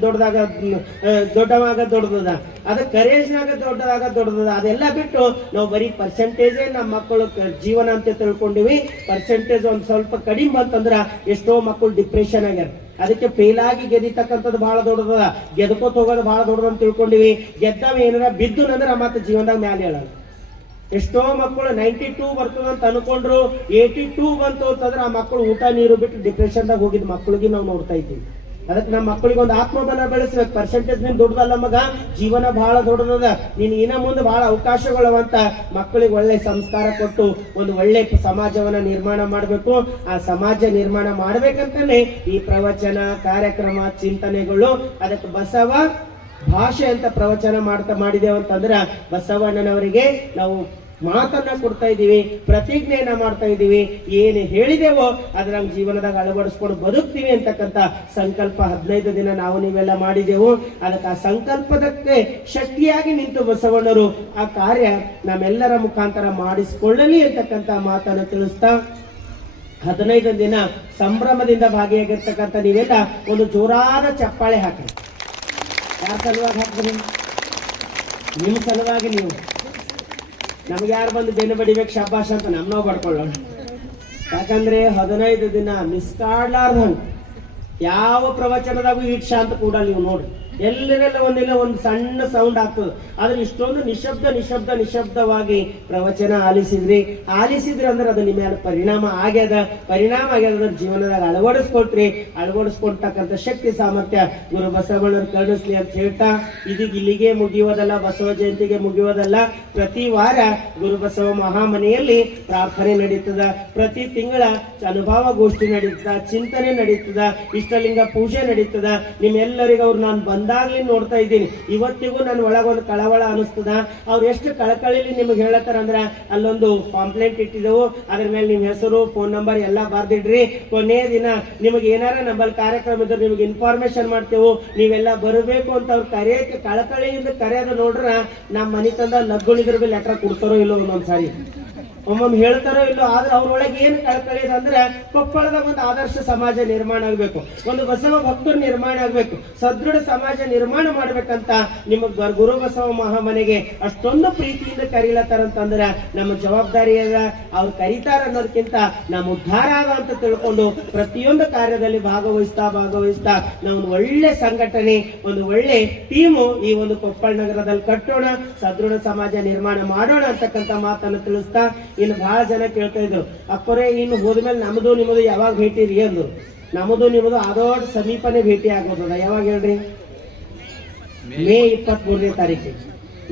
ದೊಡ್ಡವಾಗ ದೊಡ್ಡದ, ಅದ ಕರೇಜ್ನಾಗ ದೊಡ್ಡದ. ಅದೆಲ್ಲ ಬಿಟ್ಟು ನಾವು ಬರೀ ಪರ್ಸೆಂಟೇಜೇ ನಮ್ಮ ಮಕ್ಕಳು ಜೀವನ ಅಂತ ತಿಳ್ಕೊಂಡಿವಿ. ಪರ್ಸೆಂಟೇಜ್ ಒಂದ್ ಸ್ವಲ್ಪ ಕಡಿಮೆ ಬಂತಂದ್ರ ಎಷ್ಟೋ ಮಕ್ಕಳು ಡಿಪ್ರೆಷನ್ ಆಗ್ಯಾರ. ಅದಕ್ಕೆ ಫೇಲ್ ಆಗಿ ಗೆದಿತಕ್ಕಂಥದ್ದು ಬಹಳ ದೊಡ್ಡದ, ಗೆದ್ಕೋತ ಹೋಗೋದು ಬಹಳ ದೊಡ್ಡದಂತ ತಿಳ್ಕೊಂಡಿವಿ. ಗೆದ್ದವ ಏನಾರ ಬಿದ್ದು ಅಂದ್ರೆ ಮತ್ತೆ ಜೀವನದಾಗ ಮ್ಯಾಲೆ ಹೇಳಲ್ಲ. ಎಷ್ಟೋ ಮಕ್ಕಳು 92 ಬರ್ತದಂತ ಅನ್ಕೊಂಡ್ರು, 82 ಬಂತು ಅಂತಂದ್ರೆ ಆ ಮಕ್ಕಳು ಊಟ ನೀರು ಬಿಟ್ಟು ಡಿಪ್ರೆಷನ್ದಾಗ ಹೋಗಿದ್ ಮಕ್ಕಳಿಗೆ ನಾವು ನೋಡ್ತಾ ಇದ್ದೀವಿ. ಅದಕ್ಕೆ ನಮ್ಮ ಮಕ್ಕಳಿಗೆ ಒಂದು ಆತ್ಮಬಲ ಬೆಳೆಸ್ಬೇಕು. ಪರ್ಸೆಂಟೇಜ್ ನಿನ್ ದೊಡ್ಡದಲ್ಲ ಮಗ, ಜೀವನ ಬಹಳ ದೊಡ್ಡದದ, ನೀನ್ ಇನ್ನ ಮುಂದೆ ಬಹಳ ಅವಕಾಶಗಳವಂತ ಮಕ್ಕಳಿಗೆ ಒಳ್ಳೆ ಸಂಸ್ಕಾರ ಕೊಟ್ಟು ಒಂದು ಒಳ್ಳೆ ಸಮಾಜವನ್ನ ನಿರ್ಮಾಣ ಮಾಡಬೇಕು. ಆ ಸಮಾಜ ನಿರ್ಮಾಣ ಮಾಡ್ಬೇಕಂತಾನೆ ಈ ಪ್ರವಚನ ಕಾರ್ಯಕ್ರಮ ಚಿಂತನೆಗಳು. ಅದಕ್ಕೆ ಬಸವ ಭಾಷೆ ಅಂತ ಪ್ರವಚನ ಮಾಡಿದೇವು ಅಂತಂದ್ರ ಬಸವಣ್ಣನವರಿಗೆ ನಾವು ಮಾತನ್ನ ಕೊಡ್ತಾ ಇದ್ದೀವಿ, ಪ್ರತಿಜ್ಞೆಯನ್ನ ಮಾಡ್ತಾ ಇದ್ದೀವಿ. ಏನು ಹೇಳಿದೆವೋ ಅದ್ರ ನಮ್ಮ ಜೀವನದಾಗ ಅಳವಡಿಸ್ಕೊಂಡು ಬದುಕ್ತೀವಿ ಅಂತಕ್ಕಂಥ ಸಂಕಲ್ಪ 15 ದಿನ ನಾವು ನೀವೆಲ್ಲ ಮಾಡಿದೆವು. ಅದಕ್ಕೆ ಆ ಸಂಕಲ್ಪದಕ್ಕೆ ಶಕ್ತಿಯಾಗಿ ನಿಂತು ಬಸವಣ್ಣರು ಆ ಕಾರ್ಯ ನಮ್ಮೆಲ್ಲರ ಮುಖಾಂತರ ಮಾಡಿಸಿಕೊಳ್ಳಲಿ ಅಂತಕ್ಕಂಥ ಮಾತನ್ನು ತಿಳಿಸ್ತಾ 15 ದಿನ ಸಂಭ್ರಮದಿಂದ ಭಾಗಿಯಾಗಿರ್ತಕ್ಕಂಥ ನೀವೆಲ್ಲ ಒಂದು ಜೋರಾದ ಚಪ್ಪಾಳೆ ಹಾಕಿ. ಯಾರ ಸಲುವಾಗಿ ಹಾಕ್ತೀರಿ? ನಿಮ್ಮ ಸಲುವಾಗಿ. ನೀವು ನಮ್ಗೆ ಯಾರು ಬಂದು ಬೆನ್ನು ಬಡಿಬೇಕು ಶಾಬಾಷ್ ಅಂತ ನಾವು ಬಡ್ಕೊಳ್ಳೋಣ. ಯಾಕಂದ್ರೆ 15 ದಿನ ಮಿಸ್ಕಾಡ್ಲಾರ್ದಂಗ ಯಾವ ಪ್ರವಚನದಾಗೂ ಈಟ್ ಶಾಂತ ಕೂಡ ನೀವು ನೋಡಿ, ಎಲ್ಲರೆಲ್ಲ ಒಂದಿಲ್ಲ ಒಂದು ಸಣ್ಣ ಸೌಂಡ್ ಆಗ್ತದೆ. ಆದ್ರೆ ಇಷ್ಟೊಂದು ನಿಶಬ್ದವಾಗಿ ಪ್ರವಚನ ಆಲಿಸಿದ್ರಿ ಅಂದ್ರೆ ಅದು ನಿಮ್ಮ ಮೇಲೆ ಪರಿಣಾಮ ಆಗ್ಯದ ಅದರ ಜೀವನದಾಗ ಅಳವಡಿಸ್ಕೊಳ್ತಕ್ಕಂಥ ಶಕ್ತಿ ಸಾಮರ್ಥ್ಯ ಗುರು ಬಸವಣ್ಣನ ಕರುಣಿಸ್ಲಿ ಅಂತ ಹೇಳ್ತಾ ಇದೀಗ ಇಲ್ಲಿಗೆ ಮುಗಿಯೋದಲ್ಲ, ಬಸವ ಜಯಂತಿಗೆ ಮುಗಿಯೋದಲ್ಲ. ಪ್ರತಿ ವಾರ ಗುರು ಬಸವ ಮಹಾಮನೆಯಲ್ಲಿ ಪ್ರಾರ್ಥನೆ ನಡೀತದ, ಪ್ರತಿ ತಿಂಗಳ ಅನುಭವ ಗೋಷ್ಠಿ ನಡೀತದ, ಚಿಂತನೆ ನಡೀತದ, ಇಷ್ಟಲಿಂಗ ಪೂಜೆ ನಡೀತದ. ನಿಮ್ಮೆಲ್ಲರಿಗೂ ಅವ್ರು ನಾನು ಬಂದಾಗ್ಲಿ ನೋಡ್ತಾ ಇದ್ದೀನಿ, ಇವತ್ತಿಗೂ ನನ್ನ ಒಳಗೊಂದು ಕಳವಳ ಅನಿಸ್ತದ. ಅವ್ರು ಎಷ್ಟು ಕಳಕಳಿಲಿ ನಿಮ್ಗೆ ಹೇಳತ್ತಾರ ಅಂದ್ರ ಅಲ್ಲೊಂದು ಪಾಂಪ್ಲೆಂಟ್ ಇಟ್ಟಿದ್ದೆವು, ಅದ್ರ ಮೇಲೆ ನಿಮ್ ಹೆಸರು ಫೋನ್ ನಂಬರ್ ಎಲ್ಲ ಬರ್ದಿಡ್ರಿ. ಕೊನೆಯ ದಿನ ನಿಮಗೆ ಏನಾರ ನಮ್ಮಲ್ಲಿ ಕಾರ್ಯಕ್ರಮ ಇದ್ರೆ ನಿಮ್ಗೆ ಇನ್ಫಾರ್ಮೇಶನ್ ಮಾಡ್ತೇವೆ, ನೀವೆಲ್ಲ ಬರಬೇಕು ಅಂತ ಅವ್ರು ಕರೆಯಕ್ಕೆ ಕಳಕಳಿಯಿಂದ ಕರೆಯೋದು ನೋಡ್ರ ನಮ್ಮ ಮನೆ ತಂದ ಲಗ್ಗುಣಿದ್ರ ಬಿ ಲೆಟರ್ ಕೊಡ್ತಾರೋ ಇಲ್ಲೋ ಒಂದೊಂದ್ಸಾರಿ, ಒಮ್ಮೊಮ್ಮೆ ಹೇಳ್ತಾರೋ ಇಲ್ಲೋ. ಆದ್ರೆ ಅವ್ರೊಳಗೆ ಏನು ಕಳಕಳಿ ಅಂದ್ರೆ ಕೊಪ್ಪಳದ ಒಂದು ಆದರ್ಶ ಸಮಾಜ ನಿರ್ಮಾಣ ಆಗ್ಬೇಕು, ಒಂದು ಬಸವ ಭಕ್ತರು ನಿರ್ಮಾಣ ಆಗ್ಬೇಕು, ಸದೃಢ ಸಮಾಜ ನಿರ್ಮಾಣ ಮಾಡ್ಬೇಕಂತ ನಿಮಗ್ ಗುರು ಬಸವ ಮಹಾಮನೆಗೆ ಅಷ್ಟೊಂದು ಪ್ರೀತಿಯಿಂದ ಕರೀಲತ್ತಾರಂತಂದ್ರೆ ನಮ್ಮ ಜವಾಬ್ದಾರಿ ಅದ. ಅವ್ರು ಕರೀತಾರ ಅನ್ನೋದಕ್ಕಿಂತ ನಮ್ಮ ಉದ್ಧಾರ ಆದ ಅಂತ ತಿಳ್ಕೊಂಡು ಪ್ರತಿಯೊಂದು ಕಾರ್ಯದಲ್ಲಿ ಭಾಗವಹಿಸ್ತಾ ನಾವು ಒಂದು ಒಳ್ಳೆ ಸಂಘಟನೆ, ಒಂದು ಒಳ್ಳೆ ಟೀಮು ಈ ಒಂದು ಕೊಪ್ಪಳ ನಗರದಲ್ಲಿ ಕಟ್ಟೋಣ, ಸದೃಢ ಸಮಾಜ ನಿರ್ಮಾಣ ಮಾಡೋಣ ಅಂತಕ್ಕಂಥ ಮಾತನ್ನು ತಿಳಿಸ್ತಾ ಇನ್ನು ಬಹಳ ಜನ ಕೇಳ್ತಾ ಇದ್ರು, ಅಪ್ಪರೇ ಇನ್ನು ಹೋದ್ಮೇಲೆ ನಮ್ದು ನಿಮ್ಮದು ಯಾವಾಗ ಭೇಟಿ ರೀ ಅಂದ್ರು. ನಮ್ಮದು ನಿಮ್ಮದು ಅದೋಡ್ ಸಮೀಪನೇ ಭೇಟಿ ಆಗೋದದ. ಯಾವಾಗ ಹೇಳ್ರಿ? ಮೇ 23ನೇ ತಾರೀಕು.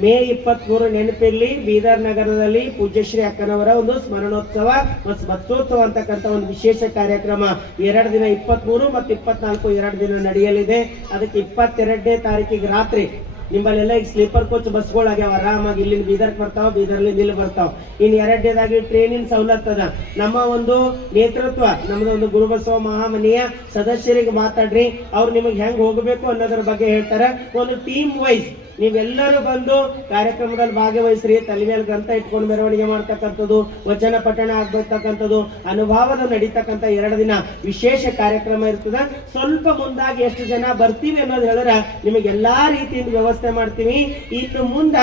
ಮೇ 23 ನೆನಪಿರ್ಲಿ, ಬೀದರ್ ನಗರದಲ್ಲಿ ಪೂಜ್ಯಶ್ರೀ ಅಕ್ಕನವರ ಒಂದು ಸ್ಮರಣೋತ್ಸವ ಮತ್ತು ಭಕ್ತೋತ್ಸವ ಅಂತಕ್ಕಂಥ ಒಂದು ವಿಶೇಷ ಕಾರ್ಯಕ್ರಮ 2 ದಿನ 23 ಮತ್ತು 24 2 ದಿನ ನಡೆಯಲಿದೆ. ಅದಕ್ಕೆ 22ನೇ ತಾರೀಕಿಗೆ ರಾತ್ರಿ ನಿಮ್ಮಲ್ಲೆಲ್ಲ ಈಗ ಸ್ಲೀಪರ್ ಕೋಚ್ ಬಸ್ಗಳು ಆಗ್ಯಾವ, ಆರಾಮಾಗಿ ಇಲ್ಲಿಂದ ಬೀದರ್ಗೆ ಬರ್ತಾವ, ಬೀದರ್ಲಿಂದ ಇಲ್ಲಿ ಬರ್ತಾವ. ಇನ್ನು 2ನೇದಾಗಿ ಟ್ರೈನಿನ ಸವಲತ್ತು ಅದ. ನಮ್ಮ ಒಂದು ನೇತೃತ್ವ, ನಮ್ದು ಒಂದು ಗುರುಬಸವ ಮಹಾಮನೆಯ ಸದಸ್ಯರಿಗೆ ಮಾತಾಡ್ರಿ, ಅವ್ರು ನಿಮಗೆ ಹೆಂಗ್ ಹೋಗಬೇಕು ಅನ್ನೋದ್ರ ಬಗ್ಗೆ ಹೇಳ್ತಾರೆ. ಒಂದು ಟೀಮ್ ವೈಸ್ ನೀವೆಲ್ಲರೂ ಬಂದು ಕಾರ್ಯಕ್ರಮದಲ್ಲಿ ಭಾಗವಹಿಸ್ರಿ. ತಲೆ ಮೇಲೆ ಗ್ರಂಥ ಇಟ್ಕೊಂಡು ಮೆರವಣಿಗೆ ಮಾಡ್ತಕ್ಕಂಥದ್ದು, ವಚನ ಪಠಣ ಆಗ್ಬೇಕಂಥದ್ದು, ಅನುಭವದ ನಡೀತಕ್ಕಂಥ 2 ದಿನ ವಿಶೇಷ ಕಾರ್ಯಕ್ರಮ ಇರ್ತದ. ಸ್ವಲ್ಪ ಮುಂದಾಗಿ ಎಷ್ಟು ಜನ ಬರ್ತೀವಿ ಅನ್ನೋದು ಹೇಳಿದ್ರೆ ನಿಮಗೆ ಎಲ್ಲಾ ರೀತಿಯಿಂದ ವ್ಯವಸ್ಥೆ ಮಾಡ್ತೀವಿ. ಇನ್ನು ಮುಂದ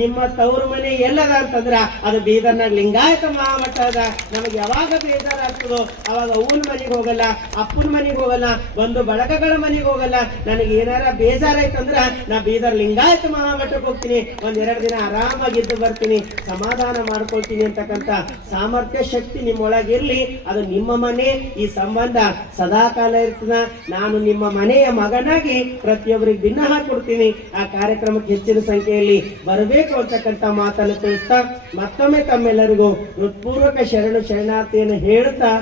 ನಿಮ್ಮ ತವರು ಮನೆ ಎಲ್ಲದ ಅಂತಂದ್ರ ಅದು ಬೀದರ್ನಾಗ ಲಿಂಗಾಯತ ಮಹಾಮಠ ಅದ. ನಮಗೆ ಯಾವಾಗ ಬೇಜಾರಾಗ್ತದೋ ಅವಾಗ ಅವ್ವನ ಮನೆಗೆ ಹೋಗಲ್ಲ, ಅಪ್ಪನ ಮನೆಗೆ ಹೋಗಲ್ಲ, ಒಂದು ಬಳಗಗಳ ಮನೆಗೆ ಹೋಗಲ್ಲ. ನನಗೆ ಏನಾರ ಬೇಜಾರಾಯ್ತಂದ್ರ ನಾ ಬೀದರ್ ಲಿಂಗಾಯತ ಮಹಾಮಠಕ್ಕೆ ಹೋಗ್ತೀನಿ, 1-2 ದಿನ ಆರಾಮಾಗಿದ್ದು ಬರ್ತೀನಿ, ಸಮಾಧಾನ ಮಾಡ್ಕೊಳ್ತೀನಿ ಅಂತಕ್ಕಂಥ ಸಾಮರ್ಥ್ಯ ಶಕ್ತಿ ನಿಮ್ಮೊಳಗಿರ್ಲಿ. ಅದು ನಿಮ್ಮ ಮನೆ, ಈ ಸಂಬಂಧ ಸದಾಕಾಲ ಇರ್ತದ. ನಾನು ನಿಮ್ಮ ಮನೆಯ ಮಗನಾಗಿ ಪ್ರತಿಯೊಬ್ಬರಿಗೆ ದಿನ ಹಾಕೊಡ್ತೀನಿ. ಆ ಕಾರ್ಯಕ್ರಮಕ್ಕೆ ಹೆಚ್ಚಿನ ಸಂಖ್ಯೆಯಲ್ಲಿ ಬರಬೇಕು ಅಂತಕ್ಕಂಥ ಮಾತನ್ನು ತಿಳಿಸ್ತಾ ಮತ್ತೊಮ್ಮೆ ತಮ್ಮೆಲ್ಲರಿಗೂ ಹೃತ್ಪೂರ್ವಕ ಶರಣಾರ್ಥಿಯನ್ನು ಹೇಳ್ತಾ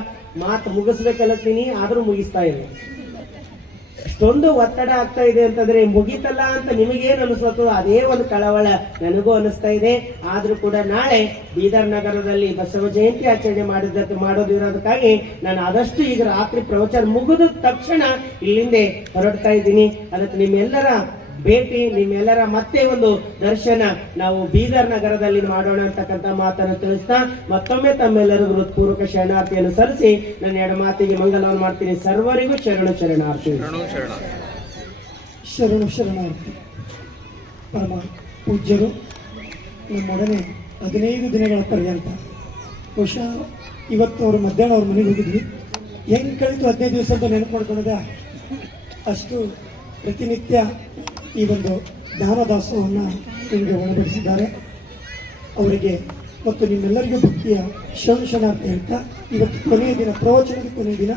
ಮಾತು ಮುಗಿಸ್ಬೇಕಲ್ಲತ್ತೀನಿ, ಆದ್ರೂ ಮುಗಿಸ್ತಾ ಇಲ್ಲ. ಅಷ್ಟೊಂದು ಒತ್ತಡ ಆಗ್ತಾ ಇದೆ ಅಂತಂದ್ರೆ ಮುಗಿತಲ್ಲ ಅಂತ ನಿಮಗೇನು ಅನಿಸ್ತೋ ಅದೇ ಒಂದು ಕಳವಳ ನನಗೂ ಅನಿಸ್ತಾ ಇದೆ. ಆದ್ರೂ ಕೂಡ ನಾಳೆ ಬೀದರ್ ನಗರದಲ್ಲಿ ಬಸವ ಜಯಂತಿ ಆಚರಣೆ ಮಾಡೋದಿರೋದಕ್ಕಾಗಿ ನಾನು ಆದಷ್ಟು ಈಗ ರಾತ್ರಿ ಪ್ರವಚನ ಮುಗಿದ ತಕ್ಷಣ ಇಲ್ಲಿಂದ ಹೊರಡ್ತಾ ಇದ್ದೀನಿ. ಅದಕ್ಕೆ ನಿಮ್ಮೆಲ್ಲರ ಭೇಟಿ, ನಿಮ್ಮೆಲ್ಲರ ಮತ್ತೆ ಒಂದು ದರ್ಶನ ನಾವು ಬೀದರ್ ನಗರದಲ್ಲಿ ಮಾಡೋಣ ಅಂತಕ್ಕಂಥ ಮಾತನ್ನು ತಿಳಿಸ್ತಾ ಮತ್ತೊಮ್ಮೆ ತಮ್ಮೆಲ್ಲರಿಗೂ ಹೃತ್ಪೂರ್ವಕ ಶರಣಾರ್ಥಿಯನ್ನು ಸಲ್ಲಿಸಿ ನನ್ನ 2 ಮಾತಿಗೆ ಮಂಗಲವನ್ನು ಮಾಡ್ತೀನಿ. ಸರ್ವರಿಗೂ ಶರಣಾರ್ಥಿ. ಶರಣಾರ್ಥಿ. ಪರಮ ಪೂಜ್ಯರು ನಮ್ಮೊಡನೆ 15 ದಿನಗಳ ಪರ್ಯಂತ, ಬಹುಶಃ ಇವತ್ತು ಅವರು ಮಧ್ಯಾಹ್ನ ಅವ್ರ ಮನೆಗೆ ಹೋಗಿದ್ವಿ. ಹೆಂಗೆ ಕಳಿತು 15 ದಿವಸ ಅಂತ ನೆನಪು ಮಾಡ್ಕೊಂಡಿದೆ. ಅಷ್ಟು ಪ್ರತಿನಿತ್ಯ ಈ ಒಂದು ಜ್ಞಾನದಾಸವನ್ನು ನಿಮಗೆ ಒಳಪಡಿಸಿದ್ದಾರೆ. ಅವರಿಗೆ ಮತ್ತು ನಿಮ್ಮೆಲ್ಲರಿಗೂ ಭಕ್ತಿಯ ಶರಣಾರ್ಥಿ ಹೇಳ್ತಾ ಇವತ್ತು ಕೊನೆಯ ದಿನ, ಪ್ರವಚನದ ಕೊನೆಯ ದಿನ.